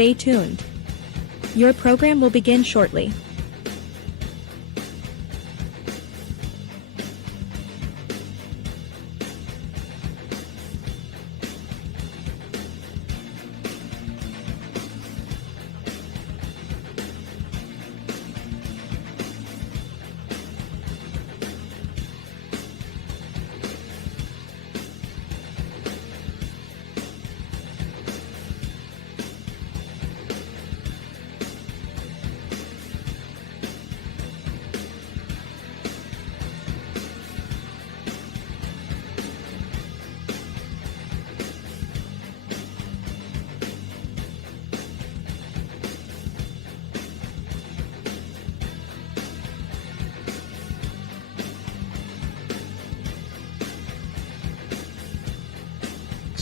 Stay tuned. Your program will begin shortly.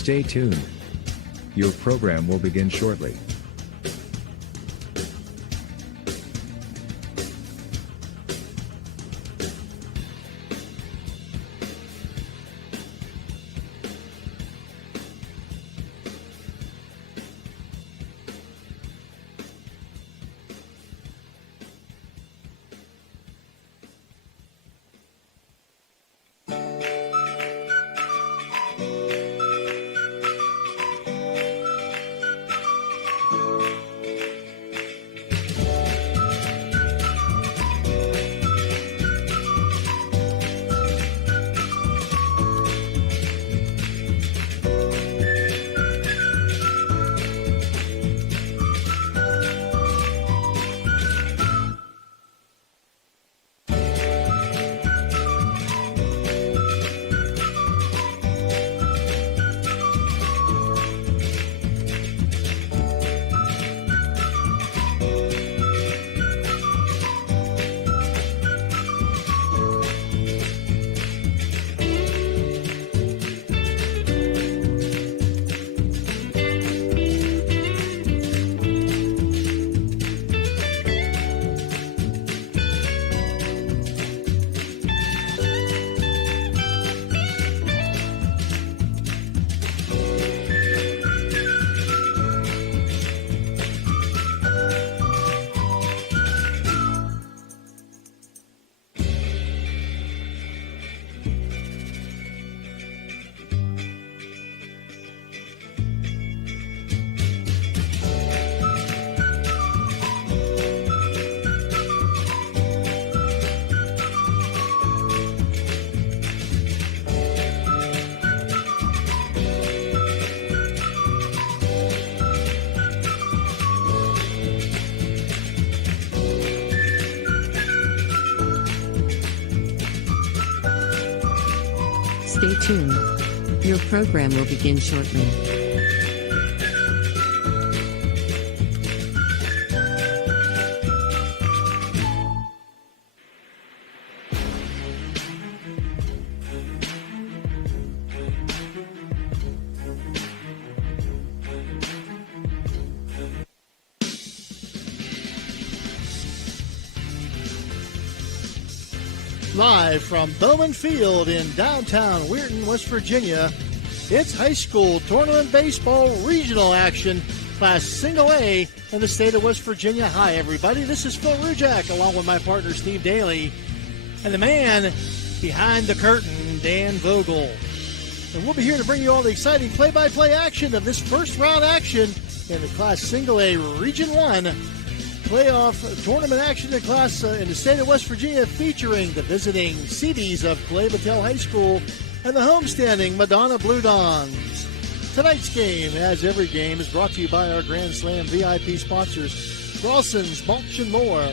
Stay tuned. Your program will begin shortly. Stay tuned. Your program will begin shortly. Live from Bowman Field in downtown Weirton, West Virginia, it's high school tournament baseball regional action, Class Single A in the state of West Virginia. Hi, everybody. This is Phil Rujak along with my partner Steve Daly and the man behind the curtain, Dan Vogel. And we'll be here to bring you all the exciting play-by-play action of this first round action in the Class Single A Region 1 playoff tournament action in class in the state of West Virginia, featuring the visiting Seabees of Battelle High School and the homestanding Madonna Blue Dons. Tonight's game, as every game, is brought to you by our Grand Slam VIP sponsors, Rawson's Mulch and More,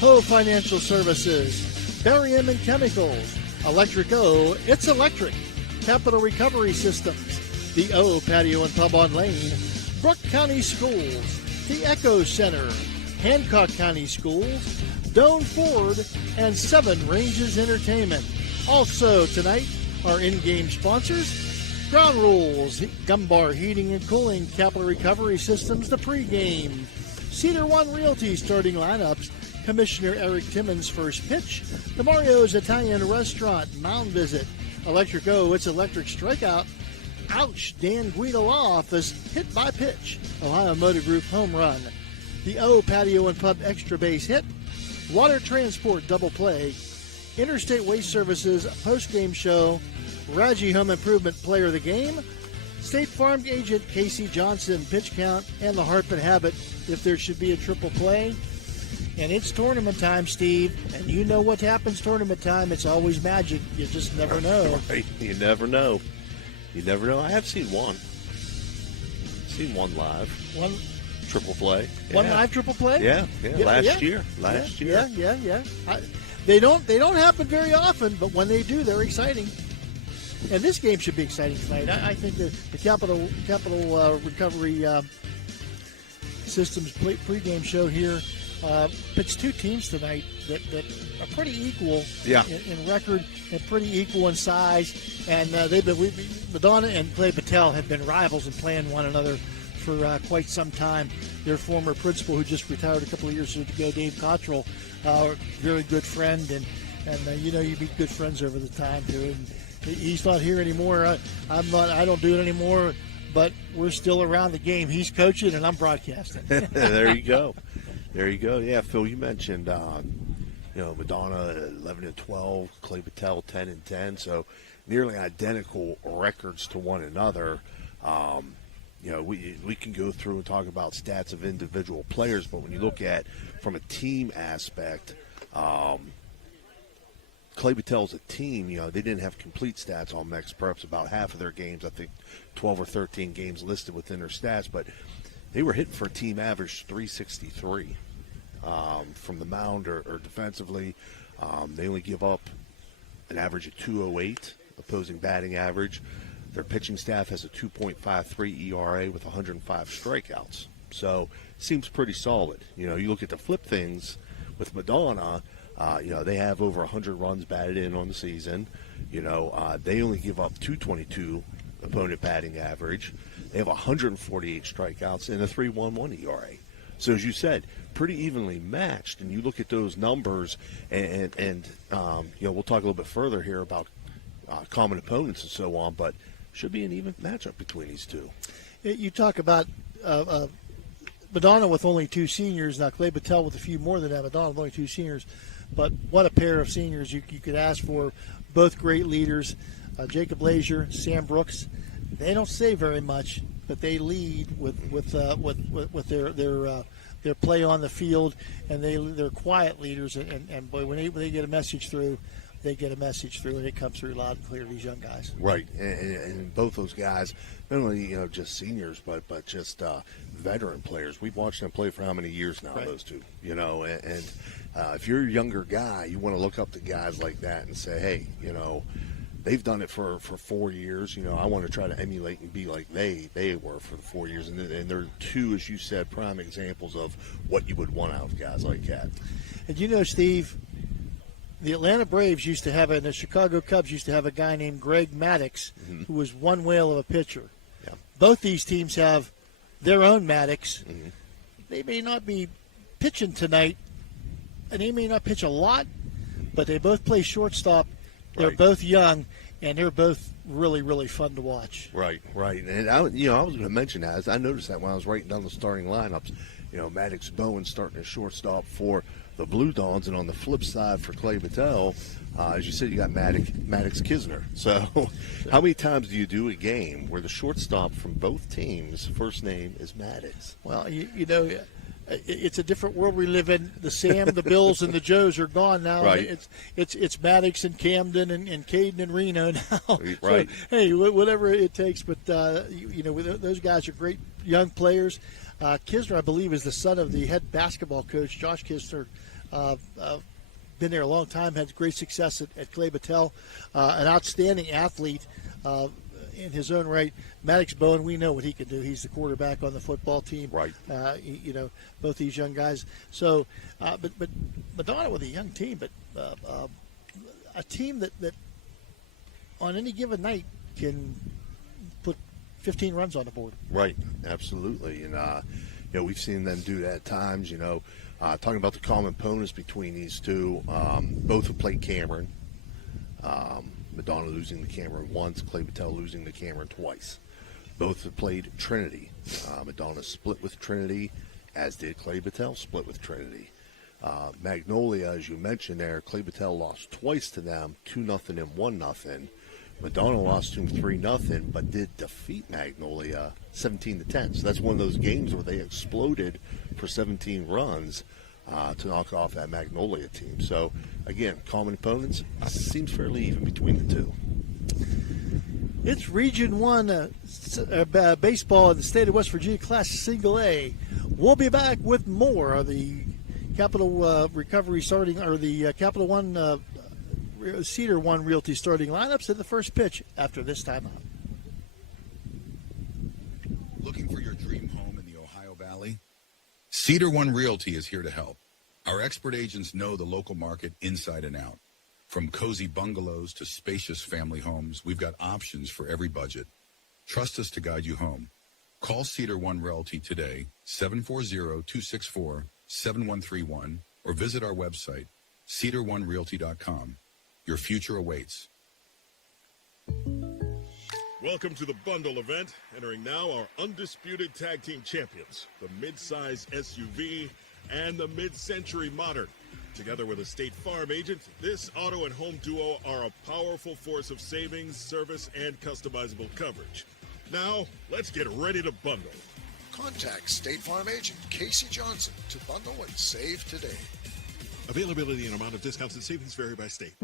Ho Financial Services, Barium and Chemicals, Electric O, It's Electric, Capital Recovery Systems, the O Patio and Pub on Lane, Brook County Schools, the Echo Center, Hancock County Schools, Doane Ford, and Seven Ranges Entertainment. Also tonight, our in-game sponsors, Ground Rules, Gumbar Heating and Cooling, Capital Recovery Systems, the pregame, Cedar One Realty starting lineups, Commissioner Eric Timmons' first pitch, the Mario's Italian Restaurant, Mound Visit, Electric O, It's Electric Strikeout, Ouch, Dan Guido is hit by pitch. Ohio Motor Group home run. The O Patio and Pub extra base hit. Water Transport double play. Interstate Waste Services post-game show. Raji Home Improvement player of the game. State Farm agent Casey Johnson pitch count, and the Hartford Habit if there should be a triple play. And it's tournament time, Steve. And you know what happens tournament time. It's always magic. You just never know. Right. You never know. You never know. I have seen one. Seen one live. One triple play. One live triple play? Yeah. Last year. Yeah. They don't happen very often, but when they do, they're exciting. And this game should be exciting tonight. I think the Capital Recovery Systems pregame show here pits two teams tonight that are pretty equal in record and pretty equal in size. And Madonna and Battelle have been rivals and playing one another for quite some time. Their former principal, who just retired a couple of years ago, Dave Cottrell, very good friend, and you meet good friends over the time too. And he's not here anymore. I'm not. I don't do it anymore. But we're still around the game. He's coaching, and I'm broadcasting. There you go. Yeah, Phil, you mentioned Madonna 11-12, Clay Battelle 10-10, so nearly identical records to one another. We can go through and talk about stats of individual players, but when you look at from a team aspect, Clay Battelle's a team. They didn't have complete stats on Mex Preps. About half of their games, I think 12 or 13 games listed within their stats, but they were hitting for a team average 363 from the mound or defensively. They only give up an average of 208 opposing batting average. Their pitching staff has a 2.53 ERA with 105 strikeouts. So seems pretty solid. You look at the flip things with Madonna. They have over 100 runs batted in on the season. They only give up 222 opponent batting average. They have 148 strikeouts and a 3.11 ERA. So as you said, pretty evenly matched. And you look at those numbers, and we'll talk a little bit further here about common opponents and so on, but should be an even matchup between these two. You talk about Madonna with only two seniors. Now Clay Battelle with a few more than that. Madonna with only two seniors. But what a pair of seniors you could ask for. Both great leaders. Jacob Lazier, Sam Brooks. They don't say very much, but they lead with their play on the field, and they're quiet leaders. And boy, when they get a message through, they get a message through, and it comes through loud and clear to these young guys. Right, and both those guys, not only just seniors, but just veteran players. We've watched them play for how many years now? Right. Those two, and if you're a younger guy, you want to look up to guys like that and say, hey, they've done it for 4 years. I want to try to emulate and be like they were for the 4 years, and they're two, as you said, prime examples of what you would want out of guys like that. And Steve, the Atlanta Braves used to have, and the Chicago Cubs used to have a guy named Greg Maddux, who was one whale of a pitcher. Yeah. Both these teams have their own Maddux. Mm-hmm. They may not be pitching tonight, and they may not pitch a lot, but they both play shortstop. They're both young, and they're both really, really fun to watch. Right. And I was going to mention that. I noticed that when I was writing down the starting lineups. Maddox Bowen starting as shortstop for the Blue Dons, and on the flip side for Clay Battelle, as you said, you got Maddox Kisner. So how many times do you do a game where the shortstop from both teams' first name is Maddox? Well, it's a different world we live in. The Sam, the Bills, and the Joes are gone now. Right. It's Maddox and Camden and Caden and Reno now. Right. So, hey, whatever it takes. But those guys are great young players. Kisner, I believe, is the son of the head basketball coach, Josh Kisner. Been there a long time, had great success at Clay Battelle, an outstanding athlete in his own right. Maddox Bowen, we know what he can do. He's the quarterback on the football team. Right. Both these young guys. So, but Madonna with a young team, but a team that on any given night can put 15 runs on the board. Right. Absolutely. And we've seen them do that at times. Talking about the common opponents between these two, both have played Cameron. Madonna losing to Cameron once, Clay Battelle losing to Cameron twice. Both have played Trinity. Madonna split with Trinity, as did Clay Battelle split with Trinity. Magnolia, as you mentioned there, Clay Battelle lost twice to them, 2-0 and 1-0. Madonna lost to him 3-0, but did defeat Magnolia 17-10. So that's one of those games where they exploded for 17 runs to knock off that Magnolia team. So, again, common opponents, seems fairly even between the two. It's Region 1 baseball in the state of West Virginia, Class Single A. We'll be back with more of the Capital Recovery starting, or the Capital One Cedar One Realty starting lineups at the first pitch after this timeout. Looking for your dream home in the Ohio Valley? Cedar One Realty is here to help. Our expert agents know the local market inside and out. From cozy bungalows to spacious family homes, we've got options for every budget. Trust us to guide you home. Call Cedar One Realty today, 740-264-7131, or visit our website, cedaronerealty.com. Your future awaits. Welcome to the Bundle event. Entering now our undisputed tag team champions, the mid-size SUV and the mid-century modern. Together with a State Farm agent, this auto and home duo are a powerful force of savings, service, and customizable coverage. Now, let's get ready to bundle. Contact State Farm agent Casey Johnson to bundle and save today. Availability and amount of discounts and savings vary by state.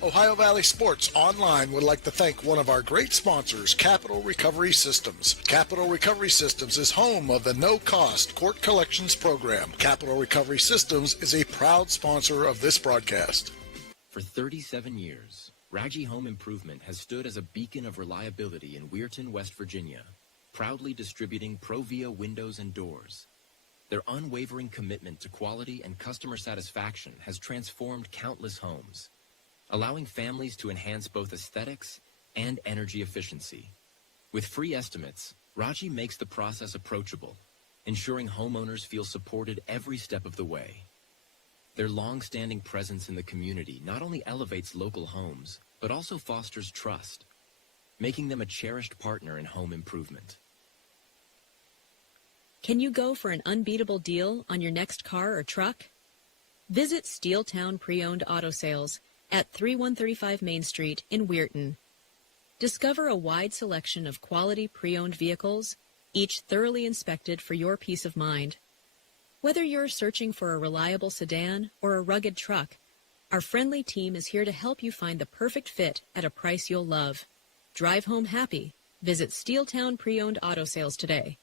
Ohio Valley Sports Online would like to thank one of our great sponsors, Capital Recovery Systems. Capital Recovery Systems is home of the no-cost court collections program. Capital Recovery Systems is a proud sponsor of this broadcast. For 37 years, Raggi Home Improvement has stood as a beacon of reliability in Weirton, West Virginia, proudly distributing Provia windows and doors. Their unwavering commitment to quality and customer satisfaction has transformed countless homes, allowing families to enhance both aesthetics and energy efficiency. With free estimates, Raggi makes the process approachable, ensuring homeowners feel supported every step of the way. Their long-standing presence in the community not only elevates local homes, but also fosters trust, making them a cherished partner in home improvement. Can you go for an unbeatable deal on your next car or truck? Visit Steeltown Pre-Owned Auto Sales at 3135 Main Street in Weirton. Discover a wide selection of quality pre-owned vehicles, each thoroughly inspected for your peace of mind. Whether you're searching for a reliable sedan or a rugged truck, our friendly team is here to help you find the perfect fit at a price you'll love. Drive home happy. Visit Steeltown Pre-Owned Auto Sales today.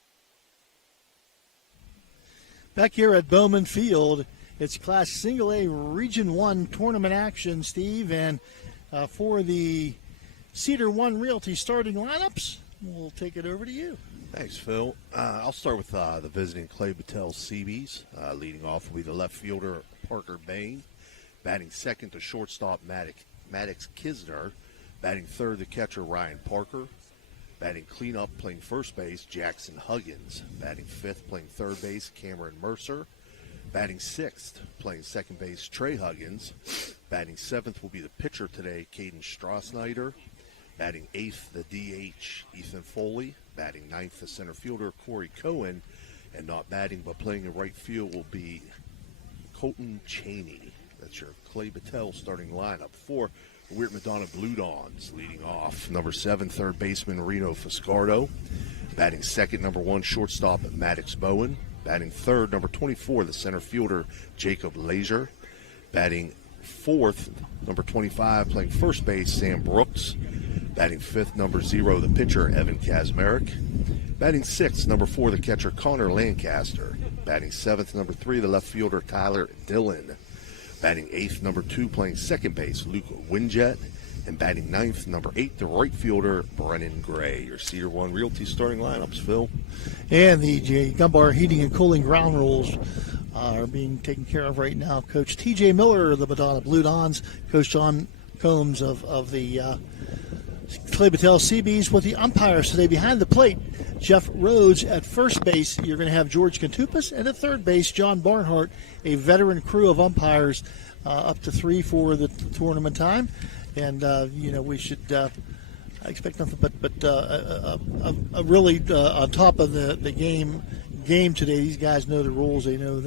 Back here at Bowman Field, it's Class Single A Region 1 tournament action, Steve. And for the Cedar One Realty starting lineups, we'll take it over to you. Thanks, Phil. I'll start with the visiting Clay Battelle Seabees. Leading off will be the left fielder, Parker Bain. Batting second, the shortstop, Maddox Kisner. Batting third, the catcher, Ryan Parker. Batting cleanup, playing first base, Jackson Huggins. Batting fifth, playing third base, Cameron Mercer. Batting sixth, playing second base, Trey Huggins. Batting seventh will be the pitcher today, Caden Strassnyder. Batting eighth, the DH, Ethan Foley. Batting ninth, the center fielder, Corey Cohen. And not batting but playing in right field will be Colton Cheney. That's your Clay Battelle starting lineup. For Weird Madonna Blue Dawns, leading off, number 7, third baseman, Reno Fiscardo. Batting second, number 1, shortstop, Maddox Bowen. Batting third, number 24, the center fielder, Jacob Lazier. Batting fourth, number 25, playing first base, Sam Brooks. Batting fifth, number 0, the pitcher, Evan Kazmarek. Batting sixth, number 4, the catcher, Connor Lancaster. Batting seventh, number 3, the left fielder, Tyler Dillon. Batting eighth, number 2, playing second base, Luke Winjet. And batting ninth, number 8, the right fielder, Brennan Gray. Your Cedar One Realty starting lineups, Phil. And the Gumbar Heating and Cooling ground rules are being taken care of right now. Coach T.J. Miller of the Madonna Blue Dawns, Coach John Combs of the Clay Battelle, CBs with the umpires today. Behind the plate, Jeff Rhodes at first base. You're going to have George Kantupas, and at third base, John Barnhart, a veteran crew of umpires, up to 3 for the tournament time. And, we should I expect nothing but a really on top of the game today. These guys know the rules. They know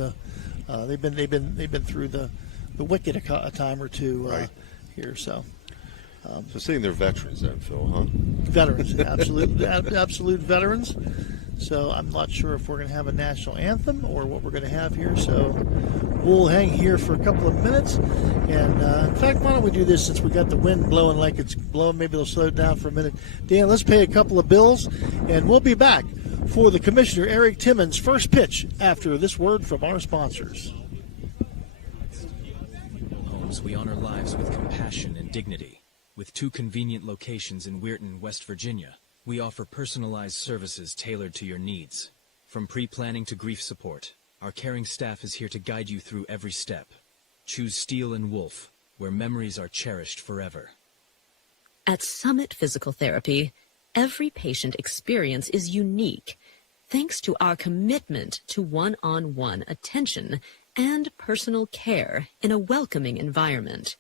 they've been through the wicket a time or two here. So saying they're veterans then, Phil, huh? Veterans, absolute veterans. So I'm not sure if we're going to have a national anthem or what we're going to have here. So we'll hang here for a couple of minutes. And, in fact, why don't we do this since we got the wind blowing like it's blowing. Maybe they'll slow it down for a minute. Dan, let's pay a couple of bills, and we'll be back for the Commissioner Eric Timmons' first pitch after this word from our sponsors. Homes, we honor lives with compassion and dignity. With 2 convenient locations in Weirton, West Virginia, we offer personalized services tailored to your needs. From pre-planning to grief support, our caring staff is here to guide you through every step. Choose Steel and Wolf, where memories are cherished forever. At Summit Physical Therapy, every patient experience is unique, thanks to our commitment to one-on-one attention and personal care in a welcoming environment.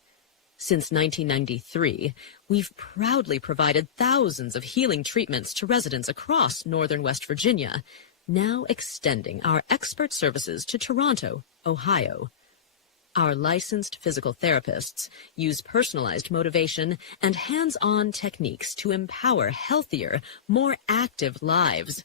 Since 1993, we've proudly provided thousands of healing treatments to residents across northern West Virginia, now extending our expert services to Toronto, Ohio. Our licensed physical therapists use personalized motivation and hands-on techniques to empower healthier, more active lives.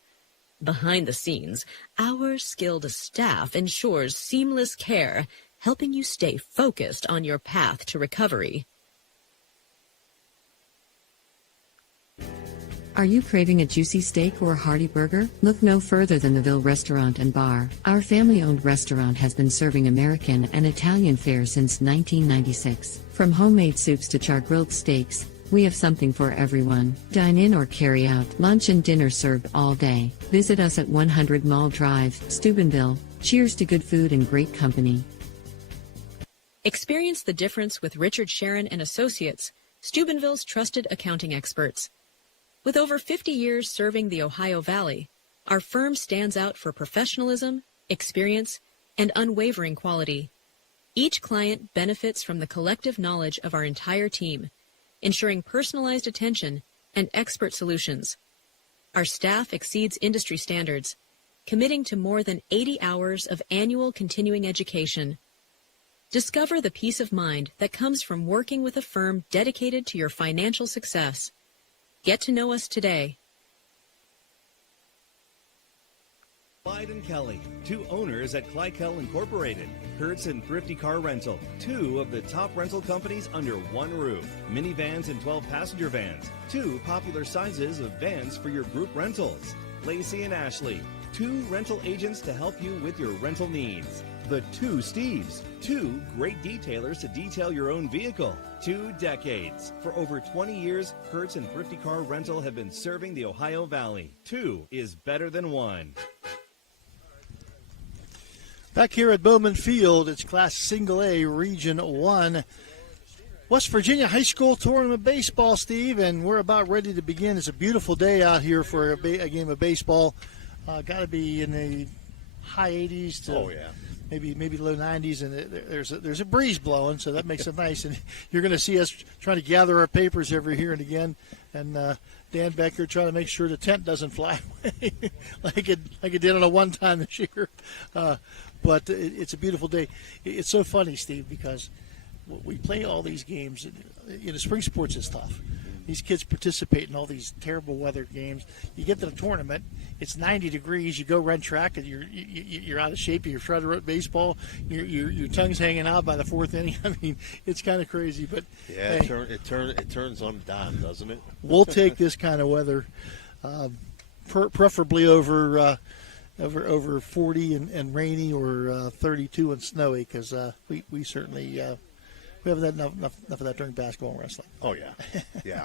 Behind the scenes, our skilled staff ensures seamless care, helping you stay focused on your path to recovery. Are you craving a juicy steak or a hearty burger? Look no further than the Ville Restaurant and Bar. Our family-owned restaurant has been serving American and Italian fare since 1996. From homemade soups to char-grilled steaks, we have something for everyone. Dine in or carry out. Lunch and dinner served all day. Visit us at 100 Mall Drive, Steubenville. Cheers to good food and great company. Experience the difference with Richard Sharon and Associates, Steubenville's trusted accounting experts. With over 50 years serving the Ohio Valley, our firm stands out for professionalism, experience, and unwavering quality. Each client benefits from the collective knowledge of our entire team, ensuring personalized attention and expert solutions. Our staff exceeds industry standards, committing to more than 80 hours of annual continuing education. Discover the peace of mind that comes from working with a firm dedicated to your financial success. Get to know us today. Clyde and Kelly, 2 owners at Clykel Incorporated. Hertz and Thrifty Car Rental, 2 of the top rental companies under one roof. Minivans and 12-passenger vans, 2 popular sizes of vans for your group rentals. Lacey and Ashley, 2 rental agents to help you with your rental needs. The 2 Steves, 2 great detailers to detail your own vehicle. 2 decades. For over 20 years, Hertz and Thrifty Car Rental have been serving the Ohio Valley. 2 is better than 1. Back here at Bowman Field, it's Class Single A, Region 1. West Virginia High School Tournament Baseball, Steve, and we're about ready to begin. It's a beautiful day out here for a game of baseball. Got to be in the high 80s to maybe low 90s, and there's a breeze blowing, so that makes it nice. And you're going to see us trying to gather our papers every here and again, and Dan Becker trying to make sure the tent doesn't fly away like it did on a one time this year. But it's a beautiful day. It's so funny, Steve, because we play all these games. Spring sports is tough. These kids participate in all these terrible weather games. You get to the tournament, it's 90 degrees. You go run track, and you're out of shape. You're trying to run baseball. Your tongue's hanging out by the 4th inning. I mean, it's kind of crazy. But yeah, hey, it turns on a dime, doesn't it? We'll take this kind of weather, preferably over 40 and rainy, or 32 and snowy, because we certainly. We haven't had enough of that during basketball and wrestling. Oh, yeah. Yeah.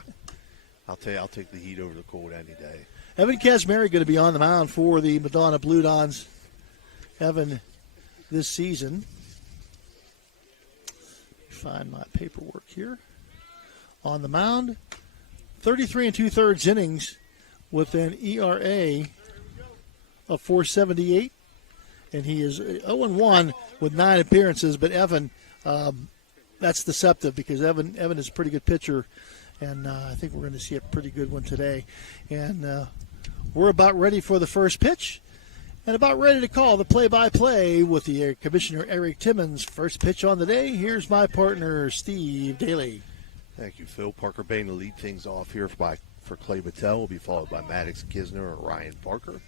I'll take the heat over the cold any day. Evan Kazmary going to be on the mound for the Madonna Blue Dons. Evan, this season, find my paperwork here. On the mound 33 2/3 innings with an ERA of 4.78, and he is 0-1 with 9 appearances. But Evan, that's deceptive because Evan is a pretty good pitcher, and I think we're going to see a pretty good one today. And we're about ready for the first pitch and about ready to call the play-by-play with the Commissioner Eric Timmons. First pitch on the day. Here's my partner, Steve Daly. Thank you, Phil. Parker Bain to lead things off here for Clay Battelle. Will be followed by Maddox Kisner and Ryan Parker.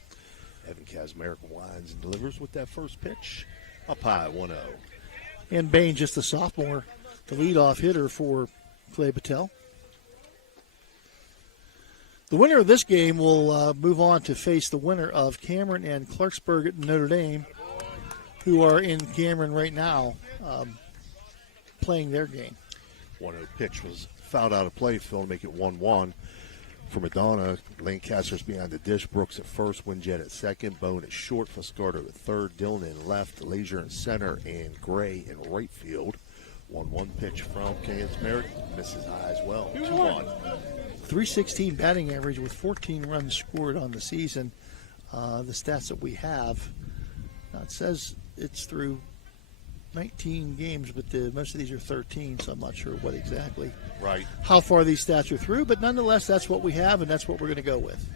Evan Kazmarek winds and delivers with that first pitch. Up high, 1-0. And Bain, just a sophomore, the leadoff hitter for Clay Battelle. The winner of this game will move on to face the winner of Cameron and Clarksburg at Notre Dame, who are in Cameron right now playing their game. 1-0 pitch was fouled out of play, Phil, to make it 1-1. For Madonna, Lancaster's behind the dish. Brooks at first, Winjet at second, Bone at short, Foscardo at third, Dillon in left, Leisure in center, and Gray in right field. 1-1 pitch from Kazmarek, misses high as well. 2-1. 316 batting average with 14 runs scored on the season. The stats that we have, now it says it's through 19 games, but most of these are 13, so I'm not sure what exactly. Right. How far these stats are through, but nonetheless, that's what we have, and that's what we're going to go with.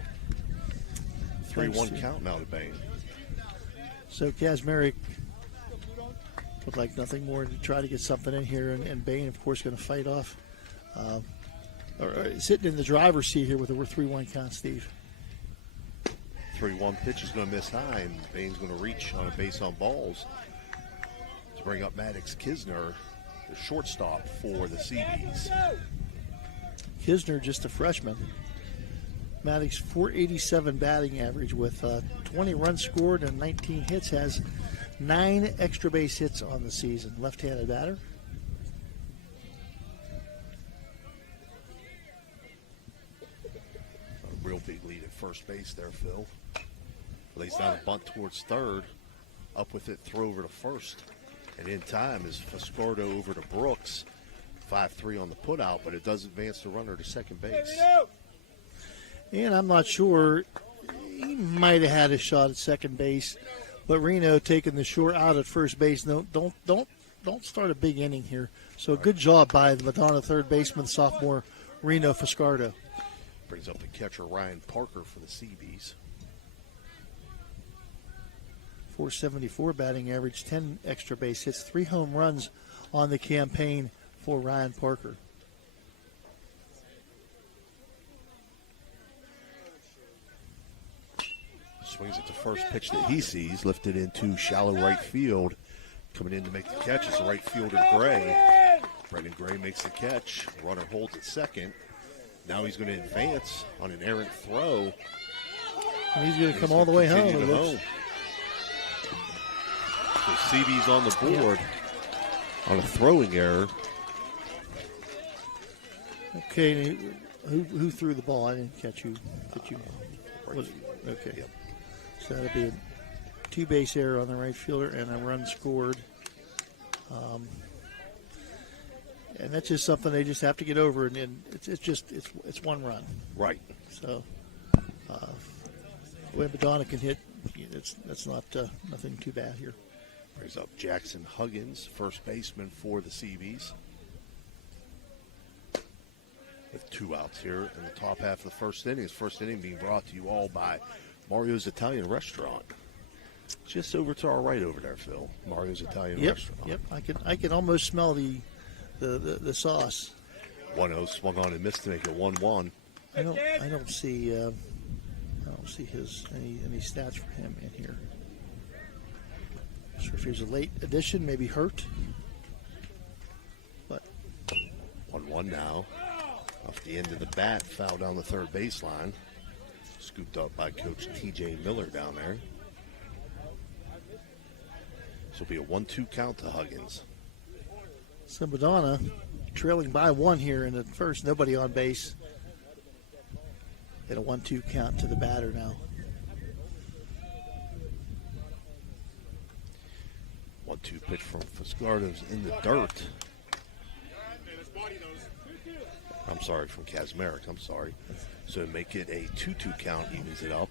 3-1 count now to Bain. So Kazmarek would like nothing more to try to get something in here, and Bain, of course, going to fight off. Or sitting in the driver's seat here with a 3-1 count, Steve. 3-1 pitch is going to miss high, and Bain's going to reach on a base on balls to bring up Maddox Kisner, the shortstop for the Seabees. Kisner, just a freshman. Maddox, 487 batting average with 20 runs scored and 19 hits, has 9 extra base hits on the season. Left-handed batter. A real big lead at first base there, Phil. Lays down a bunt towards third. Up with it, throw over to first. And in time is Foscardo over to Brooks. 5-3 on the putout, but it does advance the runner to second base. And I'm not sure, he might have had a shot at second base, but Reno taking the short out at first base. Don't start a big inning here. So good job by the Madonna third baseman, sophomore Reno Foscardo. Brings up the catcher Ryan Parker for the Seabees. 474 batting average, 10 extra base hits, 3 home runs on the campaign for Ryan Parker. Swings at the first pitch that he sees, lifted into shallow right field. Coming in to make the catch is the right fielder Gray. Brendan Gray makes the catch. Runner holds at second. Now he's going to advance on an errant throw. And he's going to come all the way home. So CB's on the board on a throwing error. Okay, who threw the ball? I didn't catch you. Okay. Yep. So that'll be a 2-base error on the right fielder and a run scored. And that's just something they just have to get over, and it's one run. Right. So the way Madonna can hit, that's not nothing too bad here. Brings up Jackson Huggins, first baseman for the Seabees. With 2 outs here in the top half of the first inning. This first inning being brought to you all by Mario's Italian Restaurant. Just over to our right over there, Phil. Mario's Italian Restaurant. Yep, I can almost smell the sauce. 1-0 swung on and missed to make it 1-1. I don't see his any stats for him in here. Not sure if he was a late addition, maybe hurt. But 1-1 now. Off the end of the bat, foul down the third baseline. Scooped up by Coach T.J. Miller down there. This will be a 1-2 count to Huggins. So Madonna trailing by 1 here in the first. Nobody on base. At a 1-2 count to the batter now. 1-2 pitch from Foscardo's in the dirt. I'm sorry, from Kazmarek. I'm sorry. So make it a 2-2 count, evens it up.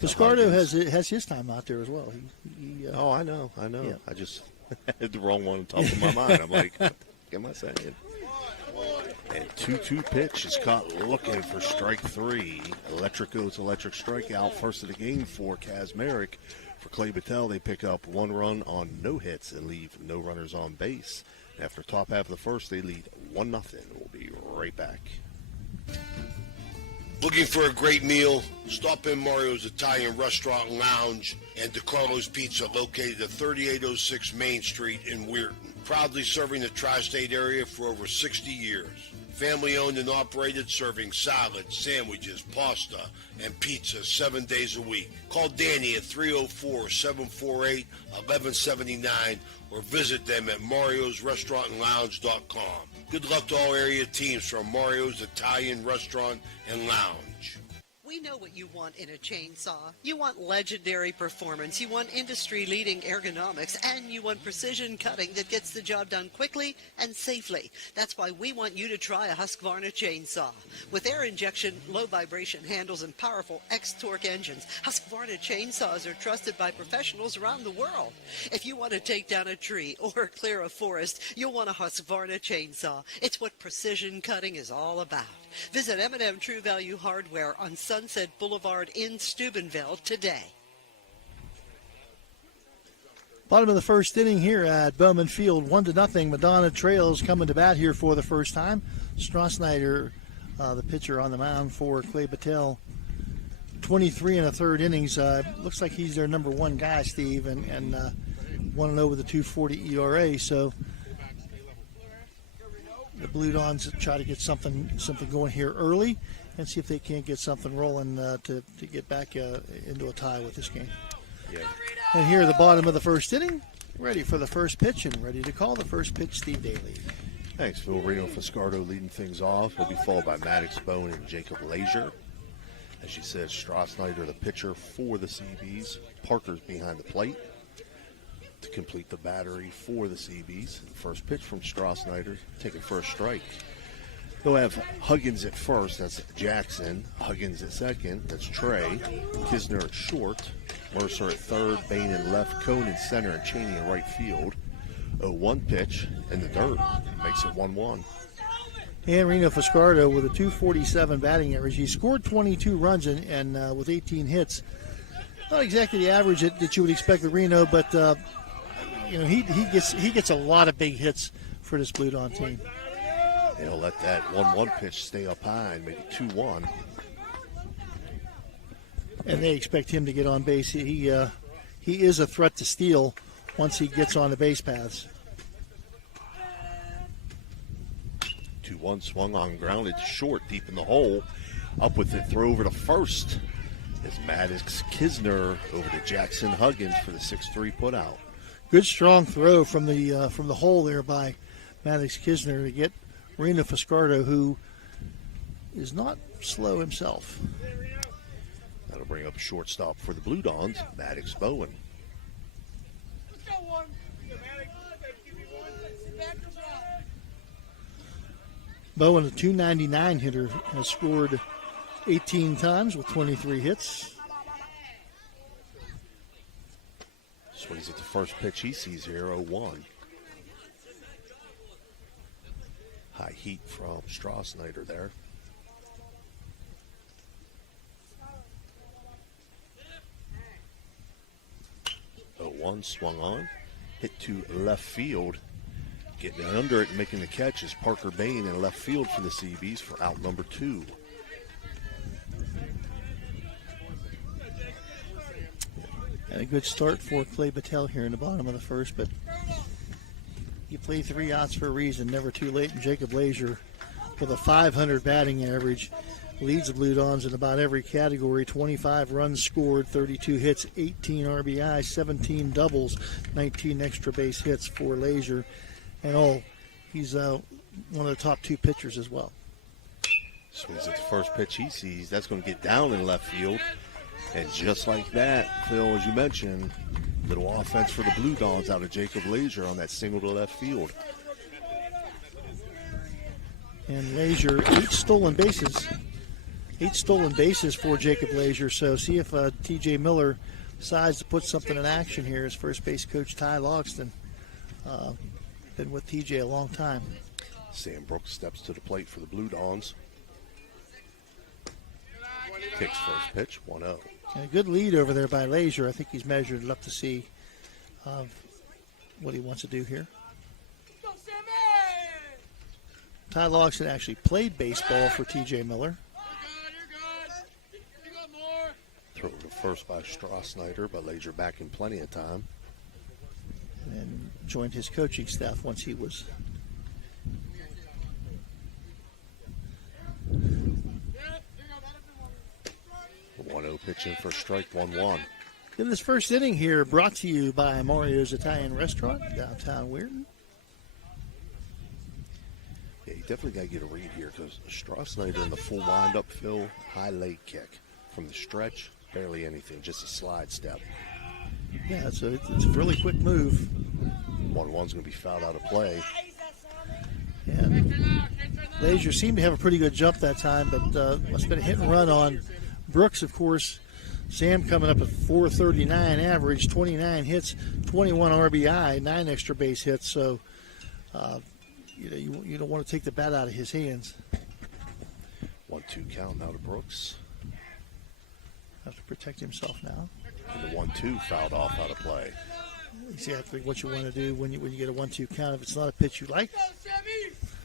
Piscardo has his time out there as well. Oh, I know. Yeah. I just had the wrong one on top of my mind. I'm like, what am I saying? And 2-2 pitch is caught looking for strike 3. Electric goes electric strikeout. First of the game for Kazmarek. For Clay Battelle, they pick up 1 run on no hits and leave no runners on base. After top half of the first, they lead 1-0. We'll be right back. Looking for a great meal? Stop in Mario's Italian Restaurant and Lounge and DeCarlo's Pizza, located at 3806 Main Street in Weirton. Proudly serving the tri-state area for over 60 years. Family owned and operated, serving salads, sandwiches, pasta, and pizza 7 days a week. Call Danny at 304-748-1179 or visit them at mariosrestaurantandlounge.com. Good luck to all area teams from Mario's Italian Restaurant and Lounge. We know what you want in a chainsaw. You want legendary performance, you want industry-leading ergonomics, and you want precision cutting that gets the job done quickly and safely. That's why we want you to try a Husqvarna chainsaw. With air injection, low vibration handles, and powerful X-Torque engines, Husqvarna chainsaws are trusted by professionals around the world. If you want to take down a tree or clear a forest, you'll want a Husqvarna chainsaw. It's what precision cutting is all about. Visit M&M True Value Hardware on Sunset Boulevard in Steubenville today. Bottom of the first inning here at Bowman Field, 1-0. Madonna trails coming to bat here for the first time. Strassnyder, the pitcher on the mound for Clay Battelle. 23 and a third innings. Looks like he's their number one guy, Steve, and 1-0 with a 2.40 ERA. So the Blue Dons try to get something going here early and see if they can't get something rolling to get back into a tie with this game. Yeah. And here at the bottom of the first inning, ready for the first pitch and ready to call the first pitch, Steve Daly. Thanks, Phil. Reno Fiscardo leading things off. He'll be followed by Maddox Bone and Jacob Leisure. As you said, Strassnyder, the pitcher for the CBs. Parker's behind the plate to complete the battery for the CBs. The first pitch from Strassnyder, taking first strike. They'll have Huggins at first, that's Jackson. Huggins at second, that's Trey. Kisner at short. Mercer at third, Bain in left, Cone in center, and Cheney in right field. 0-1 pitch in the dirt, makes it 1-1. And Reno Fiscardo with a 247 batting average. He scored 22 runs and with 18 hits. Not exactly the average that you would expect with Reno, but he gets a lot of big hits for this Blue Don team. He'll let that 1-1 pitch stay up high and make it 2-1. And they expect him to get on base. He is a threat to steal once he gets on the base paths. 2-1 swung on, grounded short, deep in the hole. Up with it, throw over to first. As Maddox Kisner over to Jackson Huggins for the 6-3 putout. Good strong throw from the hole there by Maddox Kisner to get Reno Fiscardo, who is not slow himself. That'll bring up a shortstop for the Blue Dons, Maddox Bowen. Bowen, a .299 hitter, has scored 18 times with 23 hits. Swings at the first pitch he sees here, 0-1. High heat from Strassnyder there. One swung on, hit to left field. Getting under it and making the catch is Parker Bain in left field for the CBs for out number 2. And a good start for Clay Battelle here in the bottom of the first, but he played 3 outs for a reason, never too late. And Jacob Leisure with a .500 batting average leads the Blue Dons in about every category. 25 runs scored, 32 hits, 18 RBI, 17 doubles, 19 extra base hits for Leisure. And he's one of the top 2 pitchers as well. Swings at the first pitch he sees. That's going to get down in left field. And just like that, Phil, as you mentioned, little offense for the Blue Dons out of Jacob Leisure on that single to left field. And Lazier, 8 stolen bases. 8 stolen bases for Jacob Lazier. So see if T.J. Miller decides to put something in action here. His first base coach, Ty Logston, been with T.J. a long time. Sam Brooks steps to the plate for the Blue Dons. Takes first pitch, 1-0. A good lead over there by Lazier. I think he's measured it up to see what he wants to do here. Ty Logston actually played baseball for T.J. Miller. Throw to first by Strauss-Snyder, but Lazier back in plenty of time. And joined his coaching staff once he was. The 1-0 pitch in for strike, 1-1. In this first inning here, brought to you by Mario's Italian Restaurant, downtown Weirton. Yeah, you definitely got to get a read here because Strauss-Snyder in the full wind-up fill, high leg kick. From the stretch, barely anything, just a slide step. Yeah, it's a really quick move. 1-1's going to be fouled out of play. And Lazier seemed to have a pretty good jump that time, but must have been a hit and run on Brooks, of course. Sam coming up at .439 average, 29 hits, 21 RBI, 9 extra base hits. So, you don't want to take the bat out of his hands. 1-2 count now to Brooks. Have to protect himself now. And the 1-2 fouled off out of play. Exactly what you want to do when you get a 1-2 count. If it's not a pitch you like,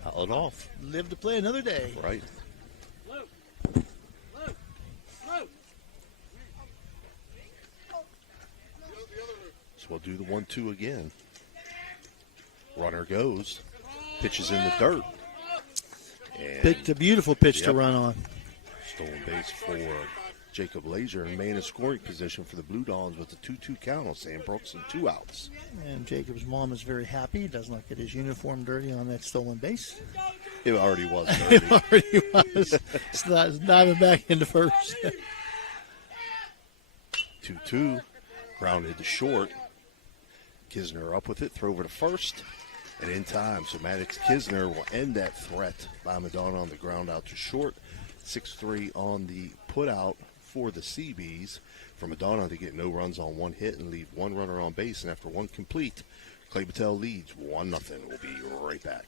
foul it off. Live to play another day. Right. So we'll do the 1-2 again. Runner goes. Pitches in the dirt. And picked a beautiful pitch to run on. Stolen base for Jacob Lazier and man in scoring position for the Blue Dons with the 2-2 count on Sam Brooks and 2 outs. And Jacob's mom is very happy. He does not get his uniform dirty on that stolen base. It already was dirty. It already was. It's not even back into first. 2-2. Grounded to short. Kisner up with it. Throw over to first. And in time, so Maddox Kisner will end that threat by Madonna on the ground out to short. 6-3 on the putout for the Seabees. For Madonna to get no runs on 1 hit and leave 1 runner on base. And after 1 complete, Clay Battelle leads 1-0. We'll be right back.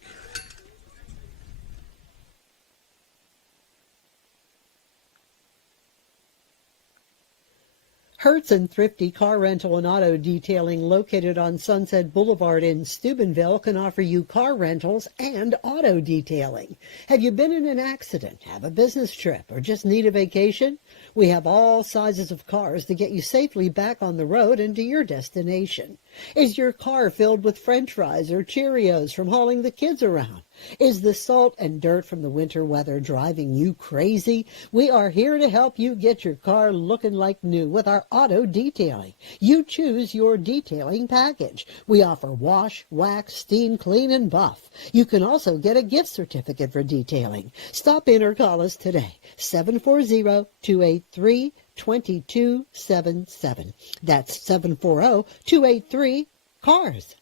Hertz and Thrifty Car Rental and Auto Detailing located on Sunset Boulevard in Steubenville can offer you car rentals and auto detailing. Have you been in an accident, have a business trip, or just need a vacation? We have all sizes of cars to get you safely back on the road and to your destination. Is your car filled with French fries or Cheerios from hauling the kids around? Is the salt and dirt from the winter weather driving you crazy? We are here to help you get your car looking like new with our auto detailing. You choose your detailing package. We offer wash, wax, steam, clean, and buff. You can also get a gift certificate for detailing. Stop in or call us today, 740-283-2277. That's 740-283-CARS.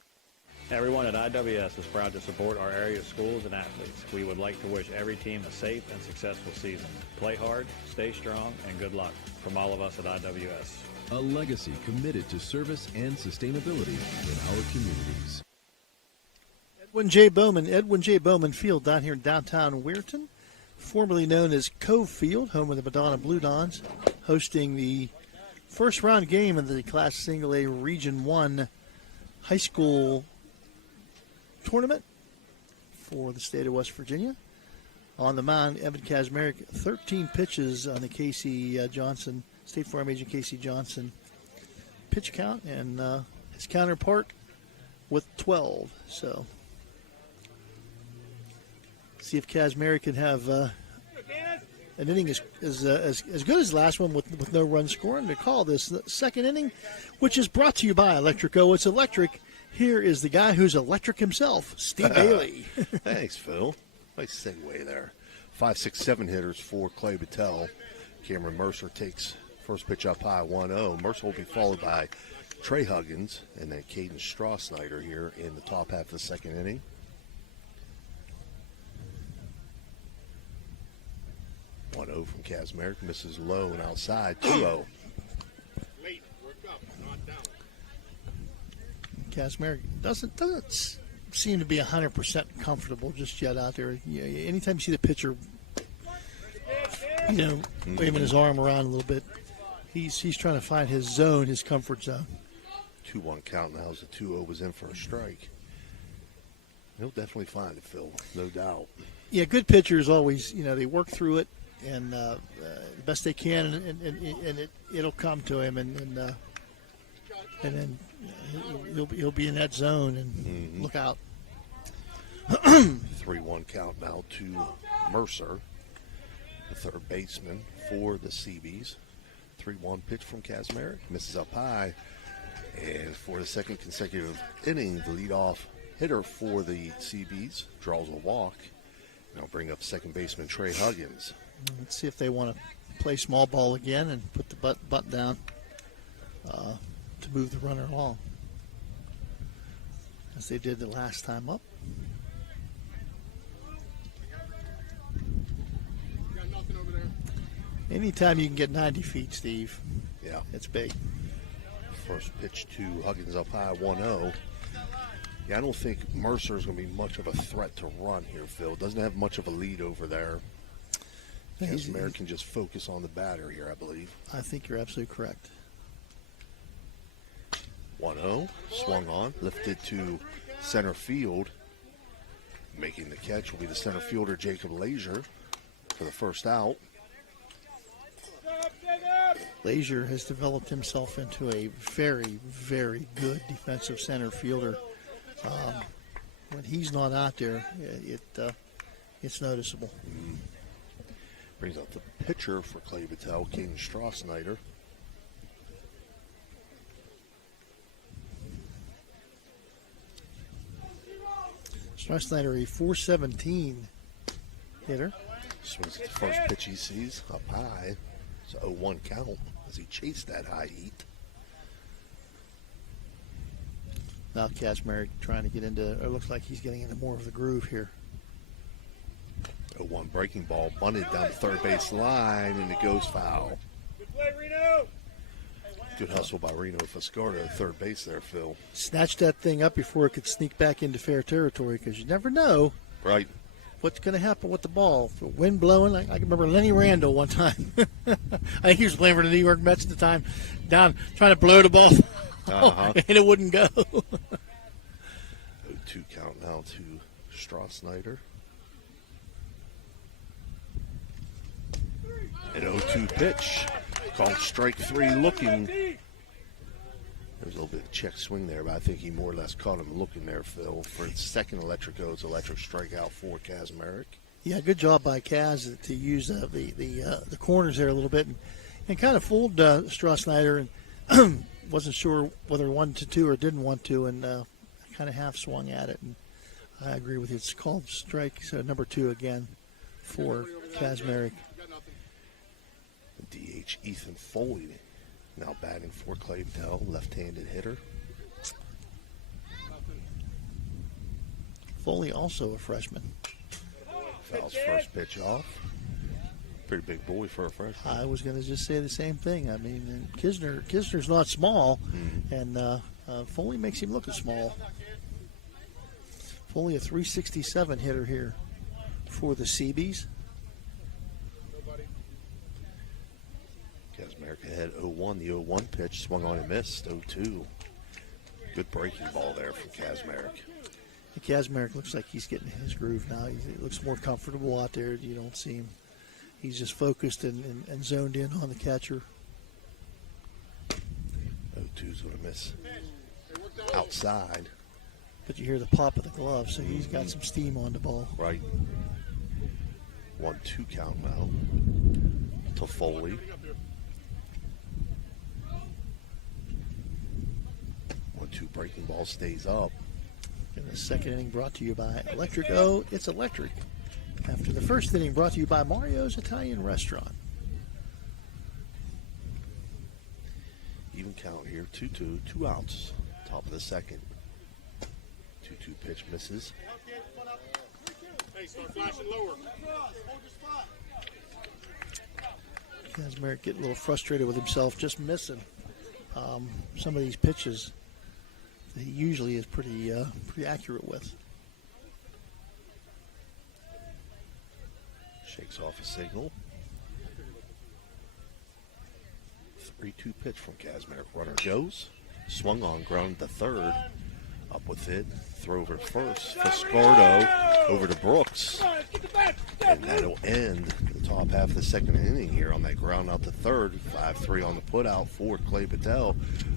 Everyone at IWS is proud to support our area schools and athletes. We would like to wish every team a safe and successful season. Play hard, stay strong, and good luck from all of us at IWS. A legacy committed to service and sustainability in our communities. Edwin J. Bowman Field down here in downtown Weirton, formerly known as Cove Field, home of the Madonna Blue Dons, hosting the first round game of the Class Single A Region 1 high school tournament for the state of West Virginia. On the mound, Evan Kazmarek, 13 pitches on the Casey Johnson, State Farm agent Casey Johnson pitch count, and his counterpart with 12. So, see if Kazmarek can have an inning as good as the last one with no run scoring. To call this the second inning, which is brought to you by Electrico. It's electric. Here is the guy who's electric himself, Steve Bailey. Thanks, Phil. Nice segue there. 5, 6, 7 hitters for Clay Battelle. Cameron Mercer takes first pitch up high, 1-0. Mercer will be followed by Trey Huggins and then Caden Strauss-Snyder here in the top half of the second inning. 1-0 from Kazmarek. Misses low and outside. 2-0. Kazmarek doesn't seem to be 100% comfortable just yet out there. Anytime you see the pitcher, waving his arm around a little bit, he's trying to find his zone, his comfort zone. 2-1 count now as the 2-0 was in for a strike. He'll definitely find it, Phil, no doubt. Yeah, good pitchers always, they work through it and the best they can, and it'll come to him, and then he'll be in that zone and look out. 3-1 count now to Mercer, the third baseman for the Seabees. 3-1 pitch from Kazmarek, misses up high, and for the second consecutive inning, the leadoff hitter for the Seabees draws a walk. And I'll bring up second baseman Trey Huggins. Let's see if they want to play small ball again and put the button down to move the runner along, as they did the last time up. Anytime you can get 90 feet, Steve, yeah, it's big. First pitch to Huggins up high, 1-0. Yeah, I don't think Mercer's going to be much of a threat to run here, Phil. Doesn't have much of a lead over there. Kazmarek can just focus on the batter here, I believe. I think you're absolutely correct. 1-0, swung on, lifted to center field. Making the catch will be the center fielder, Jacob Lazier, for the first out. Lazier has developed himself into a very, very good defensive center fielder. When he's not out there, it's noticeable. Brings out the pitcher for Clay Battelle, King Strauss-Snyder. Strauss-Snyder, a .417 hitter. Swings at the first pitch he sees, up high. It's a 0-1 count as he chased that high heat. Now Kazmarek trying to get into, it looks like he's getting into more of the groove here. 0-1 breaking ball, bunted down the third base line, and it goes foul. Good play, Reno. Good hustle by Reno Fiscardo at third base there, Phil. Snatched that thing up before it could sneak back into fair territory, because you never know what's going to happen with the ball. If the wind blowing, I can remember Lenny Randall one time. I think he was playing for the New York Mets at the time, down trying to blow the ball. And it wouldn't go. 0-2 count now to Strauss-Snyder. An 0-2 pitch. Called strike three looking. There's a little bit of check swing there, but I think he more or less caught him looking there, Phil. For its second electric O, it's electric strikeout for Kazmarek. Yeah, good job by Kaz to use the corners there a little bit and kind of fooled Strauss-Snyder and wasn't sure whether he wanted to or didn't want to, and kind of half swung at it. And I agree with you. It's called strike number 2 again for Kazmarek. DH Ethan Foley now batting for Clay Battelle, left-handed hitter. Foley also a freshman. Fouls first pitch off. Pretty big boy for a freshman. I was going to just say the same thing. I mean, Kisner's not small, and Foley makes him look small. Foley a .367 hitter here for the Seabees. Kazmarek ahead 0-1. The 0-1 pitch swung on and missed. 0-2. Good breaking ball there from Kazmarek. Kazmarek looks like he's getting in his groove now. He looks more comfortable out there. You don't see him. He's just focused and zoned in on the catcher. 0-2's going to miss outside. But you hear the pop of the glove, so he's got some steam on the ball. Right. 1-2 count now to Foley. 1-2 breaking ball stays up. And the second inning brought to you by Electric O. It's electric. After the first inning brought to you by Mario's Italian Restaurant. Even count here, 2-2, 2 outs. Top of the second. 2-2 pitch misses. Hey, start flashing lower. Kazmarek getting a little frustrated with himself, just missing some of these pitches that he usually is pretty accurate with. Shakes off a signal. 3-2 pitch from Kazmarek. Runner goes. Swung on, ground to third. Up with it. Throw over to first. Fiscardo over to Brooks. And that'll end the top half of the second inning here on that ground out to third. 5-3 on the putout for Clay Battelle.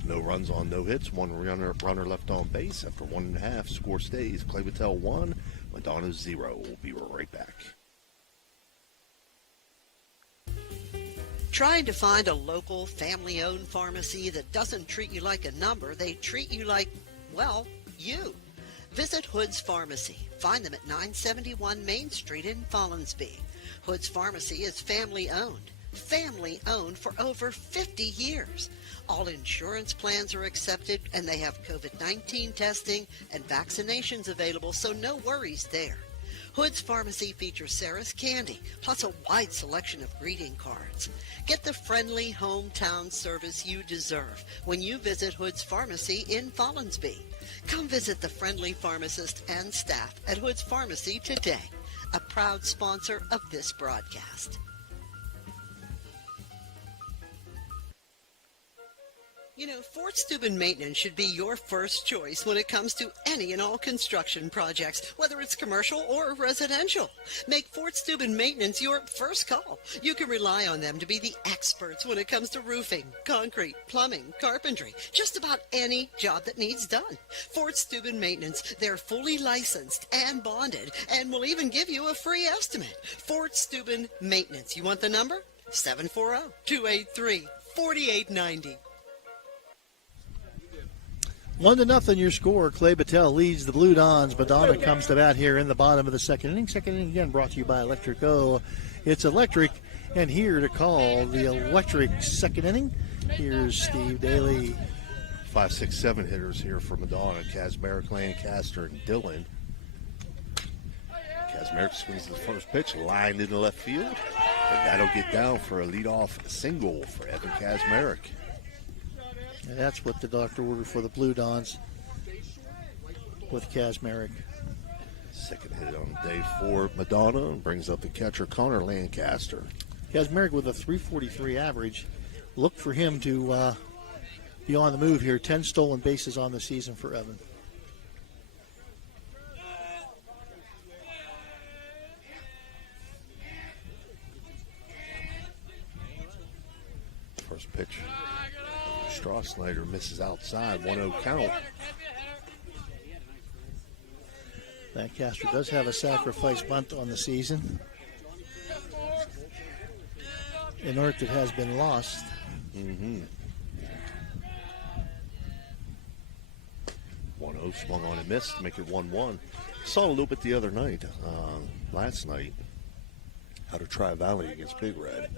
No runs on, no hits. One runner left on base after 1.5. Score stays. Clay Battelle 1, Madonna 0. We'll be right back. Trying to find a local, family-owned pharmacy that doesn't treat you like a number, they treat you like, well, you. Visit Hood's Pharmacy. Find them at 971 Main Street in Follinsby. Hood's Pharmacy is family-owned. Family-owned for over 50 years. All insurance plans are accepted, and they have COVID-19 testing and vaccinations available, so no worries there. Hood's Pharmacy features Sarah's Candy, plus a wide selection of greeting cards. Get the friendly hometown service you deserve when you visit Hood's Pharmacy in Follinsby. Come visit the friendly pharmacist and staff at Hood's Pharmacy today, a proud sponsor of this broadcast. You know, Fort Steuben Maintenance should be your first choice when it comes to any and all construction projects, whether it's commercial or residential. Make Fort Steuben Maintenance your first call. You can rely on them to be the experts when it comes to roofing, concrete, plumbing, carpentry, just about any job that needs done. Fort Steuben Maintenance, they're fully licensed and bonded and will even give you a free estimate. Fort Steuben Maintenance. You want the number? 740-283-4890. 1-0 your score. Clay Battelle leads the Blue Dons. Madonna comes to bat here in the bottom of the second inning. Second inning again brought to you by Electric O. It's electric, and here to call the electric second inning, here's Steve Daly. 5, 6, 7 hitters here for Madonna. Kazmarek, Lancaster, and Dillon. Kazmarek swings the first pitch, lined into left field. And that'll get down for a leadoff single for Evan Kazmarek. And that's what the doctor ordered for the Blue Dons with Kazmarek. Second hit on the day for Madonna and brings up the catcher Connor Lancaster. Kazmarek with a 343 average. Look for him to be on the move here. 10 stolen bases on the season for Evan. First pitch. Strossnyder misses outside, 1-0 count. Lancaster does have a sacrifice bunt on the season. An arc that has been lost. Mm-hmm. 1-0 swung on and missed to make it 1-1. Saw a little bit the other night, last night, out of Tri-Valley against Big Red,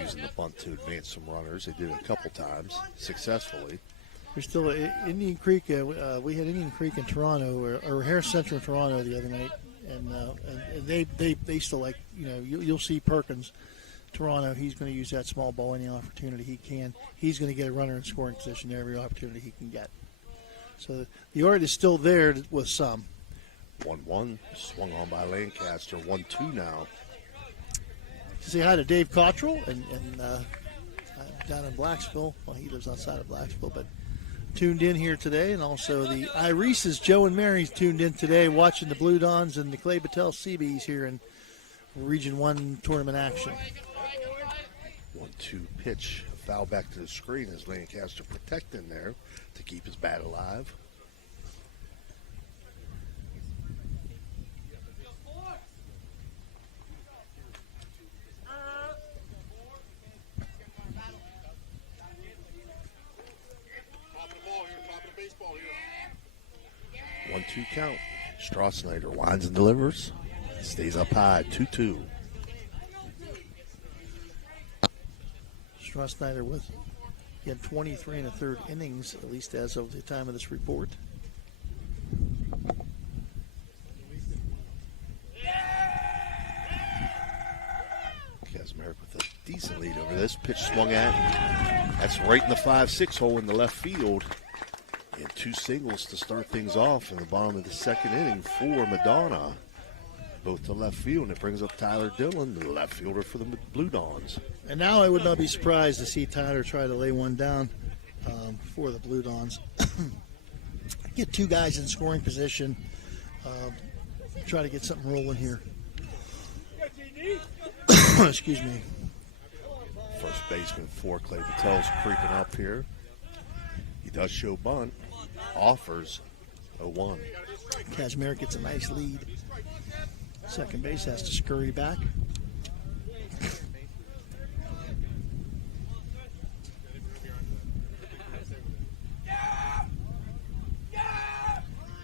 using the bunt to advance some runners. They did it a couple times successfully. We're still at Indian Creek. We had Indian Creek in Toronto, or Harris Central in Toronto the other night, and they still like, you'll see Perkins, Toronto. He's going to use that small ball any opportunity he can. He's going to get a runner in scoring position every opportunity he can get. So the art is still there with some. 1-1 swung on by Lancaster. 1-2 now. Say hi to Dave Cottrell and down in Blacksville. Well, he lives outside of Blacksville, but tuned in here today. And also the Irises, Joe and Mary's tuned in today, watching the Blue Dons and the Clay Battelle Seabees here in Region 1 tournament action. 1-2 pitch. A foul back to the screen as Lancaster protecting there to keep his bat alive. One, 2 count. Strossnyder winds and delivers. Stays up high, 2-2. Strossnyder with, he had 23 1/3 innings, at least as of the time of this report. Kazmarek with a decent lead over this pitch swung at. And that's right in the 5-6 hole in the left field. And 2 singles to start things off in the bottom of the second inning for Madonna. Both to left field, and it brings up Tyler Dillon, the left fielder for the Blue Dons. And now I would not be surprised to see Tyler try to lay one down for the Blue Dons. Get 2 guys in scoring position. Try to get something rolling here. Excuse me. First baseman for Clay Battelle's creeping up here. He does show bunt. Offers 0-1. Kazmarek gets a nice lead. Second base has to scurry back.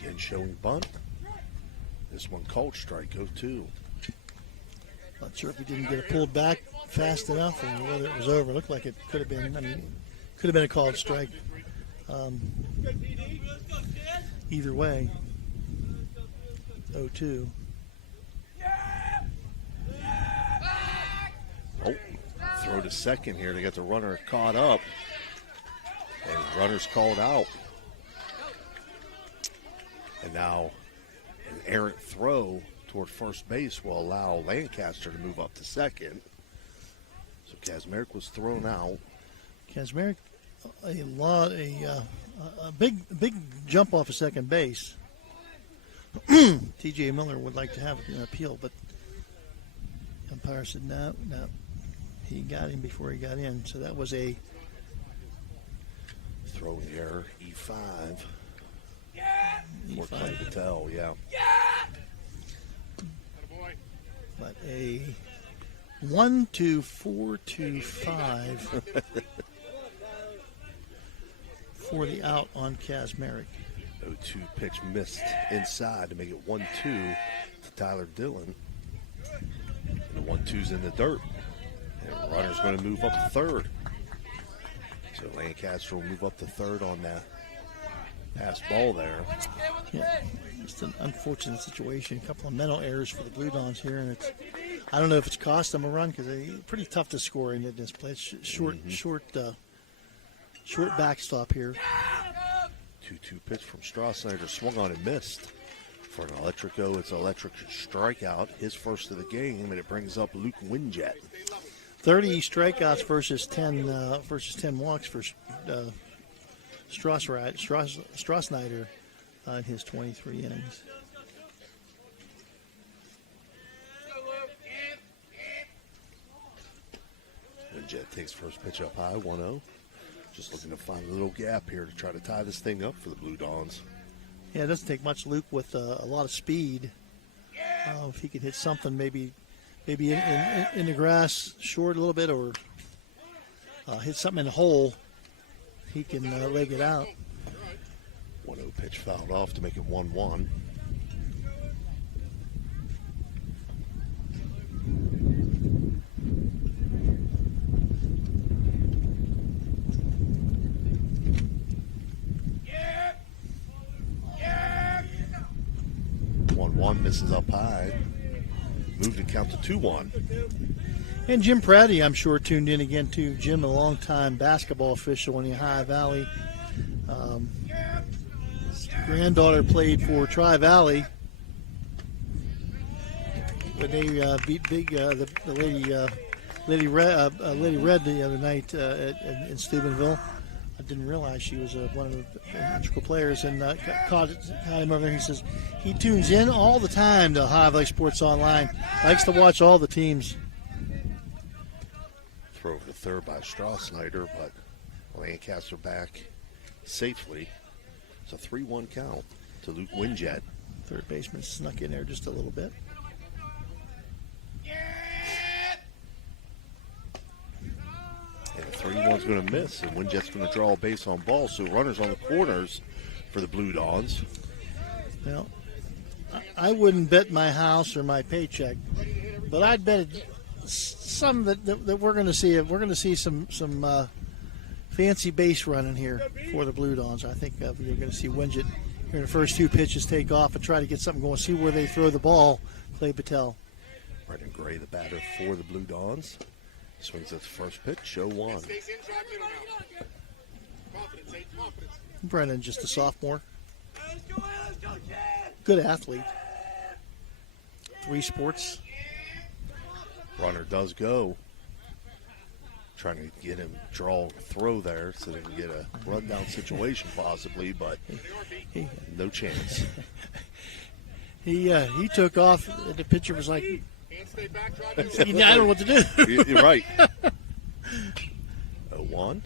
Again showing bunt. This one called strike 0-2. Not sure if he didn't get it pulled back fast enough or whether it was over. It looked like it could have been. I mean, could have been a called strike. Either way, 0-2. Oh, throw to second here. They got the runner caught up. And runner's called out. And now an errant throw toward first base will allow Lancaster to move up to second. So Kazmarek was thrown out. Kazmarek, a big jump off of second base. T.J. Miller would like to have an appeal, but umpire said no. He got him before he got in, so that was a throwing error. E5. For Clay Battelle, yeah. But a 1-2-4-2-5 for the out on Kazmarek. 0-2 pitch missed inside to make it 1-2 to Tyler Dillon. And the 1-2's in the dirt. And runner's going to move up to third. So Lancaster will move up to third on that pass ball there. Yeah, just an unfortunate situation. A couple of mental errors for the Blue Dons here, and I don't know if it's cost them a run because they're pretty tough to score in this play. It's short backstop here. 2-2 pitch from Strasnider, swung on and missed. For an Electrico, it's an electric strikeout, his first of the game, and it brings up Luke Winjet. 30 strikeouts versus 10 walks for Strasnider in his 23 innings. Winjet takes first pitch up high, 1-0. Just looking to find a little gap here to try to tie this thing up for the Blue Dons. Yeah, it doesn't take much. Luke with a lot of speed. If he could hit something, maybe in the grass short a little bit, or hit something in the hole, he can leg it out. 1-0 pitch fouled off to make it 1-1. Misses up high. Moved to count to 2-1. And Jim Pratty, I'm sure, tuned in again too. Jim, a longtime basketball official in the Ohio Valley. His granddaughter played for Tri-Valley. But they beat the Lady Red the other night in Steubenville. I didn't realize she was one of the integral players, and caught him over there. He says he tunes in all the time to Ohio Valley Sports Online. Likes to watch all the teams. Throw over to third by Strasnider, but Lancaster back safely. It's a 3-1 count to Luke Winjet. Third baseman snuck in there just a little bit. And 3-1's going to miss, and Winjet's going to draw a base on ball. So runners on the corners for the Blue Dons. Well, I wouldn't bet my house or my paycheck, but I'd bet some that we're going to see. We're going to see some fancy base running here for the Blue Dons. I think you're going to see Winjet here in the first 2 pitches take off and try to get something going. See where they throw the ball. Clay Battelle. Brendan Gray, the batter for the Blue Dons. Swings at the first pitch, 0-1. Brennan, just a sophomore. Good athlete. 3 sports. Runner does go. Trying to get him draw a throw there so they can get a rundown situation possibly, but no chance. He took off, and the pitcher was like, I don't know what to do. You're right. 0-1.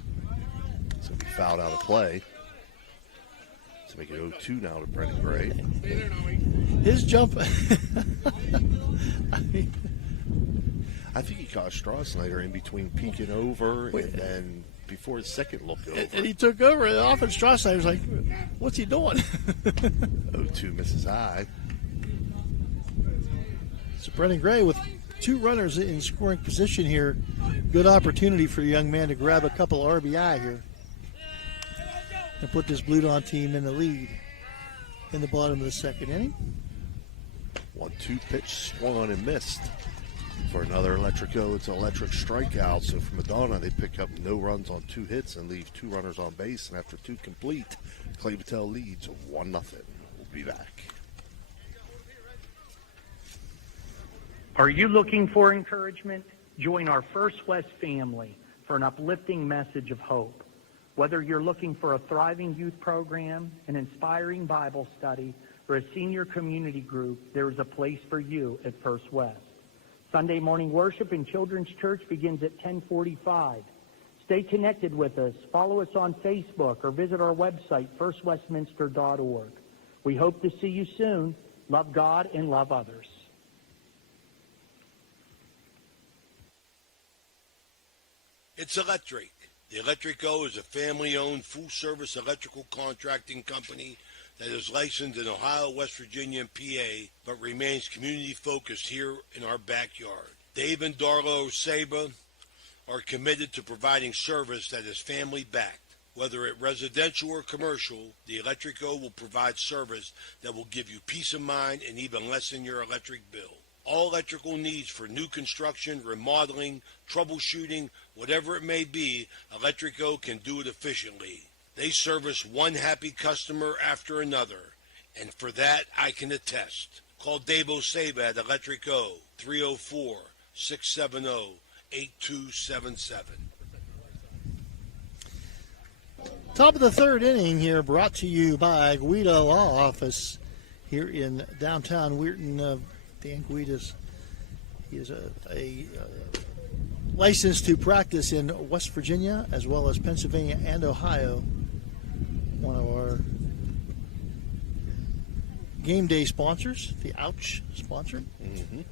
So he fouled out of play. To make it 0-2 now to Brendan Gray. His jump. I think he caught Strausnider in between peeking over and then before his second look over. And he took over, and often Strausnider was like, what's he doing? 0-2 misses high. So Brendan Gray with 2 runners in scoring position here. Good opportunity for the young man to grab a couple of RBI here and put this Blue Dawn team in the lead in the bottom of the second inning. 1-2 pitch swung and missed. For another Electrico, it's an electric strikeout. So for Madonna, they pick up no runs on 2 hits and leave 2 runners on base. And after 2 complete, Clay Battelle leads 1-0. We'll be back. Are you looking for encouragement? Join our First West family for an uplifting message of hope. Whether you're looking for a thriving youth program, an inspiring Bible study, or a senior community group, there is a place for you at First West. Sunday morning worship in Children's Church begins at 10:45. Stay connected with us. Follow us on Facebook or visit our website, firstwestminster.org. We hope to see you soon. Love God and love others. It's electric. The Electrico is a family-owned, full-service electrical contracting company that is licensed in Ohio, West Virginia, and PA, but remains community-focused here in our backyard. Dave and Darlo Saba are committed to providing service that is family-backed. Whether it residential or commercial, the Electrico will provide service that will give you peace of mind and even lessen your electric bill. All electrical needs for new construction, remodeling, troubleshooting, whatever it may be, Electrico can do it efficiently. They service one happy customer after another, and for that I can attest. Call Dave O'Saba at Electrico, 304-670-8277. Top of the third inning here, brought to you by Guida Law Office here in downtown Weirton. Dan Guida's, he is a licensed to practice in West Virginia as well as Pennsylvania and Ohio. One of our game day sponsors, the Ouch sponsor. Mm-hmm.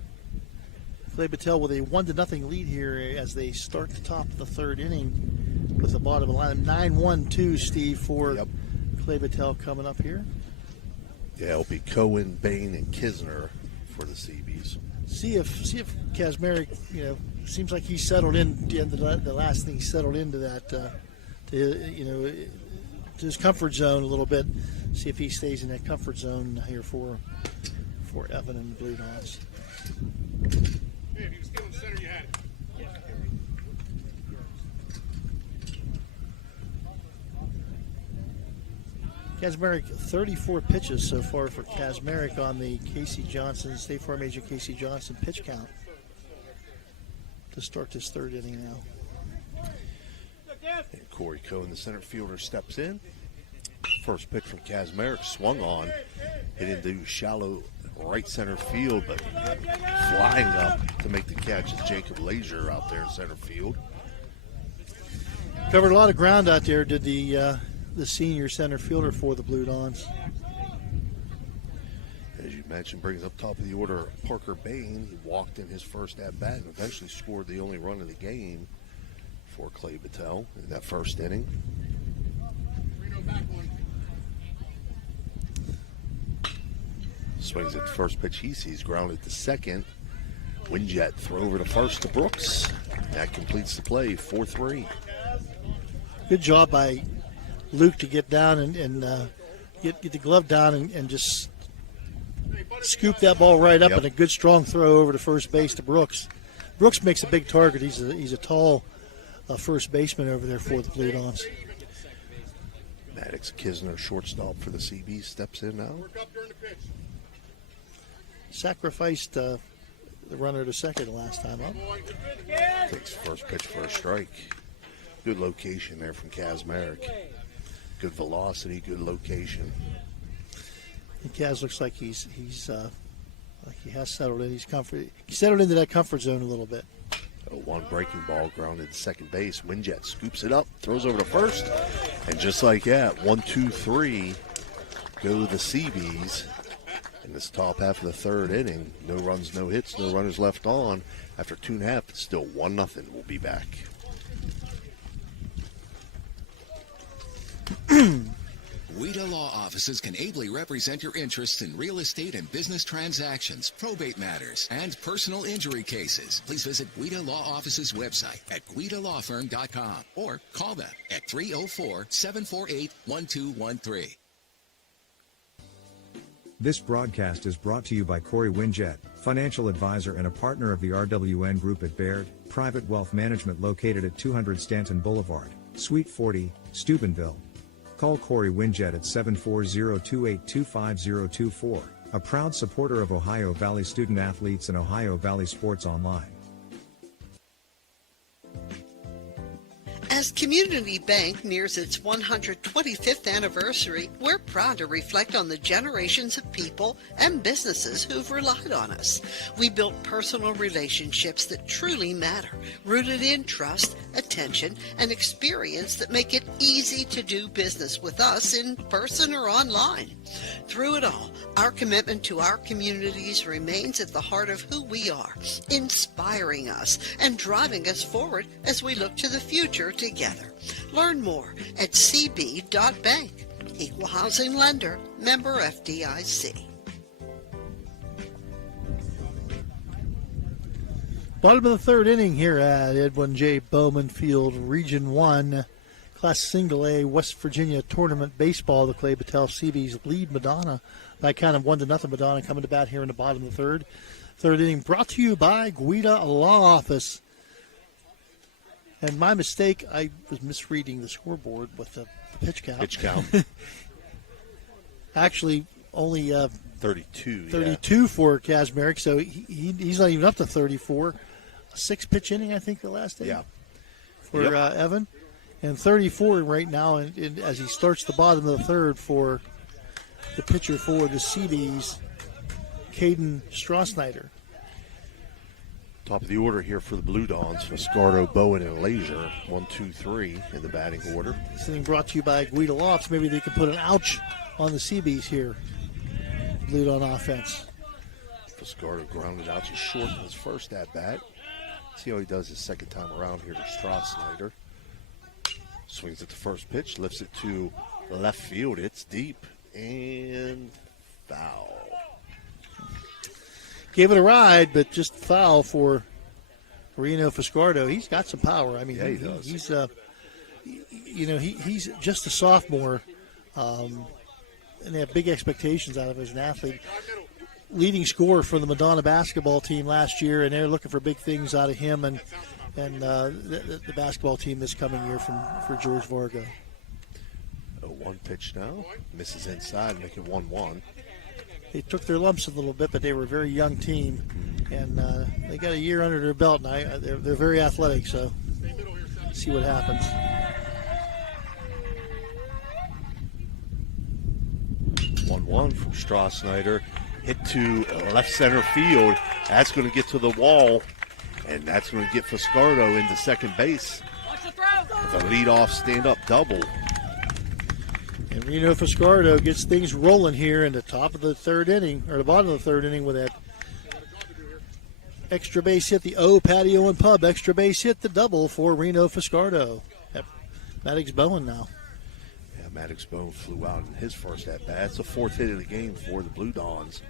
Clay Battelle with a 1-0 lead here as they start the top of the third inning with the bottom of the line. 9-1-2, Steve, for Clay Battelle coming up here. Yeah, it'll be Cohen, Bain, and Kisner for the Seabees. See if Kazmarek, seems like he's settled in at the end of the last thing. He settled into that, to his comfort zone a little bit. See if he stays in that comfort zone here for Evan and the Blue Dons. Hey, if you were still in the center, you had it. Kazmarek, 34 pitches so far for Kazmarek on the Casey Johnson, State Farm agent Casey Johnson pitch count to start this third inning now. And Corey Cohen, the center fielder, steps in. First pitch from Kazmarek, swung on, hit into shallow right center field, but flying up to make the catch is Jacob Lazier out there in center field. Covered a lot of ground out there, did the senior center fielder for the Blue Dons. As you mentioned, brings up top of the order Parker Bain. He walked in his first at-bat and eventually scored the only run of the game for Clay Battelle in that first inning. Swings at the first pitch he sees, grounded to second. Windjet throw over to first to Brooks. That completes the play, 4-3. Good job by Luke to get down and get the glove down and just scoop that ball right up, and a good strong throw over to first base to Brooks. Brooks makes a big target. He's a tall first baseman over there for the Blue Dons. Maddox Kisner, shortstop for the CB, steps in now. Sacrificed the runner to second the last time up. Takes first pitch for a strike. Good location there from Kazmarek. Good velocity, good location. And Kaz looks like he has settled in. He settled into that comfort zone a little bit. One breaking ball grounded to second base. Winjet scoops it up, throws over to first, and just like that, 1, 2, 3 go the CBs. In this top half of the third inning, no runs, no hits, no runners left on. After 2.5, it's still 1-0. We'll be back. WIDA Law Offices can ably represent your interests in real estate and business transactions, probate matters, and personal injury cases. Please visit WIDA Law Offices' website at guidalawfirm.com or call them at 304-748-1213. This broadcast is brought to you by Corey Winjet, financial advisor and a partner of the RWN Group at Baird, Private Wealth Management located at 200 Stanton Boulevard, Suite 40, Steubenville. Call Corey Winjet at 740-282-5024, a proud supporter of Ohio Valley student athletes and Ohio Valley Sports Online. As Community Bank nears its 125th anniversary, we're proud to reflect on the generations of people and businesses who've relied on us. We built personal relationships that truly matter, rooted in trust, attention, and experience that make it easy to do business with us in person or online. Through it all, our commitment to our communities remains at the heart of who we are, inspiring us and driving us forward as we look to the future together. Learn more at cb.bank. Equal housing lender, member FDIC. Bottom of the third inning here at Edwin J. Bowman Field, Region 1, Class Single A, West Virginia Tournament Baseball. The Clay Battelle CBs lead Madonna by a count of 1-0. Madonna coming to bat here in the bottom of the third. Third inning brought to you by Guida Law Office. And my mistake, I was misreading the scoreboard with the pitch count. Pitch count. Actually, only 32. 32 for Kazmarek, so he's not even up to 34. A 6-pitch inning, I think, the last day. Yeah. For Evan. And 34 right now, and as he starts the bottom of the third for the pitcher for the CBs, Caden Strassnyder. Top of the order here for the Blue Dons, Fiscardo, Bowen, and Lazier. 1, 2, 3 in the batting order. This thing brought to you by Guida Lofts. Maybe they can put an ouch on the CBs here. Blue Don offense. Fiscardo grounded out to short in his first at-bat. See how he does his second time around here to Strassnyder. Swings at the first pitch, lifts it to left field. It's deep and foul. Gave it a ride, but just foul for Reno Fiscardo. He's got some power. I mean, yeah, he does. He's just a sophomore, and they have big expectations out of him as an athlete. Leading scorer for the Madonna Baseball team last year, and they're looking for big things out of him and the basketball team this coming year for George Vargo. A one pitch now, misses inside, make it 1-1. They took their lumps a little bit, but they were a very young team, and they got a year under their belt, and they're very athletic, so see what happens. One from Strassnyder, hit to left center field. That's going to get to the wall, and that's going to get Fiscardo into second base with a leadoff stand-up double. And Reno Fiscardo gets things rolling here in the top of the third inning, or the bottom of the third inning, with that extra base hit, the O Patio and Pub extra base hit, the double for Reno Fiscardo. Maddox Bowen now. Yeah, Maddox Bowen flew out in his first at-bat. That's the fourth hit of the game for the Blue Dons.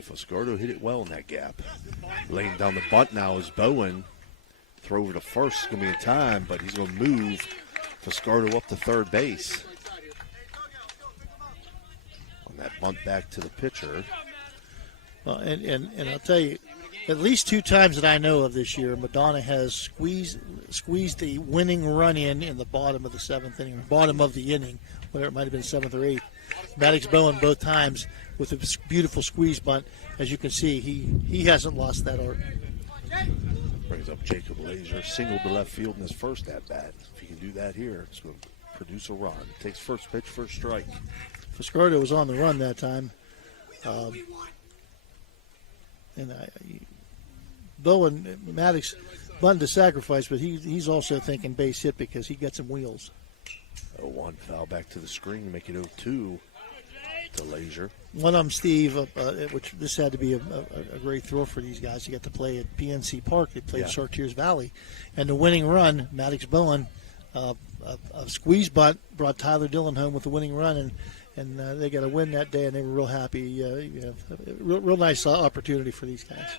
Fiscardo hit it well in that gap. Laying down the bunt now is Bowen. Throw over to first is going to be in time, but he's going to move Fiscardo up to third base. On that bunt back to the pitcher. Well, and I'll tell you, at least 2 times that I know of this year, Madonna has squeezed the winning run in the bottom of the 7th inning, or bottom of the inning, whatever it might have been 7th or 8th. Maddox Bowen both times with a beautiful squeeze bunt. As you can see, he hasn't lost that art. Brings up Jacob Lazier, single to left field in his first at-bat. If he can do that here, it's going to produce a run. Takes first pitch, first strike. Fiscardo was on the run that time. Bowen, Maddox bunted to sacrifice, but he's also thinking base hit because he got some wheels. 0-1 foul back to the screen, make it 0-2 to Lazier. One of them, Steve, which this had to be a great thrill for these guys to get to play at PNC Park. They played Chartiers Valley. And the winning run, Maddox Bowen, a squeeze bunt brought Tyler Dillon home with the winning run, and they got a win that day, and they were real happy. Real nice opportunity for these guys.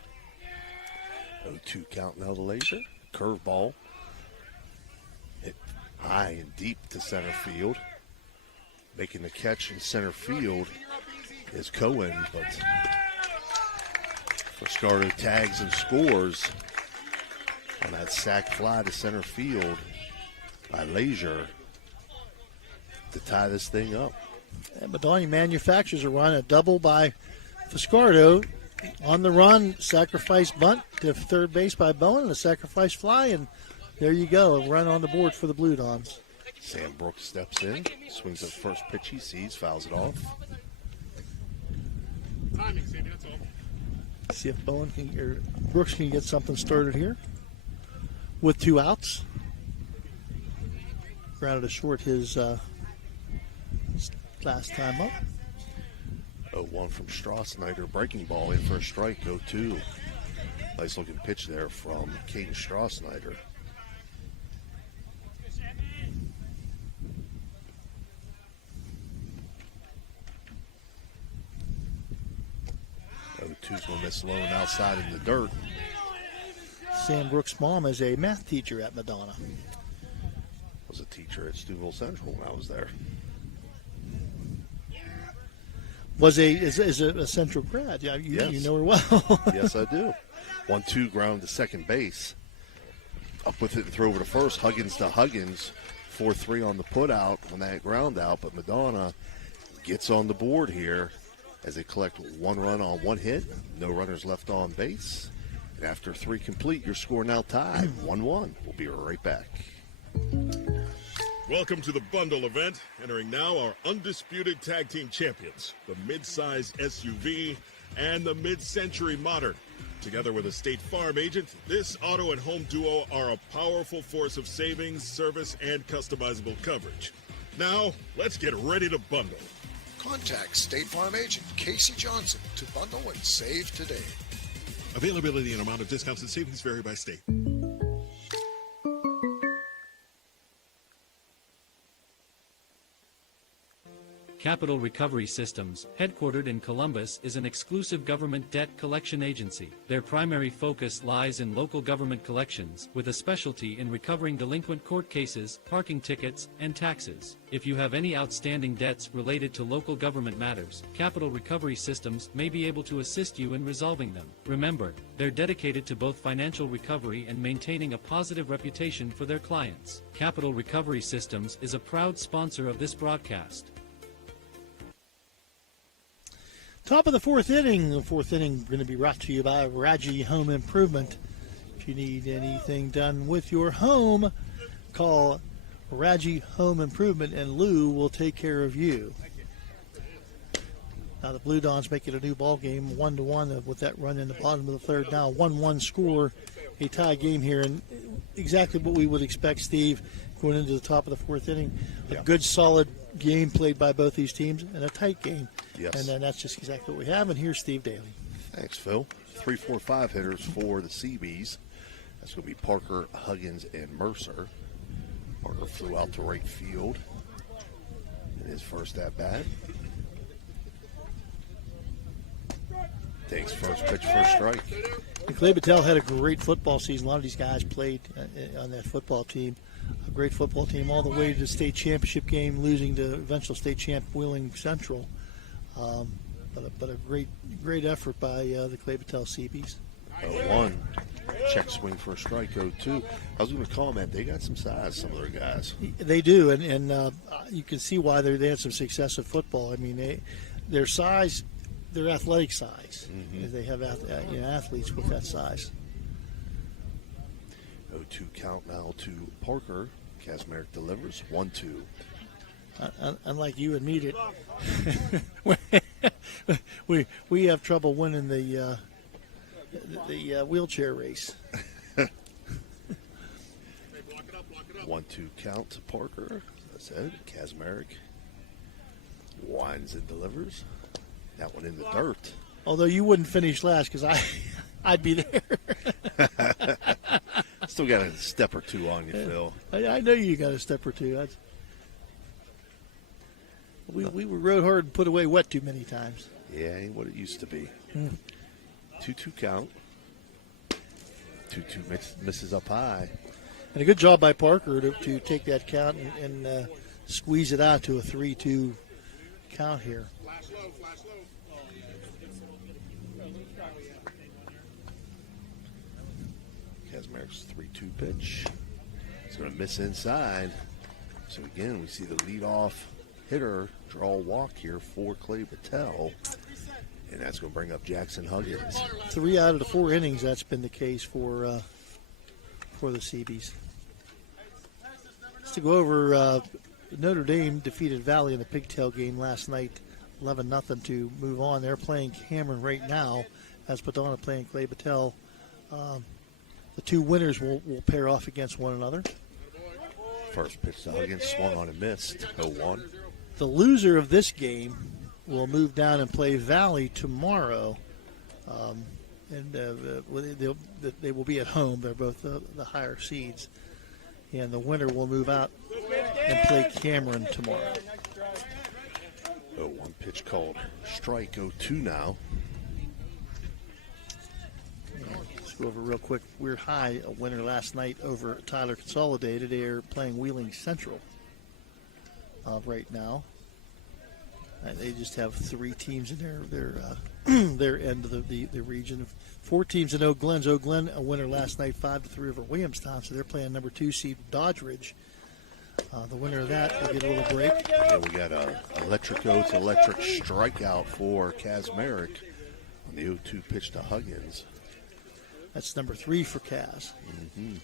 0-2 count now to Lazier. Curveball. Hit high and deep to center field. Making the catch in center field is Cohen, but Fiscardo tags and scores on that sac fly to center field by Lazier to tie this thing up. And Madonna manufactures a run, a double by Fiscardo. On the run, sacrifice bunt to third base by Bowen, and a sacrifice fly, and there you go, a run on the board for the Blue Dons. Sam Brooks steps in, swings at first pitch he sees, fouls it off. Timing, Sandy, that's all. See if Brooks can get something started here with 2 outs. Grounded to short his last time up. 0-1 from Straussnider, breaking ball in for a strike, 0-2. Nice looking pitch there from Caden Straussnider. Two's going to miss low and outside in the dirt. Sam Brooks' mom is a math teacher at Madonna. Was a teacher at Steubenville Central when I was there. Is a Central grad. Yeah, you know her well. Yes, I do. 1-2 ground to second base. Up with it and throw over to first. Huggins to Huggins. 4-3 on the put out on that ground out, but Madonna gets on the board here as they collect 1 run on 1 hit. No runners left on base. And after 3 complete, your score now tied 1-1. We'll be right back. Welcome to the bundle event. Entering now our undisputed tag team champions, the mid-size SUV and the mid-century modern. Together with a State Farm agent, this auto and home duo are a powerful force of savings, service, and customizable coverage. Now, let's get ready to bundle. Contact State Farm agent Casey Johnson to bundle and save today. Availability and amount of discounts and savings vary by state. Capital Recovery Systems, headquartered in Columbus, is an exclusive government debt collection agency. Their primary focus lies in local government collections, with a specialty in recovering delinquent court cases, parking tickets, and taxes. If you have any outstanding debts related to local government matters, Capital Recovery Systems may be able to assist you in resolving them. Remember, they're dedicated to both financial recovery and maintaining a positive reputation for their clients. Capital Recovery Systems is a proud sponsor of this broadcast. Top of the 4th inning. The 4th inning going to be brought to you by Raji Home Improvement. If you need anything done with your home, call Raji Home Improvement, and Lou will take care of you. Now the Blue Dons make it a new ball game, 1-1 with that run in the bottom of the 3rd. Now 1-1 score, a tie game here, and exactly what we would expect, Steve, going into the top of the 4th inning. A good, solid game played by both these teams, and a tight game. Yes. And then that's just exactly what we have. And here's Steve Daly. Thanks, Phil. 3, 4, 5 hitters for the Seabees. That's going to be Parker, Huggins, and Mercer. Parker flew out to right field in his first at-bat. Takes first pitch, first strike. Clay Battelle had a great football season. A lot of these guys played on that football team. A great football team all the way to the state championship game, losing to eventual state champ Wheeling Central. but a great effort by the Clay Battelle Seabees. 0-1. Check swing for a strike. 0-2. I was going to comment, they got some size, some of their guys. They do, and you can see why they had some success at football. I mean, their size, their athletic size. Mm-hmm. They have athletes with that size. 0-2 count now to Parker. Kazmarek delivers. 1-2. Unlike you and me, we have trouble winning the wheelchair race. 1-2 count to Parker. That's it. Kazmarek winds and delivers. That one in the dirt. Although you wouldn't finish last because I'd be there. Still got a step or two on you, Phil. I know you got a step or two. We rode hard and put away wet too many times. Yeah, ain't what it used to be. 2-2 count. 2-2 misses up high. And a good job by Parker to take that count and squeeze it out to a 3-2 count here. Kazmarek's 3-2 pitch. He's going to miss inside. So again, we see the leadoff hitter draw a walk here for Clay Battelle. And that's going to bring up Jackson Huggins. 3 out of the 4 innings, that's been the case for the Seabees. Just to go over, Notre Dame defeated Valley in the Pigtail game last night, 11-0 to move on. They're playing Cameron right now, as Madonna playing Clay Battelle. The two winners will pair off against one another. First pitch to Huggins, swung on and missed. 0-1. The loser of this game will move down and play Valley tomorrow. They will be at home. They're both the higher seeds. And the winner will move out and play Cameron tomorrow. 0-1 pitch called strike. 0-2 now. Let's go over real quick. We're High, a winner last night over Tyler Consolidated. They are playing Wheeling Central right now. They just have 3 teams in their end of the region. 4 teams in Oak Glen. Oak Glen, a winner last night, 5-3 over Williamstown. So they're playing number 2 seed Doddridge. The winner of that will get a little break. Yeah, we got a electric oats, electric strikeout for Kazmarek on the 0-2 pitch to Huggins. That's number 3 for Kaz. Mm-hmm.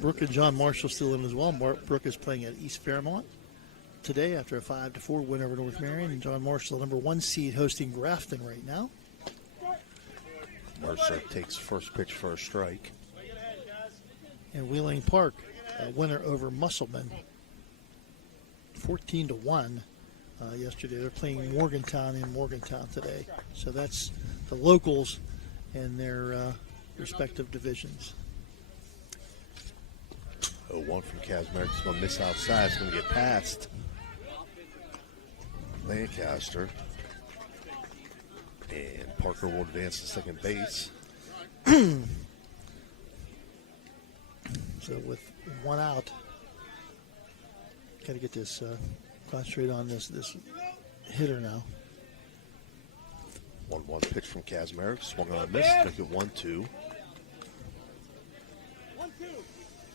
Brooke and John Marshall still in as well. Brooke is playing at East Fairmont today after a 5-4 win over North Marion. And John Marshall, number 1 seed, hosting Grafton right now. Mercer takes first pitch for a strike. And Wheeling Park, a winner over Musselman, 14-1 yesterday. They're playing Morgantown in Morgantown today. So that's the locals in their respective divisions. 0-1 from Kazmarek. It's going to miss outside. It's going to get past Lancaster. And Parker will advance to second base. So with 1 out, got to get this concentrate on this hitter now. 1-1 pitch from Kazmarek. Swung on a miss. Took it 1-2.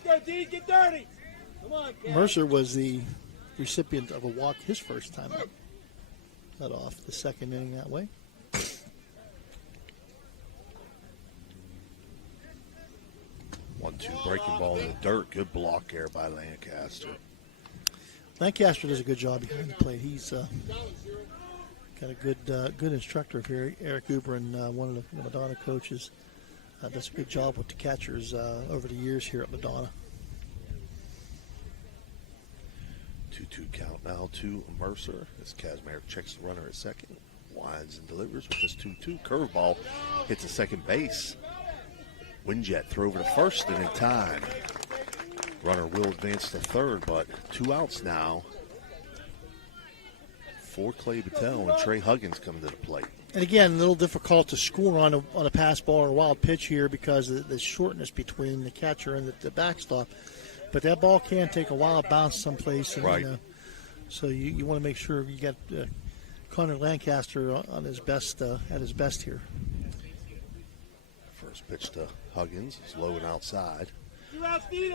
Go, D, get dirty. Come on, Kaz. Mercer was the recipient of a walk his first time up. Led off the second inning that way. 1-2 breaking ball in the dirt. Good block there by Lancaster. Lancaster does a good job behind the plate. He's got a good instructor here, Eric Ubrin, one of the Madonna coaches. Does a good job with the catchers over the years here at Madonna. 2-2 count now to Mercer as Kazmarek checks the runner at second. Winds and delivers with this 2-2. Curveball hits the second base. Windjet throw over to first and in time. Runner will advance to third, but 2 outs now for Clay Battelle and Trey Huggins coming to the plate. And again, a little difficult to score on a pass ball or a wild pitch here because of the shortness between the catcher and the backstop. But that ball can take a wild bounce someplace. And, right. So you want to make sure you got Connor Lancaster on his best at his best here. First pitch to Huggins is low and outside.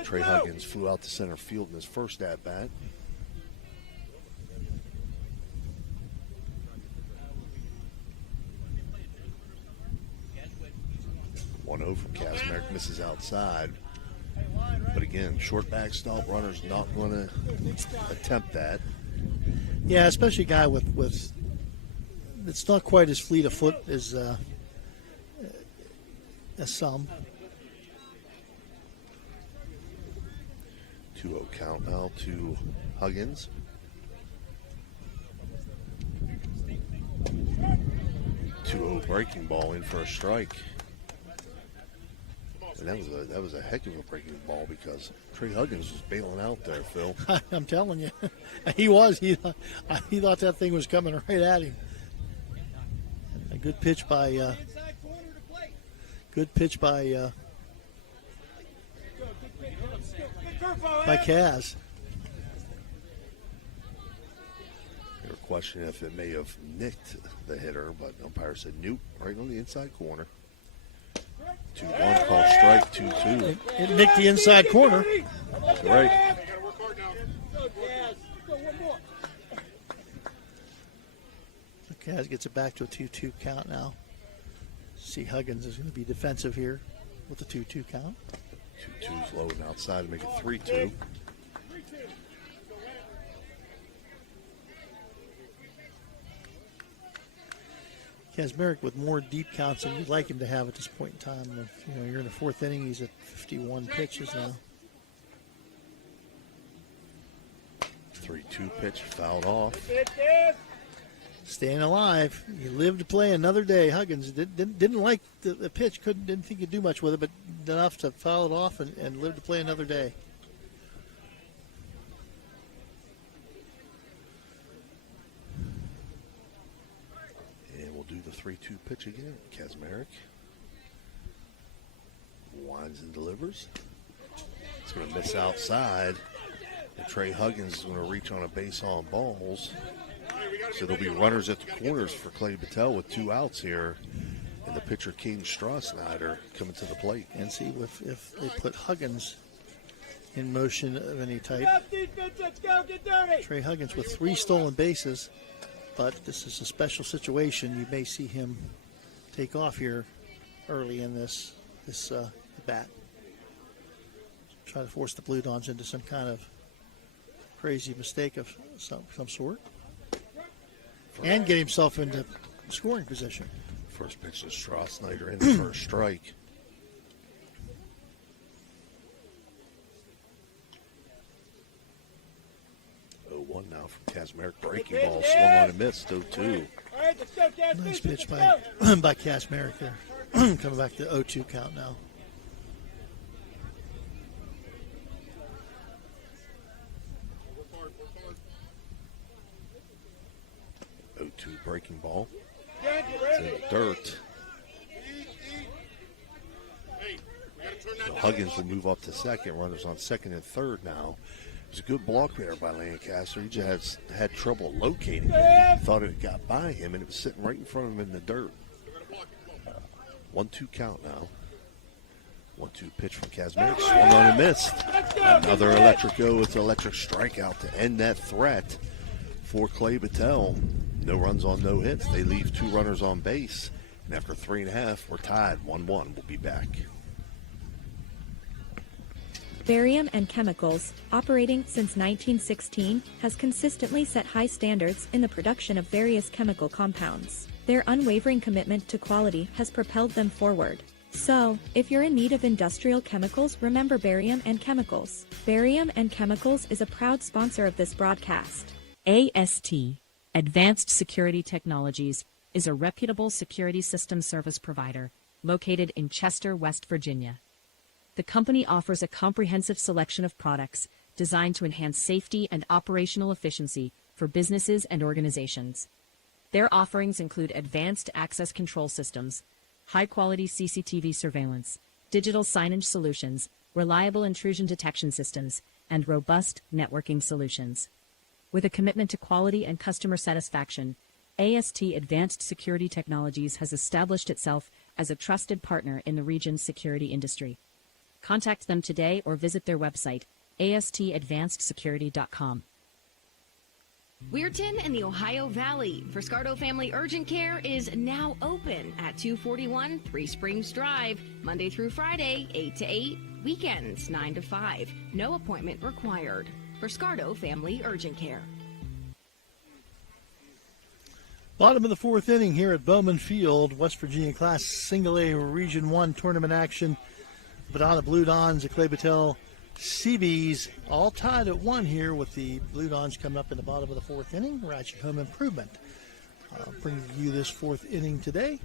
Trey Huggins flew out to center field in his first at bat. 1-0 from Kazmarek, misses outside. But again, short backstop, runner's not going to attempt that. Yeah, especially a guy with it's not quite as fleet of foot as some. 2-0 count now to Huggins. 2-0 breaking ball in for a strike. And that was a heck of a breaking ball because Trey Huggins was bailing out there, Phil. I'm telling you, he was. He thought that thing was coming right at him. A good pitch by Kaz. They were questioning if it may have nicked the hitter, but umpire said nope, right on the inside corner. 2-1, call strike, 2-2. It nicked the inside corner. That's right. Kaz gets it back to a 2-2 count now. See, Huggins is going to be defensive here with the 2-2 count. 2-2's low and outside to make it 3-2. Kazmarek with more deep counts than you'd like him to have at this point in time. You're in the fourth inning. He's at 51 pitches now. 3-2 pitch, fouled off. Staying alive. You live to play another day. Huggins didn't like the pitch. Didn't think he'd do much with it, but enough to foul it off and live to play another day. Do the 3-2 pitch again. Kazmarek winds and delivers. It's going to miss outside. And Trey Huggins is going to reach on a base on balls. So there'll be runners at the corners for Clay Battelle with 2 outs here. And the pitcher, King Strassnyder, coming to the plate. And see if they put Huggins in motion of any type. Trey Huggins with 3 stolen bases. But this is a special situation. You may see him take off here early in this bat. Try to force the Blue Dons into some kind of crazy mistake of some sort. And get himself into scoring position. First pitch to Strassnyder in the first strike. 0-1 now from Kazmarek. Breaking ball, swung on and missed. 0-2. Nice pitch by Kazmarek there. Coming back to 0-2 count now. Breaking ball. It's in the dirt. So Huggins will move up to second. Runners on second and third now. It was a good block there by Lancaster. He just had trouble locating it. He thought it got by him, and it was sitting right in front of him in the dirt. 1-2 count now. 1-2 pitch from Kazmarek. Swung on and missed. Another electric strikeout to end that threat for Clay Battelle. No runs on no hits. They leave 2 runners on base. And after 3.5, we're tied 1-1. We'll be back. Barium and Chemicals, operating since 1916, has consistently set high standards in the production of various chemical compounds. Their unwavering commitment to quality has propelled them forward. So, if you're in need of industrial chemicals, remember Barium and Chemicals. Barium and Chemicals is a proud sponsor of this broadcast. AST, Advanced Security Technologies, is a reputable security system service provider located in Chester, West Virginia. The company offers a comprehensive selection of products designed to enhance safety and operational efficiency for businesses and organizations. Their offerings include advanced access control systems, high-quality CCTV surveillance, digital signage solutions, reliable intrusion detection systems, and robust networking solutions. With a commitment to quality and customer satisfaction, AST Advanced Security Technologies has established itself as a trusted partner in the region's security industry. Contact them today or visit their website, astadvancedsecurity.com. Weirton in the Ohio Valley. Friscardo Family Urgent Care is now open at 241 Three Springs Drive, Monday through Friday, 8 to 8, weekends 9 to 5. No appointment required. Friscardo Family Urgent Care. Bottom of the fourth inning here at Bowman Field, West Virginia Class Single A Region 1 tournament action. Madonna Blue Dons, the Clay Battelle Seabees all tied at 1 here with the Blue Dons coming up in the bottom of the fourth inning. Ratchet home improvement. Bringing you this fourth inning today.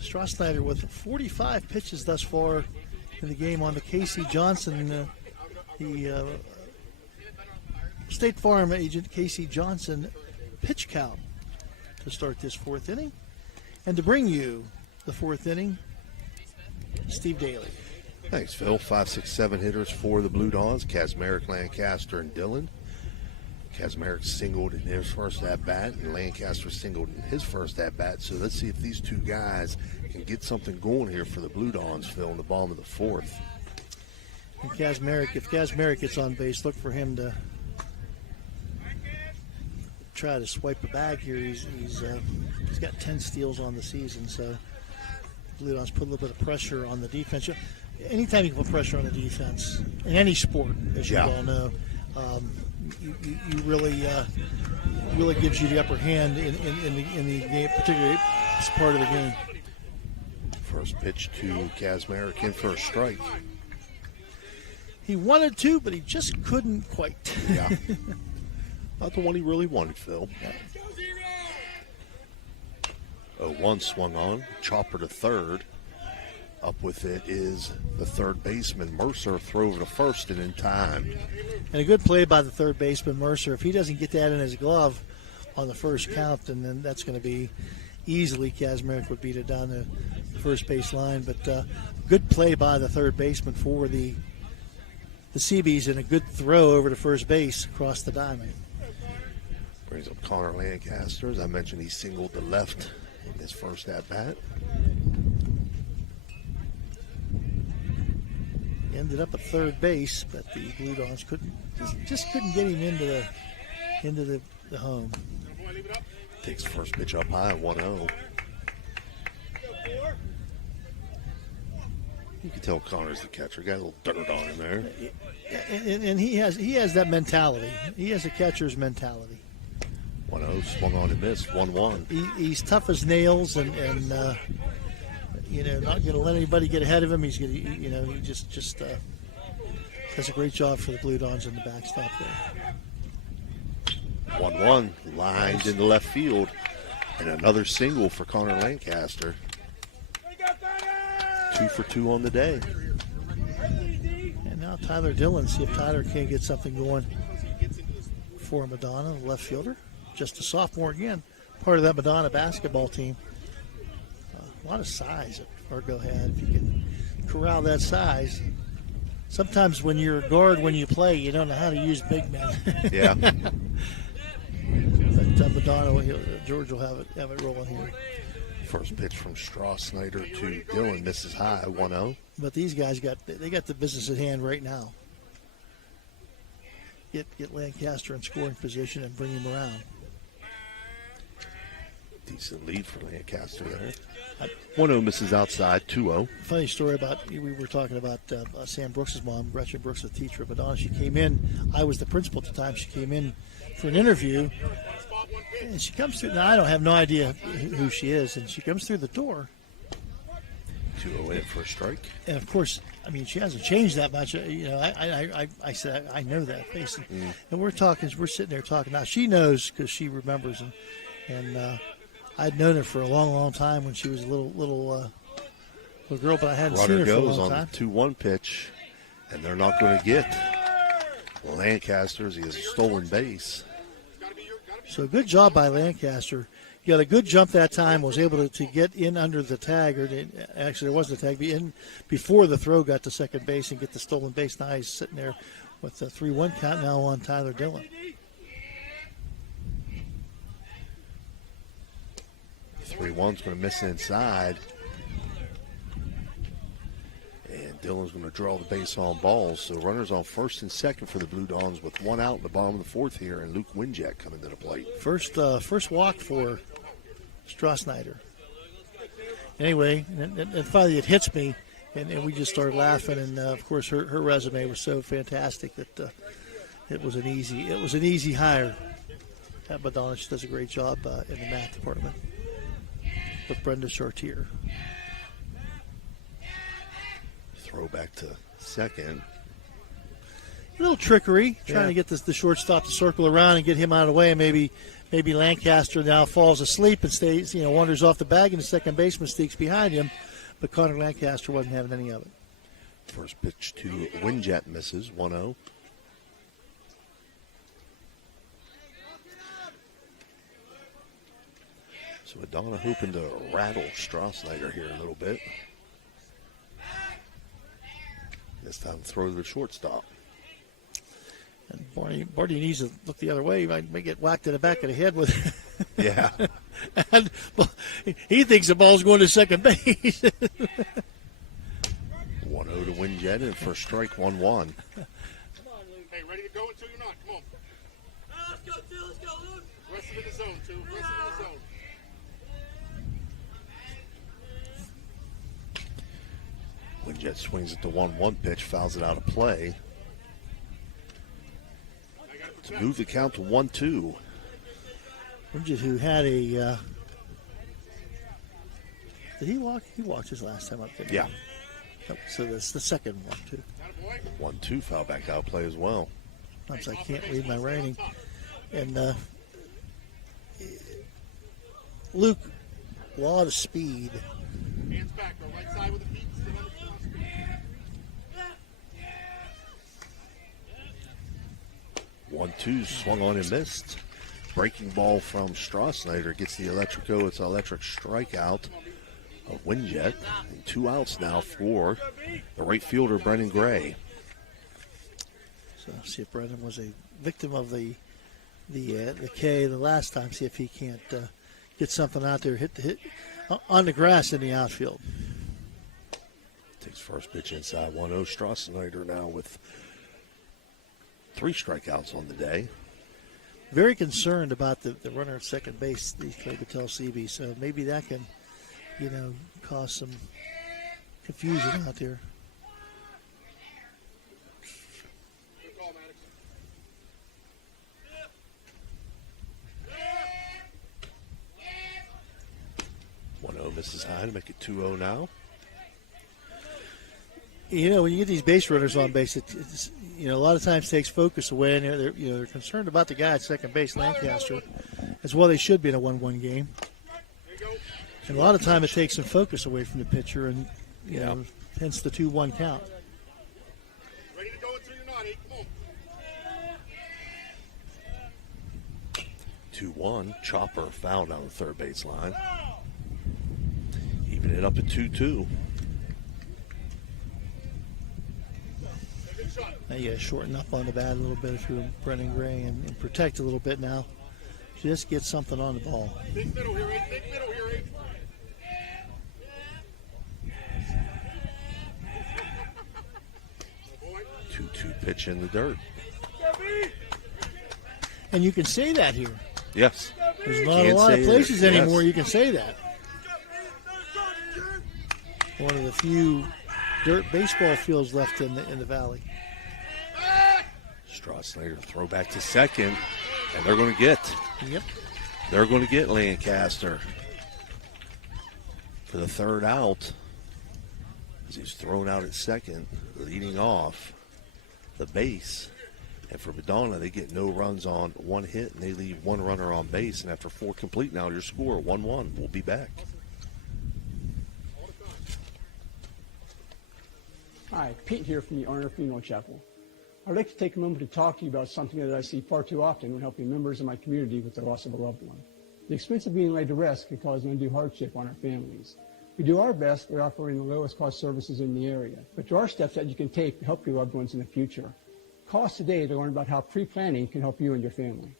Strassnyder with 45 pitches thus far in the game on the Casey Johnson, the State Farm agent Casey Johnson pitch count to start this fourth inning. And to bring you the fourth inning, Steve Daly. Thanks, Phil. 5, 6, 7 hitters for the Blue Dons. Kazmarek, Lancaster, and Dillon. Kazmarek singled in his first at-bat, and Lancaster singled in his first at-bat. So let's see if these two guys can get something going here for the Blue Dons, Phil, in the bottom of the fourth. And Kazmarek, if Kazmarek gets on base, look for him to try to swipe a bag here. He's got 10 steals on the season, so Blue Dons put a little bit of pressure on the defense. Anytime you can put pressure on the defense in any sport, as you all know, you really gives you the upper hand in the game, particularly this part of the game. First pitch to Kazmarek in for a strike. He wanted to, but he just couldn't quite. Yeah. Not the one he really wanted, Phil. 0-1 swung on. Chopper to third. Up with it is the third baseman, Mercer. Throw over to first and in time. And a good play by the third baseman, Mercer. If he doesn't get that in his glove on the first count, then that's going to be easily Kazmarek would beat it down the first base line. But good play by the third baseman for the Seabees, and a good throw over to first base across the diamond. Brings up Connor Lancaster. As I mentioned, he singled to left in his first at-bat. Ended up at third base, but the Blue Dons couldn't get him into the home. Takes first pitch up high, 1-0. You can tell Connor's the catcher. Got a little dirt on him there. And he has that mentality. He has a catcher's mentality. 1-0, swung on and missed, 1-1. He's tough as nails, and not going to let anybody get ahead of him. He's going to, he just does a great job for the Blue Dons in the backstop there. 1-1, lined into left field, and another single for Connor Lancaster. 2 for 2 on the day. And now Tyler Dillon. See if Tyler can't get something going for Madonna, the left fielder. Just a sophomore again, part of that Madonna basketball team. A lot of size that Fargo had. If you can corral that size. Sometimes when you're a guard, when you play, you don't know how to use big men. Yeah. But Madonna, George will have it rolling here. First pitch from Strassnyder to Dillon, misses high, 1-0. But these guys got the business at hand right now. Get Lancaster in scoring position and bring him around. Decent lead for Lancaster there. 1-0 misses outside, 2-0. Funny story we were talking about Sam Brooks' mom, Gretchen Brooks, the teacher at Madonna. She came in, I was the principal at the time, she came in for an interview, and she comes through, now I don't have no idea who she is, and she comes through the door. 2-0 in for a strike. And of course, she hasn't changed that much. I said, I know that face. And we're sitting there talking. Now she knows because she remembers, and I'd known her for a long, long time when she was a little girl, but I hadn't seen her for a long time. Goes on the 2-1 pitch, and they're not going to get Lancaster's. He has a stolen base. So good job by Lancaster. He got a good jump that time, was able to get in under the tag, actually there wasn't a tag, be in before the throw got to second base and get the stolen base. Now he's sitting there with the 3-1 count now on Tyler Dillon. 3-1's going to miss inside. And Dillon's going to draw the base on balls. So runners on first and second for the Blue Dawns with one out in the bottom of the fourth here, and Luke Winjack coming to the plate. First walk for Strassnyder. Anyway, and finally it hits me, and we just started laughing. And of course, her resume was so fantastic that it was an easy hire at Madonna. She does a great job in the math department with Brenda Chartier. Throw back to second. A little trickery, trying to get the shortstop to circle around and get him out of the way. And maybe Lancaster now falls asleep and stays, wanders off the bag, and the second baseman sneaks behind him. But Connor Lancaster wasn't having any of it. First pitch to Winjet misses, 1-0. So Madonna hoping to rattle Strassnyder here a little bit. This time throw to the shortstop. And Barty needs to look the other way. He might get whacked in the back of the head with it. Yeah. And he thinks the ball's going to second base. 1-0 to Winjet, and for strike 1-1. Come on, Luke. Hey, ready to go until you're not. Come on. Let's go, Luke. Rest of in the zone, too. Rest of in the zone. Winjet swings at the 1-1 pitch, fouls it out of play. To move the count to 1-2. Winjet, who had a did he walk? He walked his last time up there. Yeah. So that's the second one, too. 1-2 foul back out of play as well. Sometimes I can't read my writing. And Luke, a lot of speed. Hands back, go right side with the feet. 1-2 swung on and missed. Breaking ball from Strassnyder gets the Electrico. It's an electric strikeout of Winjet. And 2 outs now for the right fielder, Brennan Gray. So see if Brennan was a victim of the K the last time. See if he can't get something out there, hit on the grass in the outfield. Takes first pitch inside 1-0. Strassnyder now with 3 strikeouts on the day. Very concerned about the runner at second base, the Clay Battelle CB. So maybe that can, cause some confusion out there. Misses high to make it 2-0 now. When you get these base runners on base, it's a lot of times takes focus away, and they're concerned about the guy at second base, Lancaster, as well. They should be in a 1-1 game. And a lot of time it takes some focus away from the pitcher, and hence the 2-1 count. Ready to go until you're not. Come on. 2-1. Chopper fouled on the third base line. Even it up at 2-2. Now you got to shorten up on the bat a little bit if you're Brennan Gray and protect a little bit now. Just get something on the ball. Big middle here, Big middle here, 2-2 pitch in the dirt. And you can say that here. Yes. There's not a lot of places anymore you can say that. One of the few dirt baseball fields left in the valley. Strassnyder throw back to second, and they're going to get. Yep. They're going to get Lancaster for the third out as he's thrown out at second, leading off the base. And for Madonna, they get no runs on 1 hit, and they leave 1 runner on base. And after 4 complete now, your score 1-1. We'll be back. Hi, Pete here from the Arner Funeral Chapel. I'd like to take a moment to talk to you about something that I see far too often when helping members of my community with the loss of a loved one. The expense of being laid to rest can cause undue hardship on our families. We do our best by offering the lowest cost services in the area, but there are steps that you can take to help your loved ones in the future. Call us today to learn about how pre-planning can help you and your family.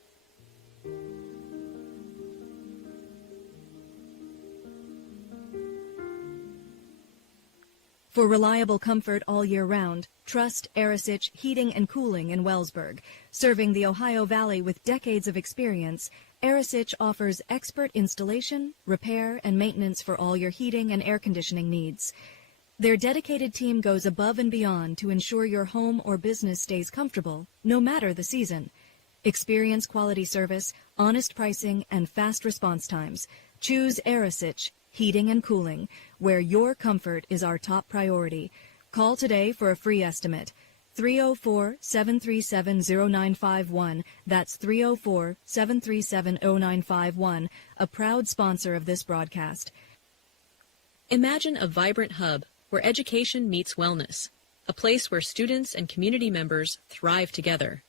For reliable comfort all year round, trust Arisich Heating and Cooling in Wellsburg. Serving the Ohio Valley with decades of experience, Arisich offers expert installation, repair, and maintenance for all your heating and air conditioning needs. Their dedicated team goes above and beyond to ensure your home or business stays comfortable, no matter the season. Experience quality service, honest pricing, and fast response times. Choose Arisich Heating and Cooling, where your comfort is our top priority. Call today for a free estimate. 304-737-0951. That's 304-737-0951, a proud sponsor of this broadcast. Imagine a vibrant hub where education meets wellness, a place where students and community members thrive together.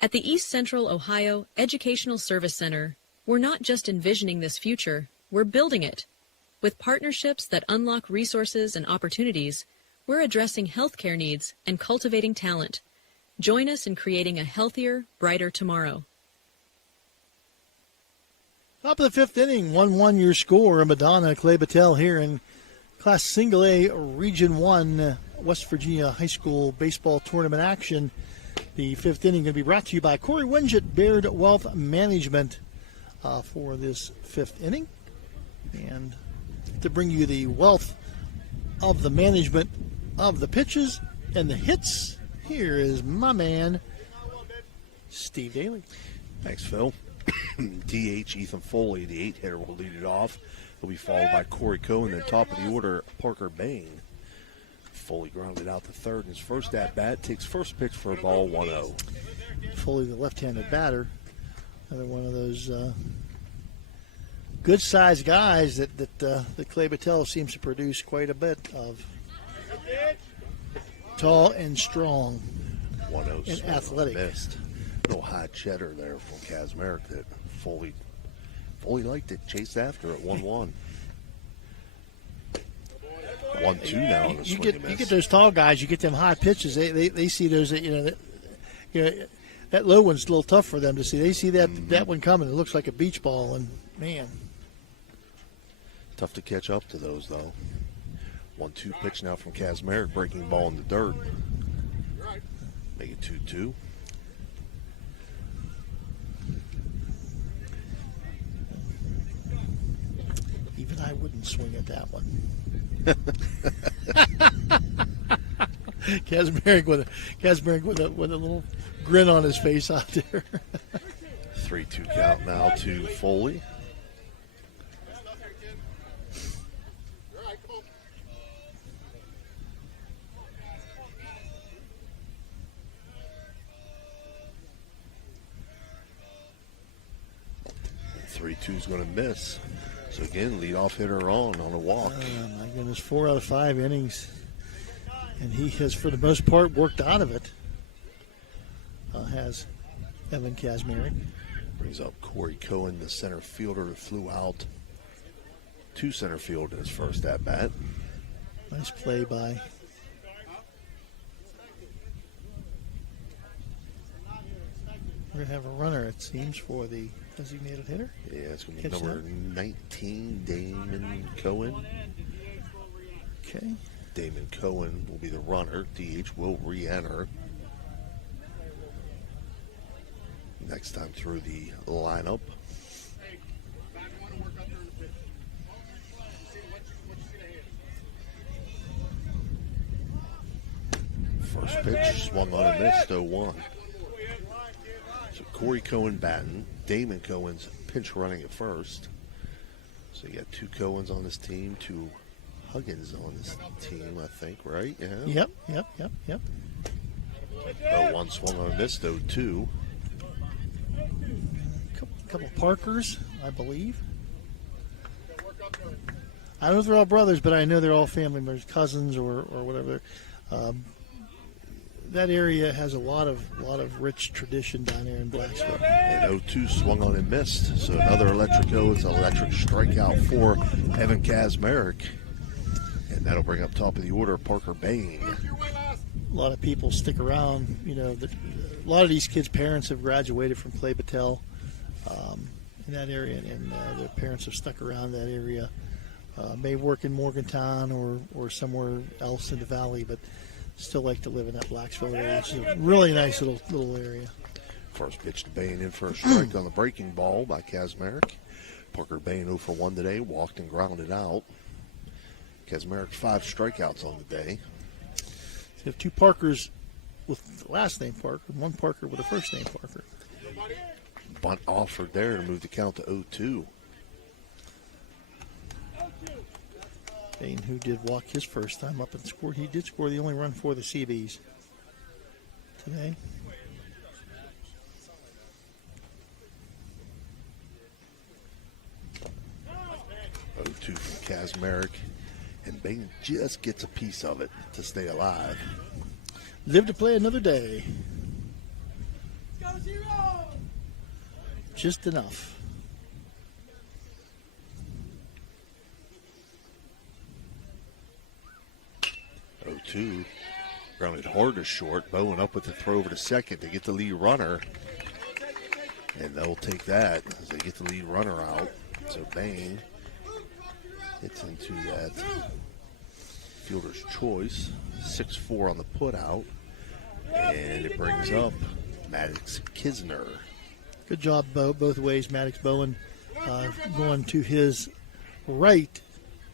At the East Central Ohio Educational Service Center, we're not just envisioning this future, we're building it. With partnerships that unlock resources and opportunities, we're addressing healthcare needs and cultivating talent. Join us in creating a healthier, brighter tomorrow. Top of the fifth inning, 1-1 your score. Madonna, Clay Battelle here in Class Single A Region 1 West Virginia High School Baseball Tournament action. The fifth inning going to be brought to you by Corey Winget, Baird Wealth Management for this fifth inning. And to bring you the wealth of the management of the pitches and the hits, here is my man, Steve Daly. Thanks, Phil. DH Ethan Foley, the 8-hitter, will lead it off. He'll be followed by Corey Cohen, then top of the order, Parker Bain. Foley grounded out to third in his first at-bat, takes first pitch for a ball, 1-0. Foley, the left-handed batter, another one of those good-sized guys that Clay Battelle seems to produce quite a bit of. Tall and strong 1-0 and athletic. Missed. Little high cheddar there from Kazmarek that Foley liked it, chased after it, 1-1. 1-2 now. You get those tall guys, you get them high pitches. They see those. That low one's a little tough for them to see. They see that one coming. It looks like a beach ball, and man, tough to catch up to those though. 1-2 pitch now from Kazmarek, breaking ball in the dirt. Make it 2-2. Even I wouldn't swing at that one. Kazmarek with a little grin on his face out there. 3-2 count now to Foley. Two's going to miss. So again, leadoff hitter on a walk. Oh my goodness, 4 out of 5 innings, and he has, for the most part, worked out of it. Has Evan Kazmarek. Brings up Corey Cohen, the center fielder who flew out to center field in his first at bat. Nice play by. We're going to have a runner, it seems, for the designated hitter. Yeah, it's going to be number 19, Damon Cohen. Okay. Damon Cohen will be the runner. DH will re-enter. Next time through the lineup. First pitch swung on and missed, 0-1. So Corey Cohen batting. Damon Cohen's pinch running at first. So you got 2 Cohens on this team, 2 Huggins on this team, I think, right? Yeah. Yep. 0-1 swung on and missed, 0-2. Couple Parkers, I believe. I don't know if they're all brothers, but I know they're all family members, cousins or whatever. That area has a lot of rich tradition down there in Blacksburg. And 0-2 swung on and missed. So another electric it's an electric strikeout for Evan Kazmarek. And that'll bring up top of the order Parker Bain. A lot of people stick around. You know, a lot of these kids' parents have graduated from Clay Battelle in that area, and their parents have stuck around that area may work in Morgantown or somewhere else in the valley, but still like to live in that Blacksville area. It's a really nice little area. First pitch to Bain in for a strike on the breaking ball by Kazmarek. Parker Bain 0 for 1 today, walked and grounded out. Kazmarek 5 strikeouts on the day. So you have 2 Parkers with the last name Parker, and 1 Parker with the first name Parker. Bunt offered there to move the count to 0-2. Bain, who did walk his first time up and scored. He did score the only run for the Seabees today. Two from Kazmarek, and Bain just gets a piece of it to stay alive. Live to play another day. Just enough. 0-2. Grounded hard to short. Bowen up with the throw over to second to get the lead runner. And they'll take that as they get the lead runner out. So Bain gets into that fielder's choice. 6-4 on the put out. And it brings up Maddox Kisner. Good job both ways. Maddox Bowen going to his right,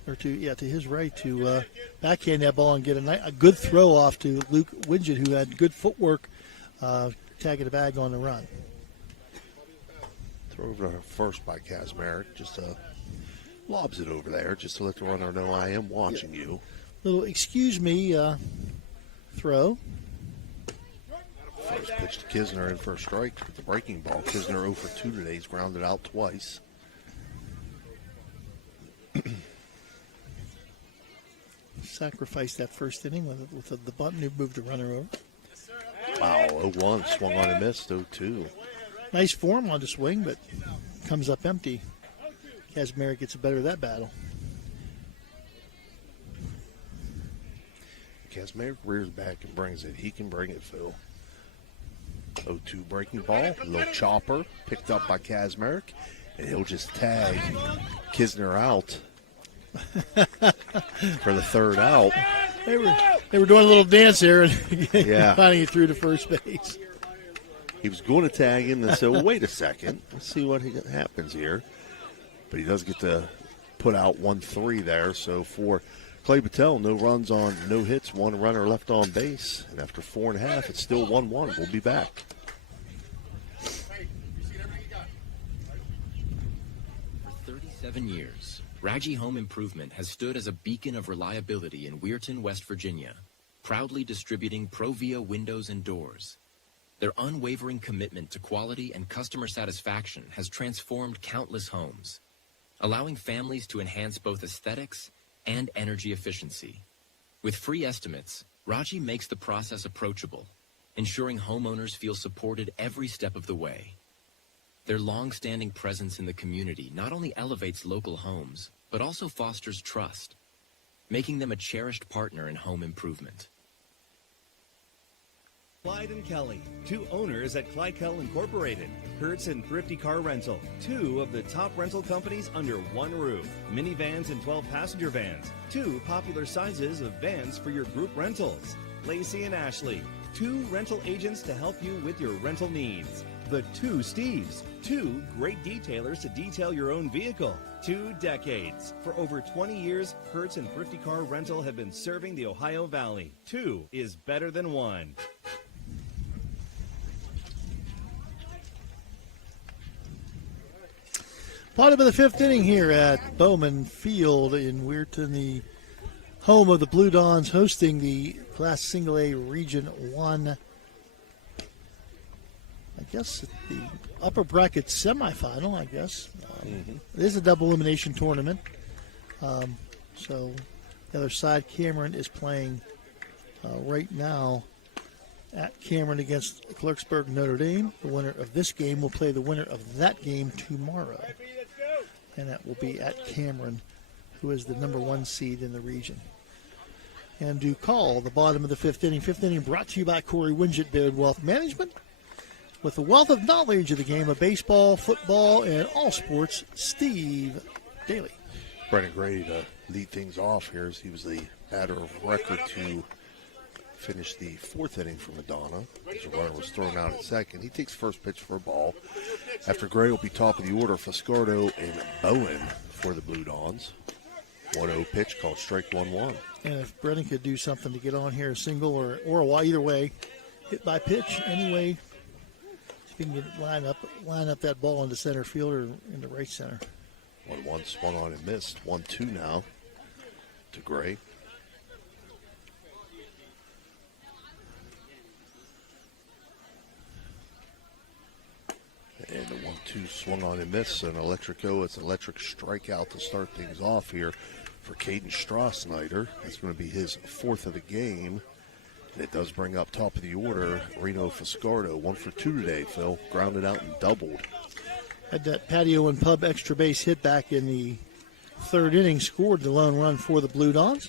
or to his right to backhand that ball and get a good throw off to Luke Widget, who had good footwork, tagging the bag on the run. Throw over to first by Kazmarek. Just lobs it over there just to let the runner know I am watching you. Little excuse me throw. First pitch to Kisner in for a strike with the breaking ball. Kisner 0 for 2 today. He's grounded out twice. Sacrificed that first inning with the bunt and moved the runner over. Wow, 0-1. Swung on and missed. 0-2. Nice form on the swing, but comes up empty. Kazmarek gets the better of that battle. Kazmarek rears back and brings it. He can bring it, Phil. 0-2 breaking ball. Little chopper picked up by Kazmarek. And he'll just tag Kisner out for the third out. They were doing a little dance there and finding it through to first base. He was going to tag him and said, well, wait a second. Let's see what happens here. But he does get to put out 1-3 there. So for Clay Battelle, no runs on, no hits, 1 runner left on base. And after 4.5, it's still 1-1. We'll be back. For 37 years, Raji Home Improvement has stood as a beacon of reliability in Weirton, West Virginia, proudly distributing Provia windows and doors. Their unwavering commitment to quality and customer satisfaction has transformed countless homes, allowing families to enhance both aesthetics and energy efficiency. With free estimates, Raji makes the process approachable, ensuring homeowners feel supported every step of the way. Their long-standing presence in the community not only elevates local homes, but also fosters trust, making them a cherished partner in home improvement. Clyde and Kelly, 2 owners at Clykel Incorporated. Hertz and Thrifty Car Rental, 2 of the top rental companies under one roof. Minivans and 12-passenger vans, 2 popular sizes of vans for your group rentals. Lacey and Ashley, 2 rental agents to help you with your rental needs. The 2 Steves, 2 great detailers to detail your own vehicle. 2 decades. For over 20 years, Hertz and Thrifty Car Rental have been serving the Ohio Valley. 2 is better than 1. Bottom of the 5th inning here at Bowman Field in Weirton, the home of the Blue Dons, hosting the Class Single A Region 1. I guess the upper bracket semifinal, I guess. It is a double elimination tournament. So the other side, Cameron is playing right now at Cameron against Clarksburg Notre Dame. The winner of this game will play the winner of that game tomorrow. And that will be at Cameron, who is the number 1 seed in the region. And to call the bottom of the 5th inning. 5th inning brought to you by Corey Winget, Baird Wealth Management. With a wealth of knowledge of the game of baseball, football, and all sports, Steve Daly. Brennan Grady, the lead things off here as he was the batter of record to finish the fourth inning for Madonna. As the runner was thrown out at second. He takes first pitch for a ball. After Gray will be top of the order, Fiscardo and Bowen for the Blue Dons. 1-0 pitch called strike 1-1. And if Brennan could do something to get on here, a single or a wide, either way, hit by pitch, anyway, he can line up that ball into center field or into right center. 1-1 swung on and missed. 1-2 now to Gray. And the 1-2 swung on and missed. So it's an electric strikeout to start things off here for Caden Strassnyder. That's going to be his fourth of the game. And it does bring up top of the order Reno Fiscardo. 1 for 2 today, Phil. Grounded out and doubled. Had that patio and pub extra base hit back in the third inning, scored the lone run for the Blue Dons.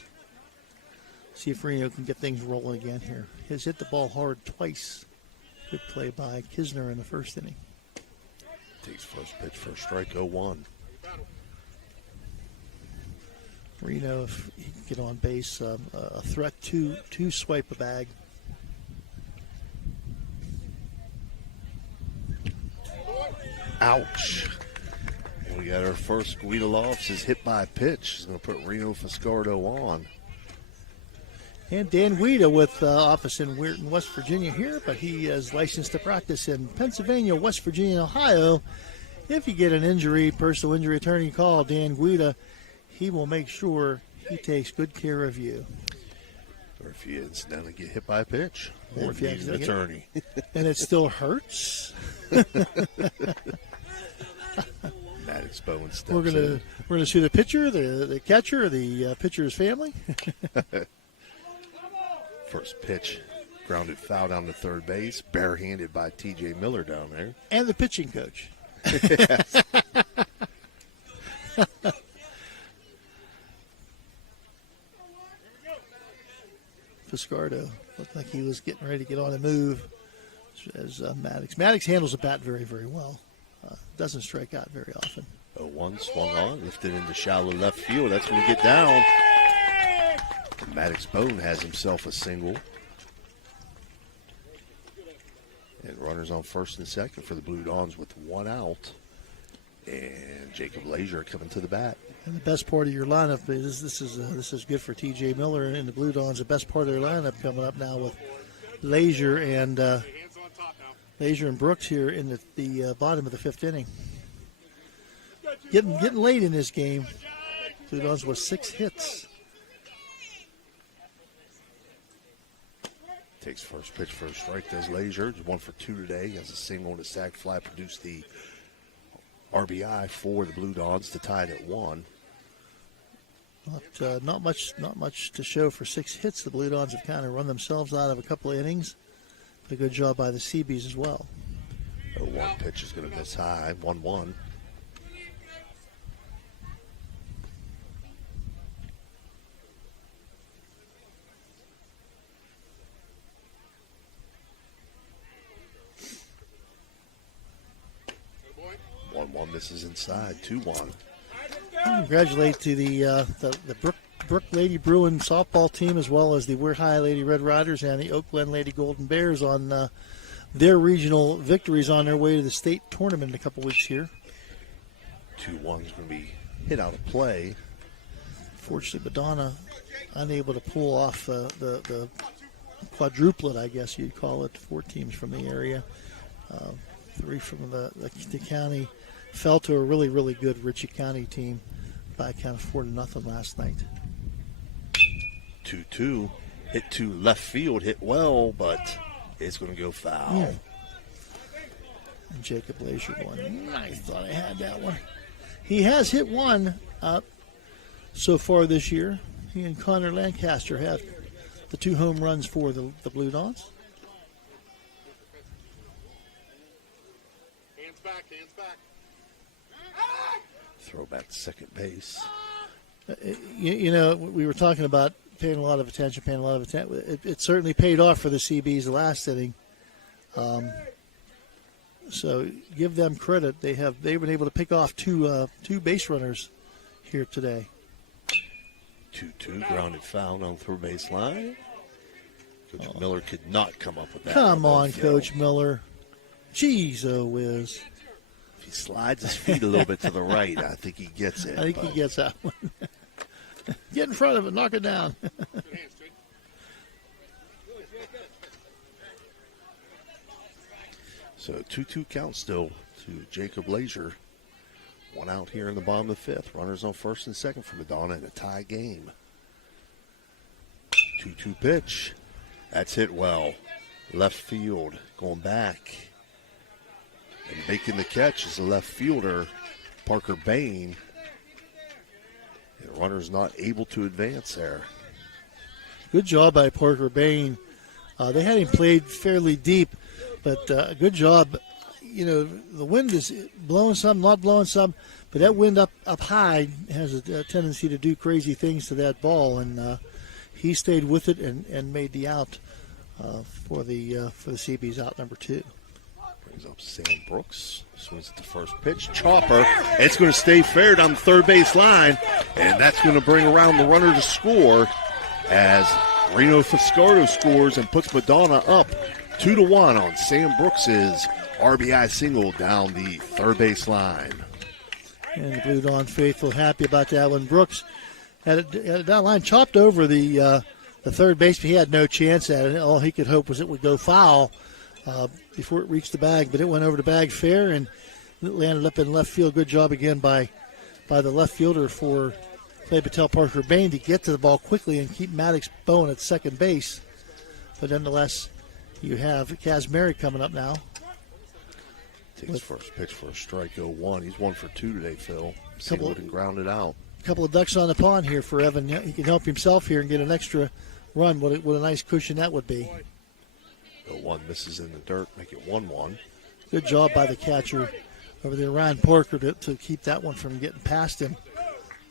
See if Reno can get things rolling again here. Has hit the ball hard twice. Good play by Kisner in the first inning. Takes first pitch for a strike, 0-1. Reno, if he can get on base, a threat to swipe a bag. Ouch. We got our first Guida Lofts is hit by a pitch. He's going to put Reno Fiscardo on. And Dan Guida with office in Weirton, West Virginia here, but he is licensed to practice in Pennsylvania, West Virginia, Ohio. If you get an injury, personal injury attorney, call Dan Guida. He will make sure he takes good care of you. Or if you incidentally get hit by a pitch, or or if you need an attorney. And it still hurts. Maddox Bowen steps We're gonna see the pitcher, the catcher, the pitcher's family. First pitch, grounded foul down to third base, barehanded by T.J. Miller down there. And the pitching coach. Yes. Fiscardo looked like he was getting ready to get on and move as Maddox. Maddox handles the bat very, very well. Doesn't strike out very often. 0-1 swung on, lifted into shallow left field. That's going to get down. Maddox Bone has himself a single. And runners on first and second for the Blue Dons with one out. And Jacob Leisure coming to the bat. And the best part of your lineup is this is good for T.J. Miller and the Blue Dons. The best part of their lineup coming up now with Leisure and Brooks here in the bottom of the fifth inning. Getting late in this game. Blue Dons with 6 hits. Takes first pitch for a strike, does Leisure. 1 for 2 today. He has a single and a sac fly, produced the RBI for the Blue Dons to tie it at 1. Not much to show for 6 hits. The Blue Dons have kind of run themselves out of a couple of innings. But a good job by the Seabees as well. 0-1 pitch is going to miss high. 1-1. Misses inside. 2-1. Congratulate to the Brook Lady Bruin softball team, as well as the Weir High Lady Red Riders and the Oak Glen Lady Golden Bears on their regional victories on their way to the state tournament in a couple weeks here. 2-1 is going to be hit out of play. Fortunately, Madonna unable to pull off the quadruplet, I guess you'd call it. 4 teams from the area, 3 from the county. Fell to a really, really good Ritchie County team by a count of 4-0 last night. 2-2. Hit to left field, hit well, but it's going to go foul. Yeah. And Jacob Leisure one. I thought I had that one. He has hit one so far this year. He and Connor Lancaster have the 2 home runs for the Blue Dons. Hands back. Throw back to second base. You know, we were talking about paying a lot of attention. It certainly paid off for the CBs the last inning. So give them credit. They've been able to pick off two base runners here today. 2-2, grounded foul on the third base line. Coach Miller could not come up with that. Come on, Coach Miller. Jeez, whiz. If he slides his feet a little bit to the right, I think he gets it. I think he gets that one. Get in front of it, knock it down. So 2-2 count still to Jacob Lazier. One out here in the bottom of the fifth. Runners on first and second for Madonna in a tie game. 2-2 pitch. That's hit well. Left field going back. And making the catch is the left fielder, Parker Bain. And the runner's not able to advance there. Good job by Parker Bain. They had him played fairly deep, but good job. You know, the wind is blowing some, not blowing some, but that wind up high has a tendency to do crazy things to that ball, and he stayed with it and made the out for the CB's out number 2. Brings up Sam Brooks, swings at the first pitch, chopper. It's going to stay fair down the third base line, and that's going to bring around the runner to score as Reno Fiscardo scores and puts Madonna up 2-1 on Sam Brooks's RBI single down the third base line. And the Blue Dawn faithful happy about that one. Brooks had it down line, chopped over the third baseman. He had no chance at it. All he could hope was it would go foul before it reached the bag, but it went over the bag fair and it landed up in left field. Good job again by the left fielder for Clay Battelle, Parker Bain, to get to the ball quickly and keep Maddox Bowen at second base. But nonetheless, you have Kazmarek coming up now. Takes first pitch for a strike, 0-1. He's 1 for 2 today, Phil. Singled and grounded out. A couple of ducks on the pond here for Evan. He can help himself here and get an extra run. What a nice cushion that would be. 0-1 misses in the dirt, make it 1-1. Good job by the catcher over there, Ryan Porker, to keep that one from getting past him.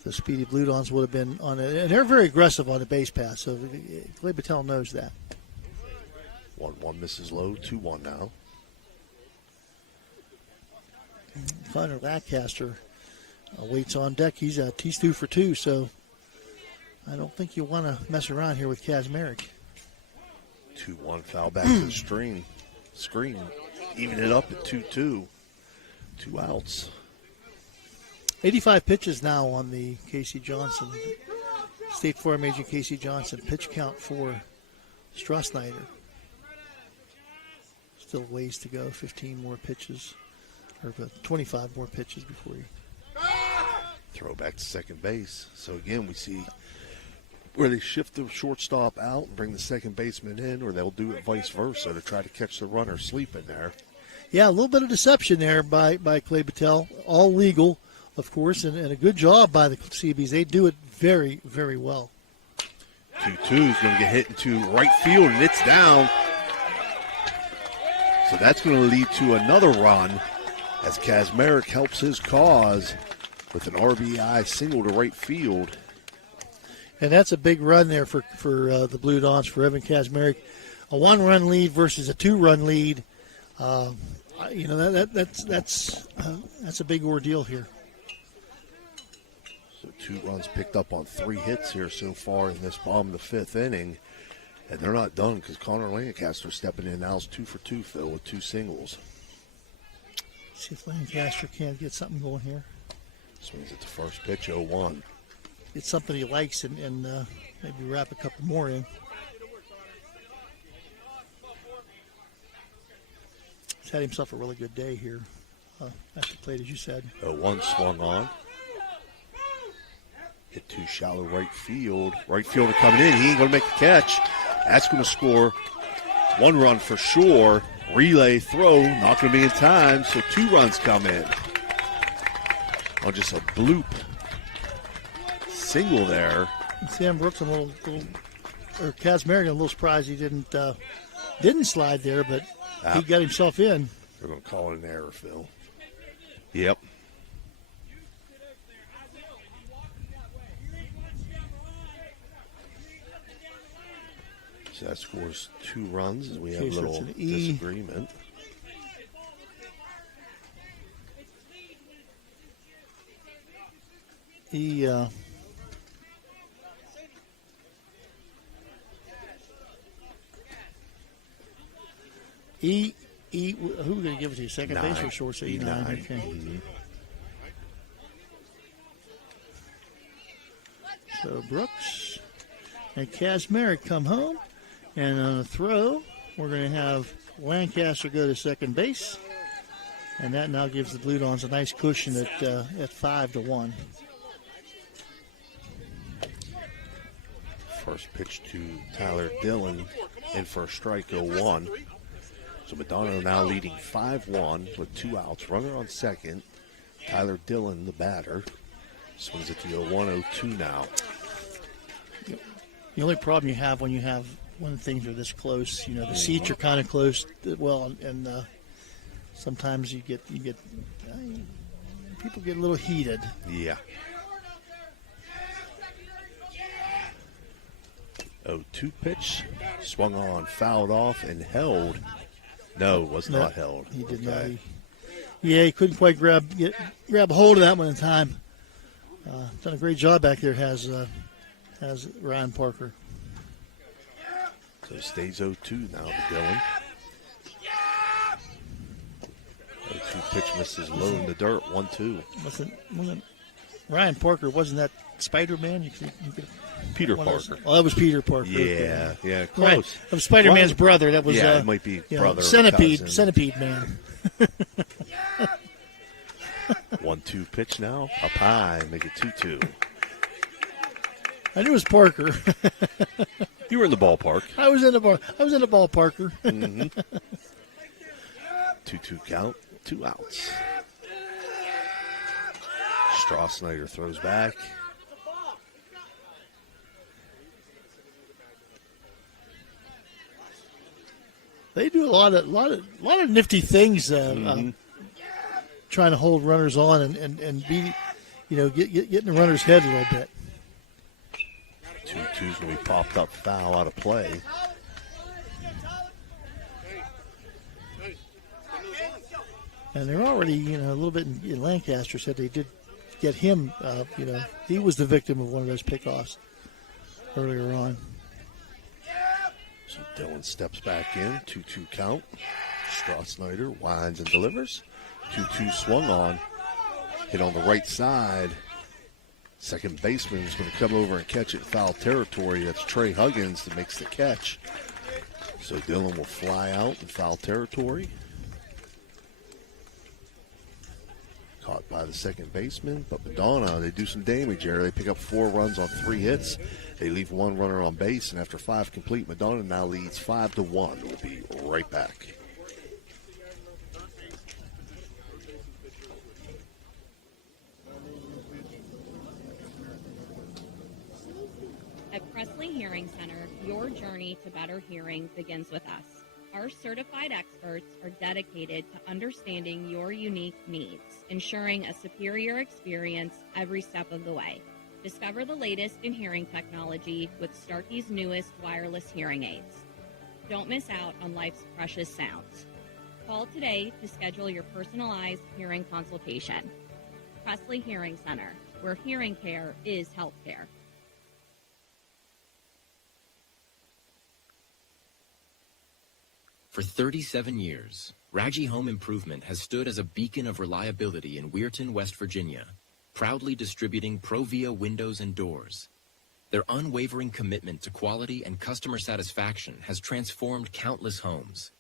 The speedy Blue Dons would have been on it. And they're very aggressive on the base pass, so Clay Battelle knows that. 1-1 misses low, 2-1 now. Connor Lancaster waits on deck. He's 2 for 2, so I don't think you want to mess around here with Kazmarek. 2-1 foul back to the screen. Even it up at 2-2. 2 outs. 85 pitches now on the Casey Johnson, State Farm agent Casey Johnson pitch count for Strassnyder. Still ways to go, 15 more pitches, or 25 more pitches before you. Throw back to second base. So again, we see where they shift the shortstop out and bring the second baseman in, or they'll do it vice versa to try to catch the runner sleeping there. Yeah, a little bit of deception there by Clay Battelle. All legal, of course, and a good job by the CBs. They do it very, very well. 2-2 is going to get hit into right field, and it's down. So that's going to lead to another run as Kazmarek helps his cause with an RBI single to right field. And that's a big run there for the Blue Dons, for Evan Kazmarek. A 1-run lead versus a 2-run lead. That's a big ordeal here. So 2 runs picked up on 3 hits here so far in this bottom of the 5th inning. And they're not done because Connor Lancaster stepping in now is 2 for 2, Phil, with 2 singles. See if Lancaster can get something going here. Swings at the first pitch, 0-1. It's something he likes and maybe wrap a couple more in. He's had himself a really good day here at the plate, as you said. 0-1 swung on. Hit too shallow right field. Right fielder coming in. He ain't going to make the catch. That's going to score 1 run for sure. Relay throw, not going to be in time, so 2 runs come in. On just a bloop single there. Sam Brooks a little or Kazmarek a little surprised he didn't slide there, but he got himself in. They're going to call it an error, Phil. Yep. So that scores 2 runs as we have a little disagreement. Who are we going to give it to? Second base or short? E9. Okay. Mm-hmm. So Brooks and Kazmarek come home. And on a throw, we're going to have Lancaster go to second base. And that now gives the Blue Dons a nice cushion at 5-1. First pitch to Tyler Dillon in for a strike, 0-1. So Madonna now leading 5-1 with 2 outs. Runner on second. Tyler Dillon, the batter, swings at the 0-1-0-2 now. The only problem you have when things are this close, the seats are kind of close. Well, and sometimes you get people get a little heated. Yeah. 0-2 pitch, swung on, fouled off, and held. No, was not held. He did not. He couldn't quite grab a hold of that one in time. Done a great job back there. Has Ryan Parker. So it stays 0-2 now to Dillon. 0-2 pitch misses low in the dirt. 1-2. Wasn't Ryan Parker? Wasn't that Spider-Man? Peter Parker. Oh, that was Peter Parker. Yeah, yeah, close. Right. That was Spider-Man's brother. That was it might be brother. Centipede Man. 1-2 pitch now. Up high, make it 2-2. I knew it was Parker. You were in the ballpark. I was in the ballparker. Mm-hmm. 2-2 count, 2 outs. Straw-Snyder throws back. They do a lot of nifty things, trying to hold runners on and be, get in the runner's head a little bit. 2-2's going to be popped up, foul out of play. And they're already, a little bit in Lancaster said they did get him, he was the victim of one of those pickoffs earlier on. So Dillon steps back in, 2-2 count. Straw-Snyder winds and delivers. 2-2 swung on, hit on the right side. Second baseman is going to come over and catch it in foul territory. That's Trey Huggins that makes the catch. So Dillon will fly out in foul territory. Caught by the second baseman, but Madonna, they do some damage here. They pick up 4 runs on 3 hits. They leave 1 runner on base, and after 5 complete, Madonna now leads 5-1. We'll be right back. At Presley Hearing Center, your journey to better hearing begins with us. Our certified experts are dedicated to understanding your unique needs, ensuring a superior experience every step of the way. Discover the latest in hearing technology with Starkey's newest wireless hearing aids. Don't miss out on life's precious sounds. Call today to schedule your personalized hearing consultation. Presley Hearing Center, where hearing care is health care. For 37 years, Raggi Home Improvement has stood as a beacon of reliability in Weirton, West Virginia, proudly distributing Provia windows and doors. Their unwavering commitment to quality and customer satisfaction has transformed countless homes,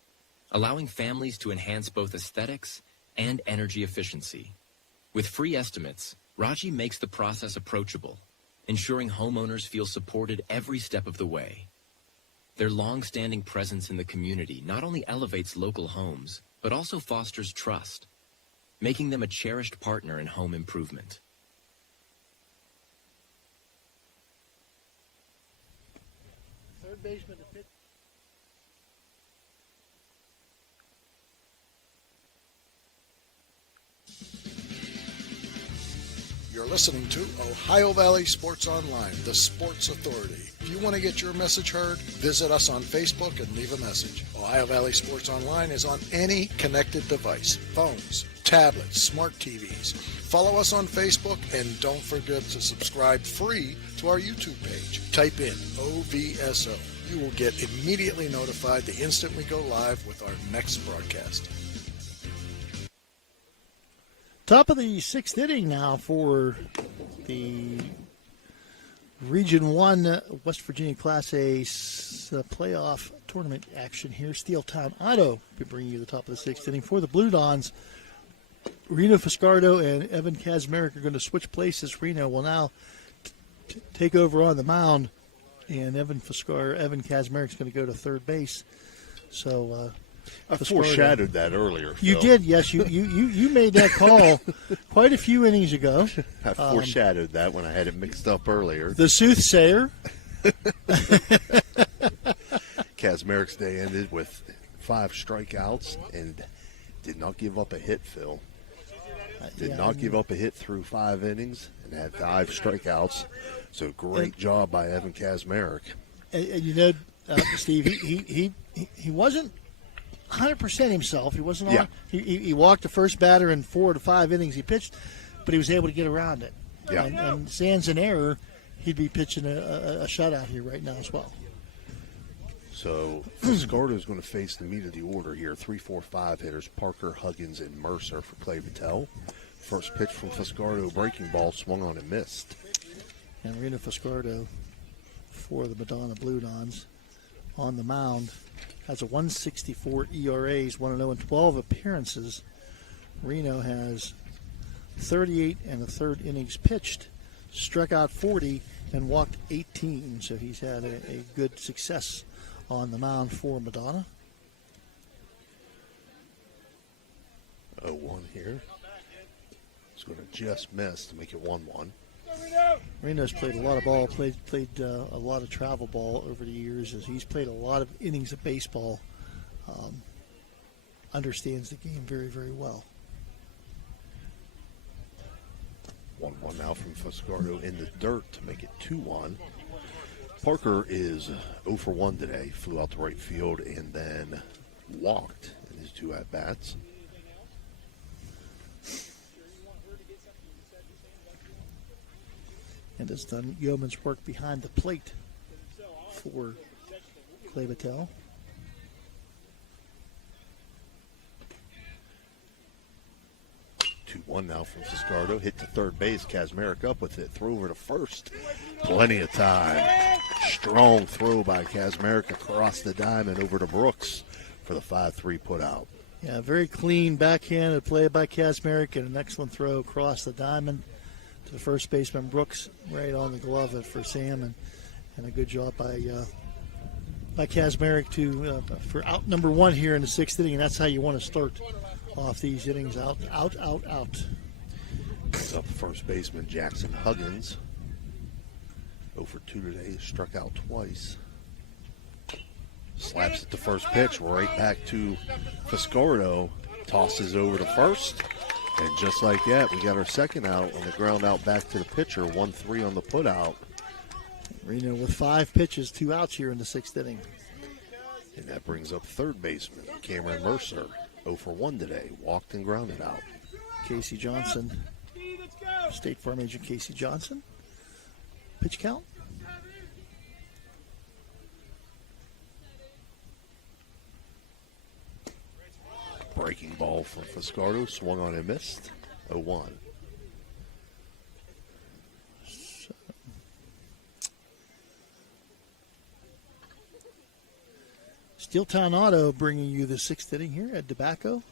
allowing families to enhance both aesthetics and energy efficiency. With free estimates, Raggi makes the process approachable, ensuring homeowners feel supported every step of the way. Their long-standing presence in the community not only elevates local homes, but also fosters trust, making them a cherished partner in home improvement. Third baseman to pitch. You're listening to Ohio Valley Sports Online, the sports authority. If you want to get your message heard, visit us on Facebook and leave a message. Ohio Valley Sports Online is on any connected device, phones, tablets, smart TVs. Follow us on Facebook and don't forget to subscribe free to our YouTube page. Type in OVSO. you will get immediately notified the instant we go live with our next broadcast. Top of the sixth inning now for the Region 1 West Virginia Class A playoff tournament action here. Steeltown Auto will be bringing you the top of the sixth inning for the Blue Dons. Reno Fiscardo and Evan Kazmarek are going to switch places. Reno will now take over on the mound, and Evan Kazmarek is going to go to third base. So I foreshadowed that earlier, Phil. You did, yes. You made that call quite a few innings ago. I foreshadowed that when I had it mixed up earlier. The soothsayer. Kazmarek's day ended with 5 strikeouts and did not give up a hit, Phil. Did not give up a hit through 5 innings and had 5 strikeouts. So great job by Evan Kazmarek. And you know, Steve, he wasn't 100% himself. He wasn't on. He walked the first batter in 4 to 5 innings he pitched, but he was able to get around it. Yeah. And sans an error, he'd be pitching a shutout here right now as well. So Fiscardo is going to face the meat of the order here. 3-4-5 hitters, Parker, Huggins, and Mercer for Clay Battelle. First pitch from Fiscardo, breaking ball, swung on and missed. And Reno Fiscardo for the Madonna Blue Dons on the mound has a 1.64 ERA, 1-0 in 12 appearances. Reno has 38 and a third innings pitched, struck out 40 and walked 18. So he's had a good success on the mound for Madonna. 0-1 here. He's going to just miss to make it 1-1. Reno's played a lot of ball, played a lot of travel ball over the years. As he's played a lot of innings of baseball, understands the game very, very well. 1-1 now from Fiscardo in the dirt to make it 2-1. Parker is 0 for 1 today. Flew out to right field and then walked in his 2 at-bats. And has done yeoman's work behind the plate for Clay Battelle. One now from Fiscardo. Hit to third base. Kazmarek up with it. Throw over to first. Plenty of time. Strong throw by Kazmarek across the diamond over to Brooks for the 5-3 put out. Yeah, very clean backhanded play by Kazmarek and an excellent throw across the diamond to the first baseman Brooks, right on the glove for Sam, and a good job by Kazmarek for out number 1 here in the 6th inning, and that's how you want to start off these innings. Out. Brings up first baseman Jackson Huggins. 0 for 2 today, struck out twice. Slaps it to first pitch, right back to Fiscardo. Tosses over to first. And just like that, we got our second out on the ground out back to the pitcher. 1-3 on the put out. Reno with 5 pitches, 2 outs here in the 6th inning. And that brings up third baseman Cameron Mercer. 0 for 1 today. Walked and grounded out. Casey Johnson. State Farm agent Casey Johnson. Pitch count. Breaking ball from Fiscardo. Swung on and missed. 0-1. Steeltown Auto bringing you the 6th inning here at Tobacco.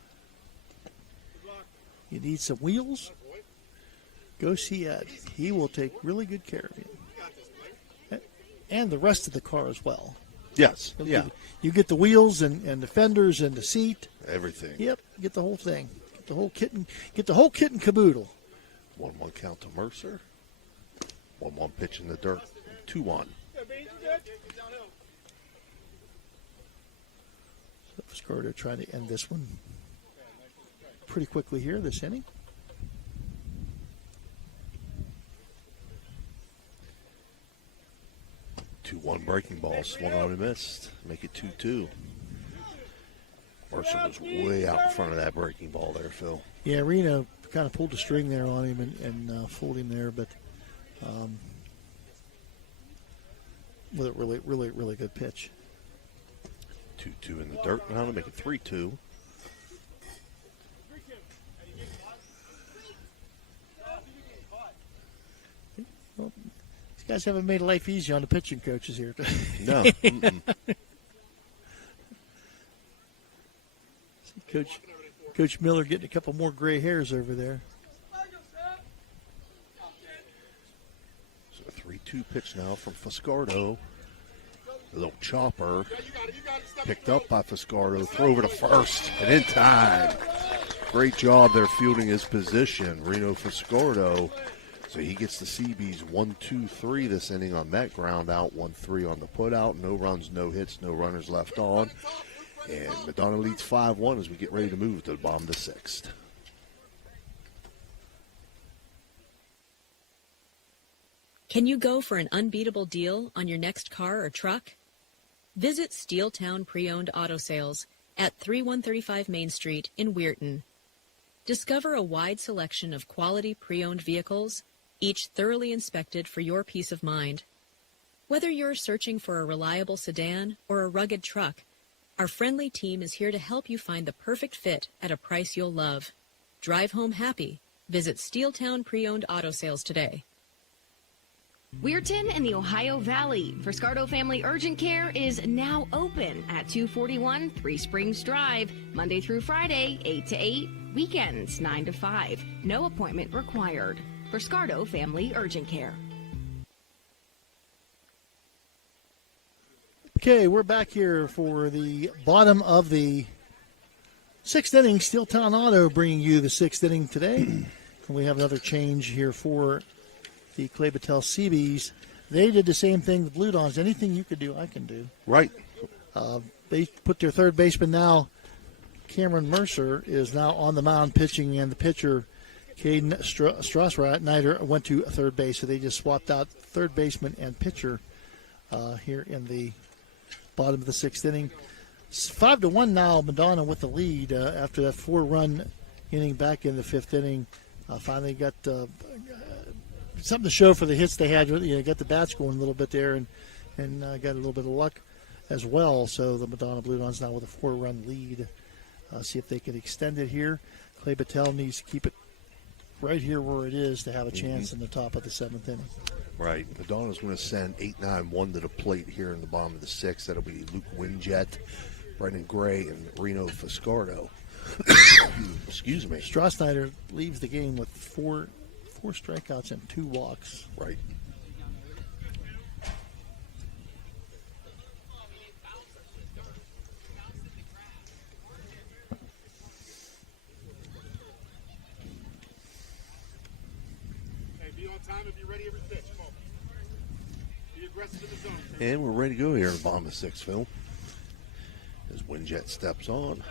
You need some wheels? Go see Ed. He will take really good care of you. And the rest of the car as well. Yes. Yeah. You get the wheels and the fenders and the seat. Everything. Yep. Get the whole thing. Get the whole kit and caboodle. 1-1 count to Mercer. 1-1 pitch in the dirt. 2-1. Fiscardo trying to end this one pretty quickly here, this inning. One breaking ball, swung on and missed. Make it 2-2. Mercer was way out in front of that breaking ball there, Phil. Yeah, Reno kind of pulled the string there on him and fooled him there, but with a really, really, really good pitch. 2-2 in the dirt now to make it 3-2. Well, these guys haven't made life easy on the pitching coaches here. No. Coach Miller getting a couple more gray hairs over there. So a 3-2 pitch now from Fiscardo. A little chopper picked up by Fiscardo. Throw over to first and in time. Great job there fielding his position. Reno Fiscardo. So he gets the CBs 1-2-3 this inning on that ground out. 1-3 on the put out. No runs, no hits, no runners left on. And Madonna leads 5-1 as we get ready to move to the bottom of the sixth. Can you go for an unbeatable deal on your next car or truck? Visit Steeltown Pre-Owned Auto Sales at 3135 Main Street in Weirton. Discover a wide selection of quality pre-owned vehicles, each thoroughly inspected for your peace of mind. Whether you're searching for a reliable sedan or a rugged truck, our friendly team is here to help you find the perfect fit at a price you'll love. Drive home happy. Visit Steeltown Pre-Owned Auto Sales today. Weirton in the Ohio Valley. Fiscardo Family Urgent Care is now open at 241 Three Springs Drive, Monday through Friday, 8 to 8, weekends 9 to 5. No appointment required. Fiscardo Family Urgent Care. Okay, we're back here for the bottom of the sixth inning. Steeltown Auto bringing you the sixth inning today. And we have another change here for the Clay Battelle Seabees. They did the same thing the Blue Dons. Anything you could do, I can do. Right. They put their third baseman now. Cameron Mercer is now on the mound pitching, and the pitcher, Caden Strassreiter, went to third base. So they just swapped out third baseman and pitcher here in the bottom of the sixth inning. 5-1 now, Madonna with the lead after that 4-run inning back in the fifth inning. Finally got something to show for the hits they had. Got the bats going a little bit there and got a little bit of luck as well. So the Madonna Blue Dons now with a 4-run lead. See if they can extend it here. Clay Battelle needs to keep it right here where it is to have a chance in the top of the seventh inning. Right. Madonna's going to send 8-9-1 to the plate here in the bottom of the sixth. That'll be Luke Winjet, Brendan Gray, and Reno Fiscardo. Excuse me. Strassreiter leaves the game with four strikeouts and 2 walks. Right. Be on time if you're ready every pitch. Come on. Be aggressive in the zone. And we're ready to go here in the bottom of the sixth, Phil. As Winjet steps on.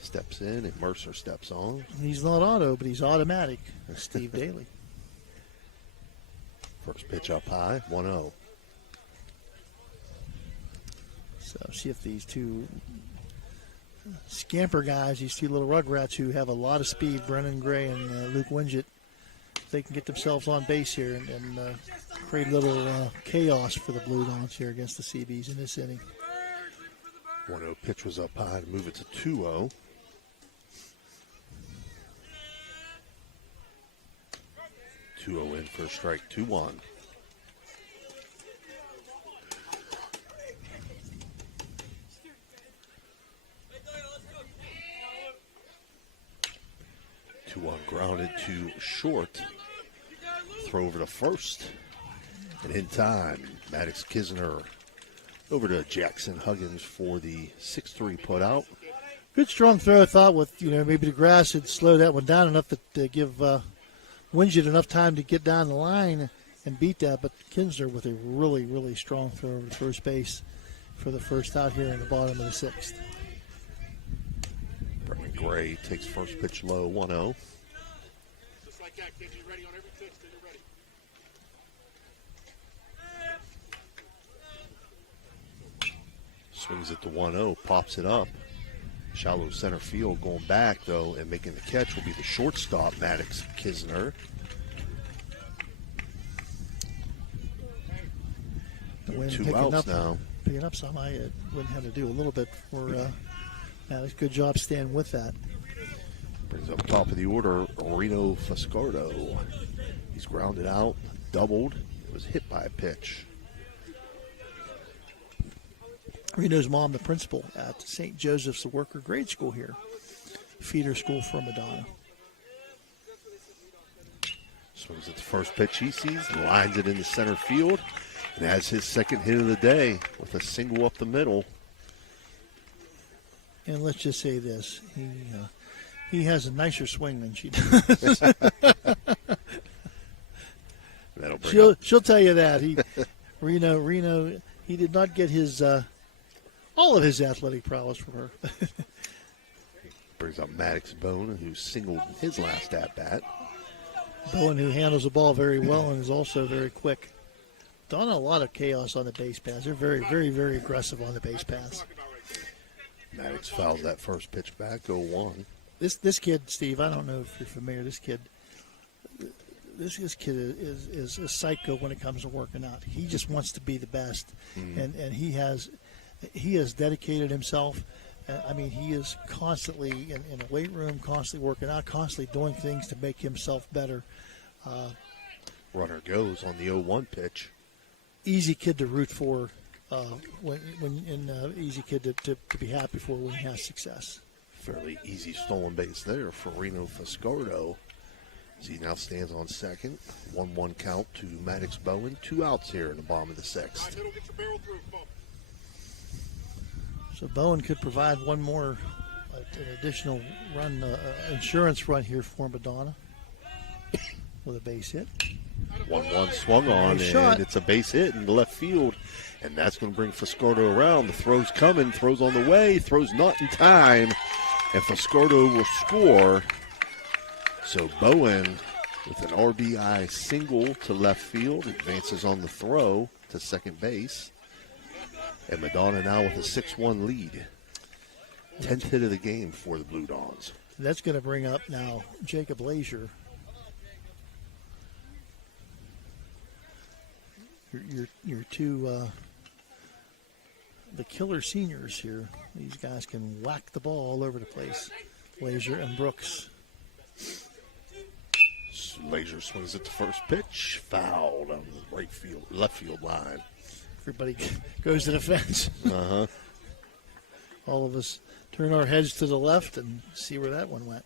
Steps in, and Mercer steps on. He's not auto, but he's automatic. Steve Daly. First pitch up high, 1-0. So see if these two scamper guys, these two little rugrats who have a lot of speed, Brennan Gray and Luke Winget, if they can get themselves on base here and create a little chaos for the Blue Dons here against the CBs in this inning. 1-0 pitch was up high to move it to 2-0. In for a strike, 2-1. Grounded to short. Throw over to first. And in time, Maddox Kisner over to Jackson Huggins for the 6-3 put out. Good strong throw, I thought, with maybe the grass had slowed that one down enough to give Winget enough time to get down the line and beat that, but Kinsner with a really, really strong throw over to first base for the first out here in the bottom of the sixth. Brendan Gray takes first pitch low, 1-0. Just like that, kid. You ready on every pitch till you're ready. Swings it to 1-0, pops it up. Shallow center field going back, though, and making the catch will be the shortstop, Maddox Kisner. Wynn Two picking outs up, now. Picking up some. Wynn had to do a little bit for Maddox. Good job staying with that. Brings up top of the order, Reno Fascardo. He's grounded out, doubled. It was hit by a pitch. Reno's mom, the principal at St. Joseph's, the worker grade school here. Feeder school for Madonna. Swings at the first pitch he sees, lines it into center field, and has his second hit of the day with a single up the middle. And let's just say this: he has a nicer swing than she does. That'll bring she'll tell you that Reno he did not get his all of his athletic prowess from her. Brings up Maddox Bowen, who singled his last at bat. Bowen, who handles the ball very well and is also very quick. Done a lot of chaos on the base paths. They're very, very, very aggressive on the base paths. Maddox fouls that first pitch back, 0-1. This kid, Steve, I don't know if you're familiar. This kid is a psycho when it comes to working out. He just wants to be the best, and he has dedicated himself. I mean, he is constantly in a weight room, constantly working out, constantly doing things to make himself better. Runner goes on the 0-1 pitch. Easy kid to root for, easy kid to be happy for when he has success. Fairly easy stolen base there for Reno Fascardo. As he now stands on second. 1-1 count to Maddox Bowen. 2 outs here in the bottom of the sixth. So Bowen could provide one more, an additional run, insurance run here for Madonna with a base hit. 1-1 swung on, Nice and shot. it's a base hit in the left field. And that's going to bring Fascardo around. The throw's coming, throws on the way, throws not in time. And Fascardo will score. So Bowen with an RBI single to left field, advances on the throw to second base. And Madonna now with a 6-1 lead. 10th hit of the game for the Blue Dons. That's going to bring up now Jacob Lazier. Your two the killer seniors here. These guys can whack the ball all over the place. Lazier and Brooks. Lazier swings at the first pitch, fouled on the left field line. Everybody goes to the fence. Uh-huh. All of us turn our heads to the left and see where that one went.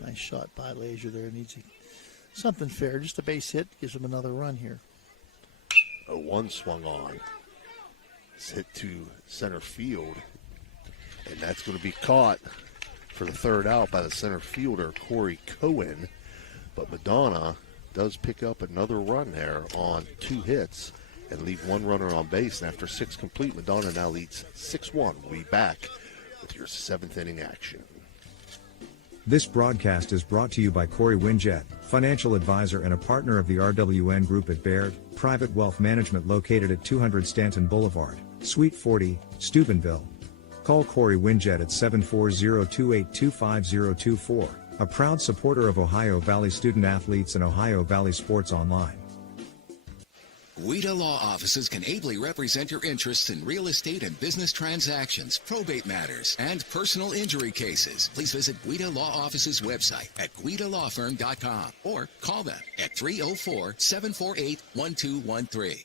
Nice shot by Lazier there. Needs something fair. Just a base hit gives him another run here. 0-1 swung on. It's hit to center field. And that's going to be caught for the third out by the center fielder, Corey Cohen. But Madonna does pick up another run there on 2 hits and leave 1 runner on base. And after 6 complete, Madonna now leads 6-1. We'll be back with your 7th inning action. This broadcast is brought to you by Corey Winjet, financial advisor and a partner of the RWN Group at Baird, private wealth management located at 200 Stanton Boulevard, Suite 40, Steubenville. Call Corey Winjet at 740-282-5024, a proud supporter of Ohio Valley student athletes and Ohio Valley Sports Online. WIDA Law Offices can ably represent your interests in real estate and business transactions, probate matters, and personal injury cases. Please visit WIDA Law Offices' website at guidalawfirm.com or call them at 304-748-1213.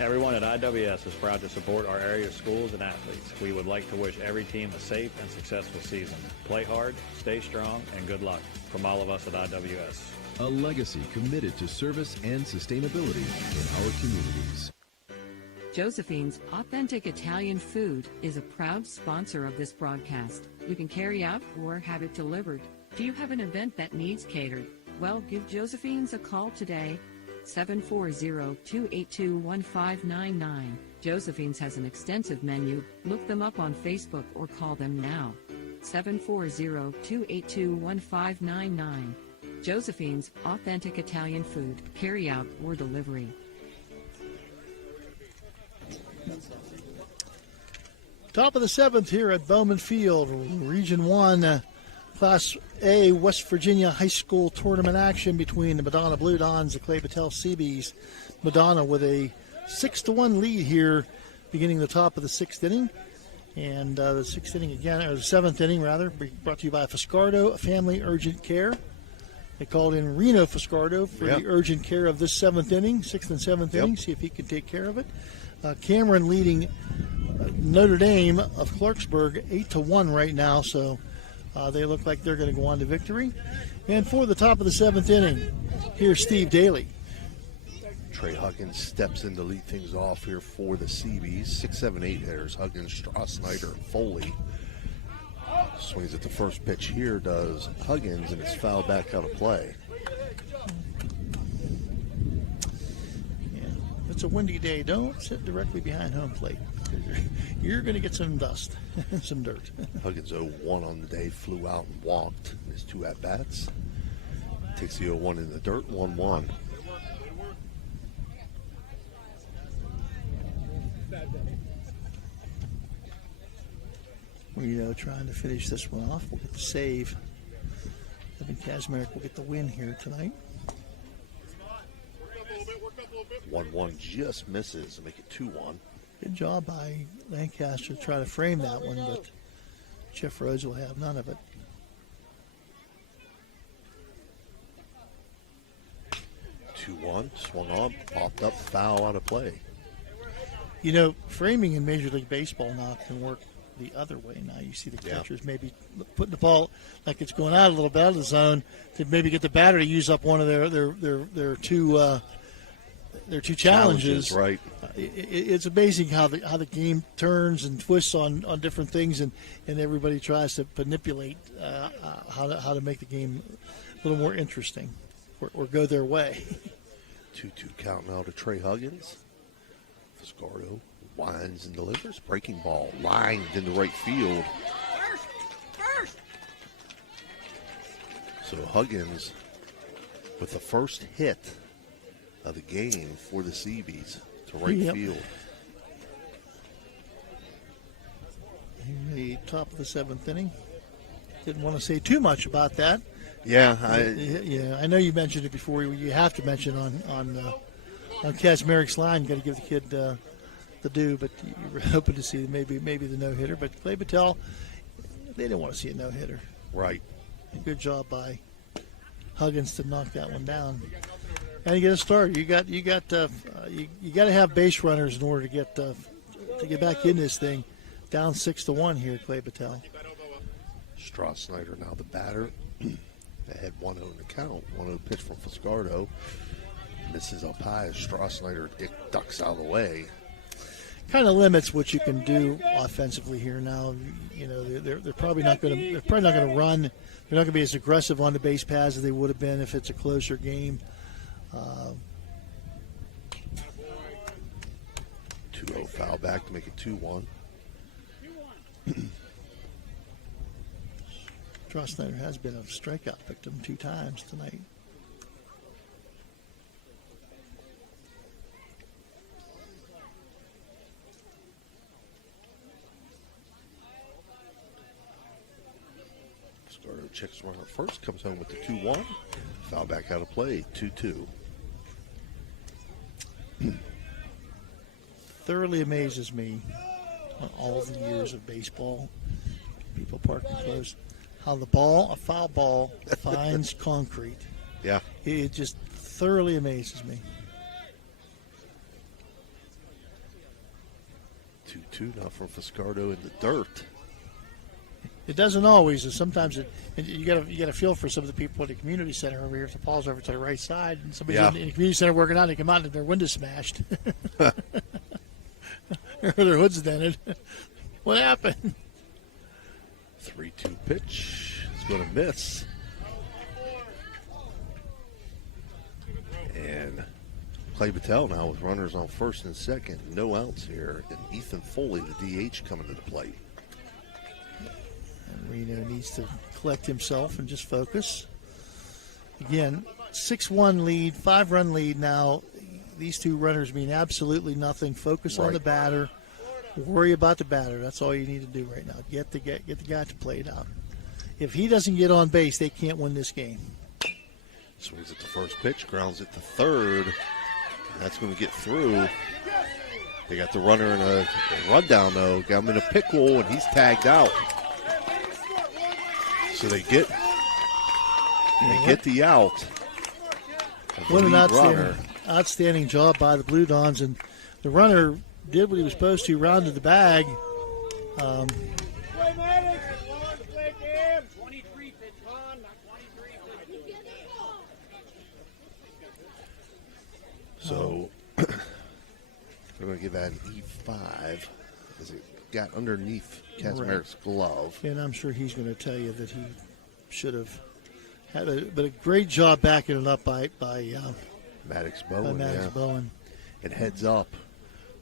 Everyone at IWS is proud to support our area schools and athletes. We would like to wish every team a safe and successful season. Play hard, stay strong, and good luck from all of us at IWS. A legacy committed to service and sustainability in our communities. Josephine's Authentic Italian Food is a proud sponsor of this broadcast. You can carry out or have it delivered. Do you have an event that needs catered? Well, give Josephine's a call today. 740-282-1599. Josephine's has an extensive menu. Look them up on Facebook or call them now. 740-282-1599. Josephine's Authentic Italian Food, carry out or delivery. Top of the 7th here at Bowman Field, Region 1. Class A West Virginia High School tournament action between the Madonna Blue Dons and Clay Battelle Seabees. Madonna with a 6-1 lead here, beginning the top of the sixth inning. And the sixth inning again, or the seventh inning rather, brought to you by Fiscardo Family Urgent Care. They called in Reno Fiscardo for the urgent care of this seventh inning, sixth and seventh inning, see if he can take care of it. Cameron leading Notre Dame of Clarksburg 8-1 right now, so they look like they're going to go on to victory. And for the top of the seventh inning, here's Steve Daly. Trey Huggins steps in to lead things off here for the Seabees. 6, 7, 8 hitters. Huggins, Snyder, and Foley. Swings at the first pitch here, does Huggins, and it's fouled back out of play. Yeah. It's a windy day. Don't sit directly behind home plate. You're going to get some dust and some dirt. Huggins 0-1 on the day, flew out and walked his 2 at-bats. Takes the 0-1 in the dirt, 1-1. We're trying to finish this one off. We'll get the save. Evan Kazmarek will get the win here tonight. 1-1 just misses to make it 2-1. Good job by Lancaster to try to frame that one, but Jeff Rhodes will have none of it. 2-1, swung on, popped up, foul out of play. Framing in Major League Baseball now can work the other way. Now you see the catchers maybe putting the ball like it's going out a little bit out of the zone to maybe get the batter to use up one of their two challenges. Right. It's amazing how the game turns and twists on different things, and everybody tries to manipulate how to make the game a little more interesting or go their way. 2-2 count now to Trey Huggins. Fiscardo winds and delivers. Breaking ball lined into right field. So Huggins with the first hit of the game for the Seabees to right field. In the top of the seventh inning. Didn't want to say too much about that. Yeah, I know you mentioned it before. You have to mention on Kazmarek's line. You got to give the kid the due, but you were hoping to see maybe the no hitter. But Clay Battelle, they didn't want to see a no hitter. Right. Good job by Huggins to knock that one down. And you get a start. You got to have base runners in order to get back in this thing. Down 6-1 here, Clay Battelle. Snyder now the batter. They had 1-0 in the count. 1-0 pitch from Fiscardo. Misses up high as Snyder ducks out of the way. Kind of limits what you can do offensively here now. They're probably not going to run. They're not going to be as aggressive on the base paths as they would have been if it's a closer game. 2-0 foul back to make it 2-1. Snyder has been a strikeout victim 2 times tonight. Fiscardo checks runner first, comes home with the 2-1. Foul back out of play, 2-2. Thoroughly amazes me on all the years of baseball, people parking close, how a foul ball finds concrete. Yeah. It just thoroughly amazes me. 2-2 now from Fiscardo in the dirt. It doesn't always. Sometimes you got to feel for some of the people at the community center over here. If the ball's over to the right side and somebody's in the community center working out, they come out and their window's smashed. Or their hood's dented. What happened? 3-2 pitch. It's going to miss. And Clay Battelle now with runners on first and second. No outs here. And Ethan Foley, the DH, coming to the plate. And Reno needs to collect himself and just focus. Again, 6-1 lead, 5-run lead now. These two runners mean absolutely nothing. Focus on the batter. Worry about the batter. That's all you need to do right now. Get the guy to play it out. if he doesn't get on base, they can't win this game. Swings at the first pitch, grounds at the third. That's going to get through. They got the runner in a rundown, though. Got him in a pickle, and he's tagged out. So they get the out. What an outstanding job by the Blue Dons. And the runner did what he was supposed to, rounded the bag. So we're going to give that an E5 as it got underneath Kazmarik's glove. And I'm sure he's going to tell you that he should have had a great job backing it up by Maddox Bowen. Bowen. And heads up,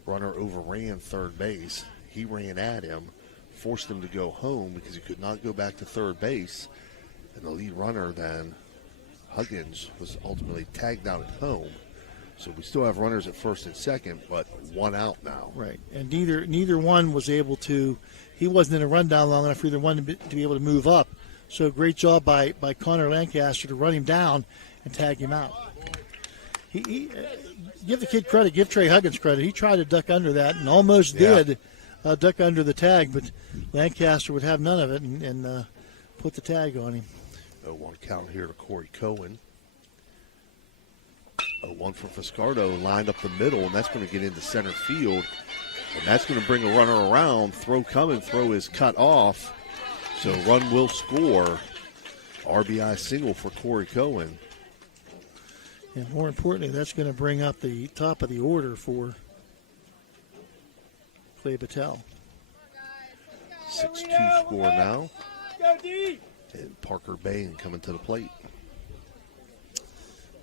runner overran third base. He ran at him, forced him to go home because he could not go back to third base. And the lead runner then, Huggins, was ultimately tagged out at home. So we still have runners at first and second, but one out now. Right, and neither one was able to. He wasn't in a rundown long enough for either one to be able to move up. So great job by Connor Lancaster to run him down and tag him out. He give the kid credit, give Trey Huggins credit. He tried to duck under that and almost did duck under the tag, but Lancaster would have none of it and put the tag on him. 0-1 count here to Corey Cohen. 0-1 for Fiscardo, lined up the middle, and that's going to get into center field. And that's going to bring a runner around. Throw coming, throw is cut off. So run will score. RBI single for Corey Cohen. And more importantly, that's going to bring up the top of the order for Clay Battelle. 6-2 score now. And Parker Bain coming to the plate.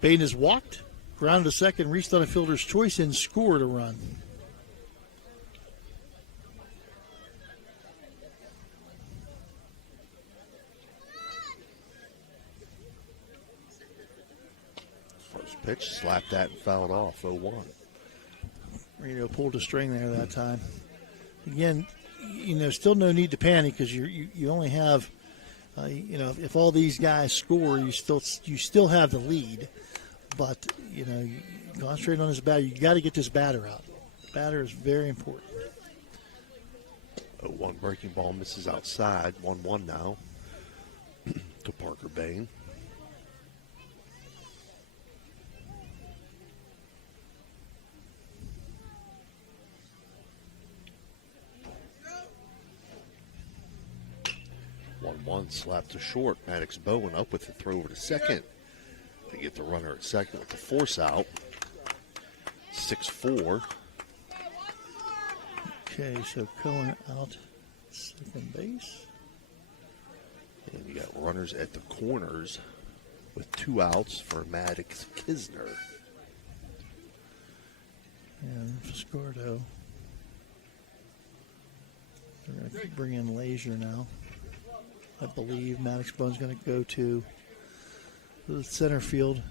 Bain has walked, grounded to second, reached on a fielder's choice, and scored a run. First pitch, slapped that and fouled off, 0-1. Reno pulled a string there that time. Again, still no need to panic because you only have, if all these guys score, you still have the lead. But, you concentrate on this batter. You got to get this batter out. Batter is very important. 0-1 breaking ball misses outside. 1-1 now to Parker Bain. One slap to short. Maddox Bowen up with the throw over to second. They get the runner at second with the force out. 6-4. Okay, so Cohen out second base. And you got runners at the corners with 2 outs for Maddox Kisner. And Fiscardo. They're going to bring in Lazier now. I believe Maddox Bowen's going to go to the center field.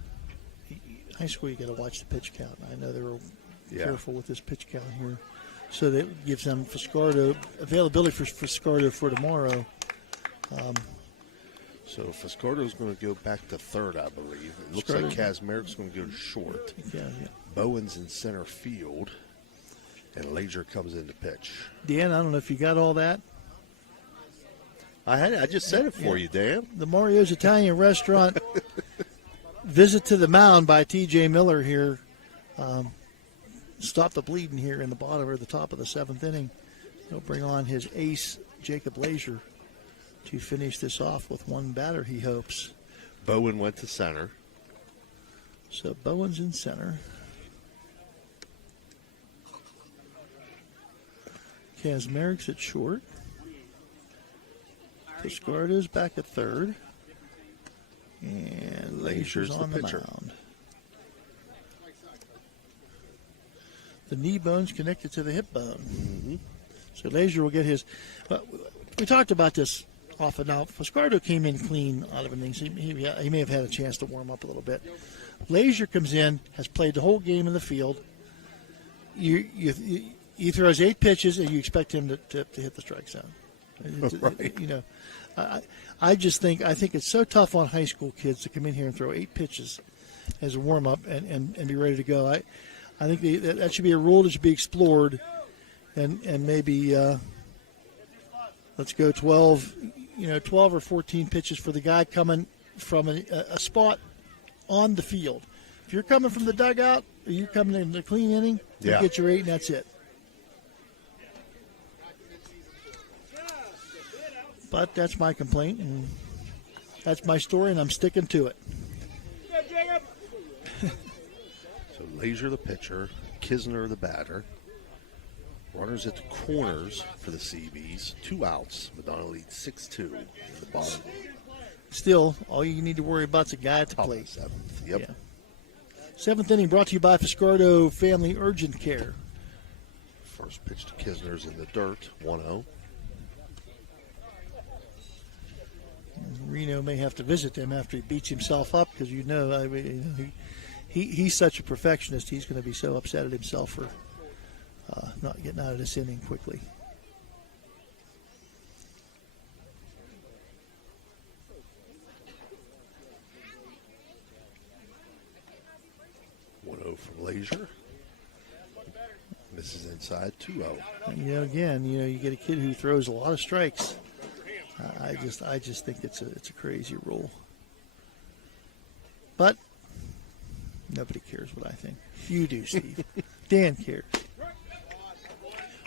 High school, you got to watch the pitch count. I know they were careful with this pitch count here. So that gives them availability for Fiscardo for tomorrow. So Fiscardo's going to go back to third, I believe. It looks like Kazmarik's going to go to short. Yeah. Bowen's in center field, and Lazier comes in to pitch. Dan, I don't know if you got all that. I just said it for you, Dan. The Mario's Italian Restaurant visit to the mound by T.J. Miller here. Stop the bleeding here in the bottom or the top of the 7th inning. He'll bring on his ace, Jacob Lazier, to finish this off with one batter, he hopes. Bowen went to center. So Bowen's in center. Kazmarik's at short. Fiscardo's back at third. And Lazier's on the mound. The knee bone's connected to the hip bone. Mm-hmm. So Lazier will get his. We talked about this often. Now, Fiscardo came in clean out of innings. He may have had a chance to warm up a little bit. Lazier comes in, has played the whole game in the field. He throws 8 pitches, and you expect him to hit the strike zone. Right. I think it's so tough on high school kids to come in here and throw 8 pitches as a warm up and be ready to go. I think that should be a rule that should be explored, and maybe let's go 12 or 14 pitches for the guy coming from a spot on the field. If you're coming from the dugout or you're coming in the clean inning, you get your 8 and that's it. But that's my complaint, and that's my story, and I'm sticking to it. So Lazier the pitcher, Kisner the batter. Runners at the corners for the CBs. 2 outs. Madonna leads 6-2 in the bottom. Still, all you need to worry about is a guy at the plate. 7th. Yep. Yeah. 7th inning brought to you by Fiscardo Family Urgent Care. First pitch to Kisner's in the dirt. 1-0. Reno may have to visit them after he beats himself up because he's such a perfectionist. He's going to be so upset at himself for not getting out of this inning quickly. From Lazier. Misses inside, 2-0. Again, you get a kid who throws a lot of strikes. I just think it's a crazy rule. But nobody cares what I think. You do, Steve. Dan cares.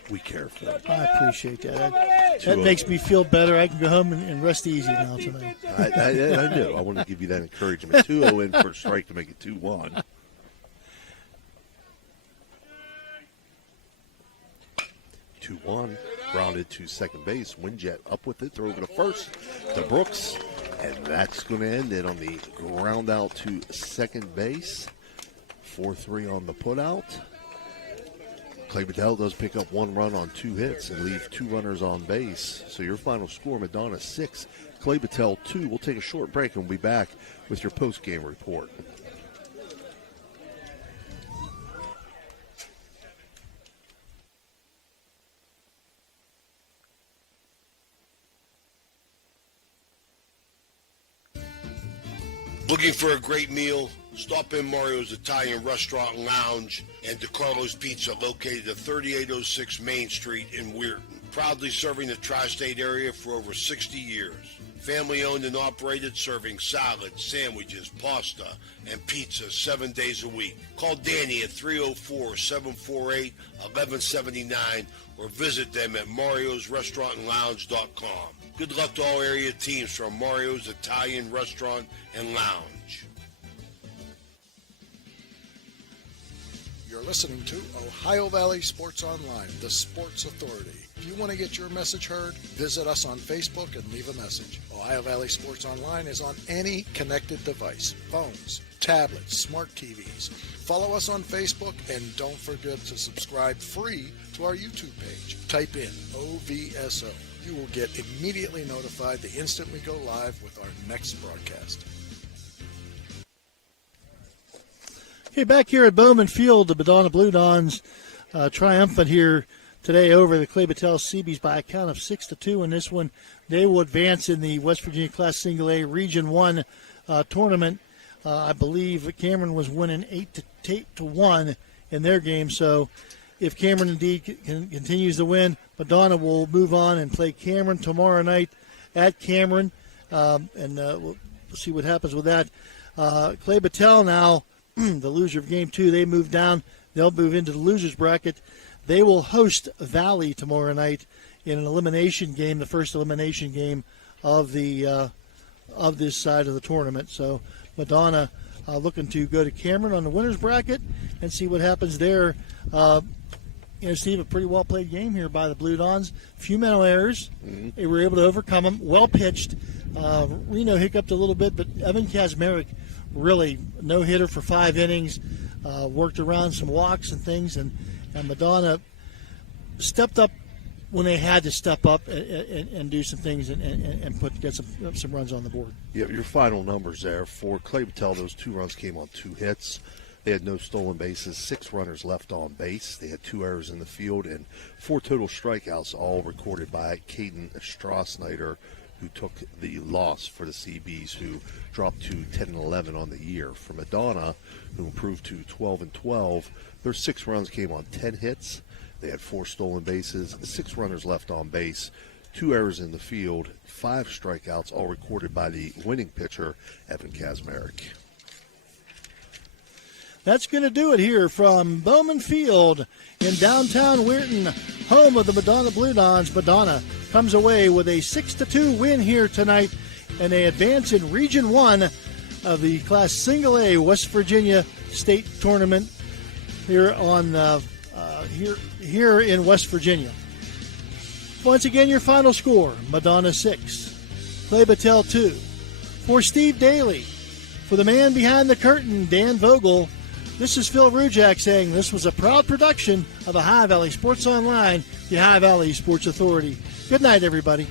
We care, Phil. I appreciate that. That makes me feel better. I can go home and rest easy now tonight. I do. I want to give you that encouragement. 2-0 in for a strike to make it 2-1. Grounded to second base. Winjet up with it. Throw over to first to Brooks. And that's going to end it on the ground out to second base. 4-3 on the putout. Clay Battelle does pick up 1 run on 2 hits and leave 2 runners on base. So your final score, Madonna 6, Clay Battelle 2. We'll take a short break and we'll be back with your post-game report. Looking for a great meal? Stop in Mario's Italian Restaurant and Lounge and DeCarlo's Pizza, located at 3806 Main Street in Weirton. Proudly serving the tri-state area for over 60 years. Family owned and operated, serving salads, sandwiches, pasta, and pizza 7 days a week. Call Danny at 304-748-1179 or visit them at mariosrestaurantandlounge.com. Good luck to all area teams from Mario's Italian Restaurant and Lounge. You're listening to Ohio Valley Sports Online, the sports authority. If you want to get your message heard, visit us on Facebook and leave a message. Ohio Valley Sports Online is on any connected device, phones, tablets, smart TVs. Follow us on Facebook and don't forget to subscribe free to our YouTube page. Type in OVSO. You will get immediately notified the instant we go live with our next broadcast. Okay, back here at Bowman Field, the Madonna Blue Dons triumphant here today over the Clay Battelle Seabees by a count of 6-2 in this one. They will advance in the West Virginia Class Single A Region 1 tournament. I believe Cameron was winning 8-1 in their game, so if Cameron indeed continues to win, Madonna will move on and play Cameron tomorrow night at Cameron, and we'll see what happens with that. Clay Battelle now, the loser of Game 2, they move down. They'll move into the loser's bracket. They will host Valley tomorrow night in an elimination game, the first elimination game of the of this side of the tournament. So Madonna looking to go to Cameron on the winner's bracket and see what happens there. Steve, a pretty well-played game here by the Blue Dons. Few mental errors. Mm-hmm. They were able to overcome them. Well pitched. Reno hiccuped a little bit, but Evan Kazmarek really no-hitter for 5 innings. Worked around some walks and things, and Madonna stepped up when they had to step up and do some things and get some runs on the board. Yeah, your final numbers there for Clay Battelle, those 2 runs came on 2 hits. They had no stolen bases, 6 runners left on base. They had 2 errors in the field and 4 total strikeouts, all recorded by Caden Strassnyder, who took the loss for the CBs, who dropped to 10-11 on the year. For Madonna, who improved to 12-12, their 6 runs came on 10 hits. They had 4 stolen bases, 6 runners left on base, 2 errors in the field, 5 strikeouts, all recorded by the winning pitcher, Evan Kazmarek. That's going to do it here from Bowman Field in downtown Weirton, home of the Madonna Blue Dons. Madonna comes away with a 6-2 win here tonight, and they advance in Region 1 of the Class Single A West Virginia State Tournament here on here in West Virginia. Once again, your final score: Madonna 6, Clay Battelle 2. For Steve Daly, for the man behind the curtain, Dan Vogel, this is Phil Rujak saying this was a proud production of the Ohio Valley Sports Online, the Ohio Valley Sports Authority. Good night, everybody.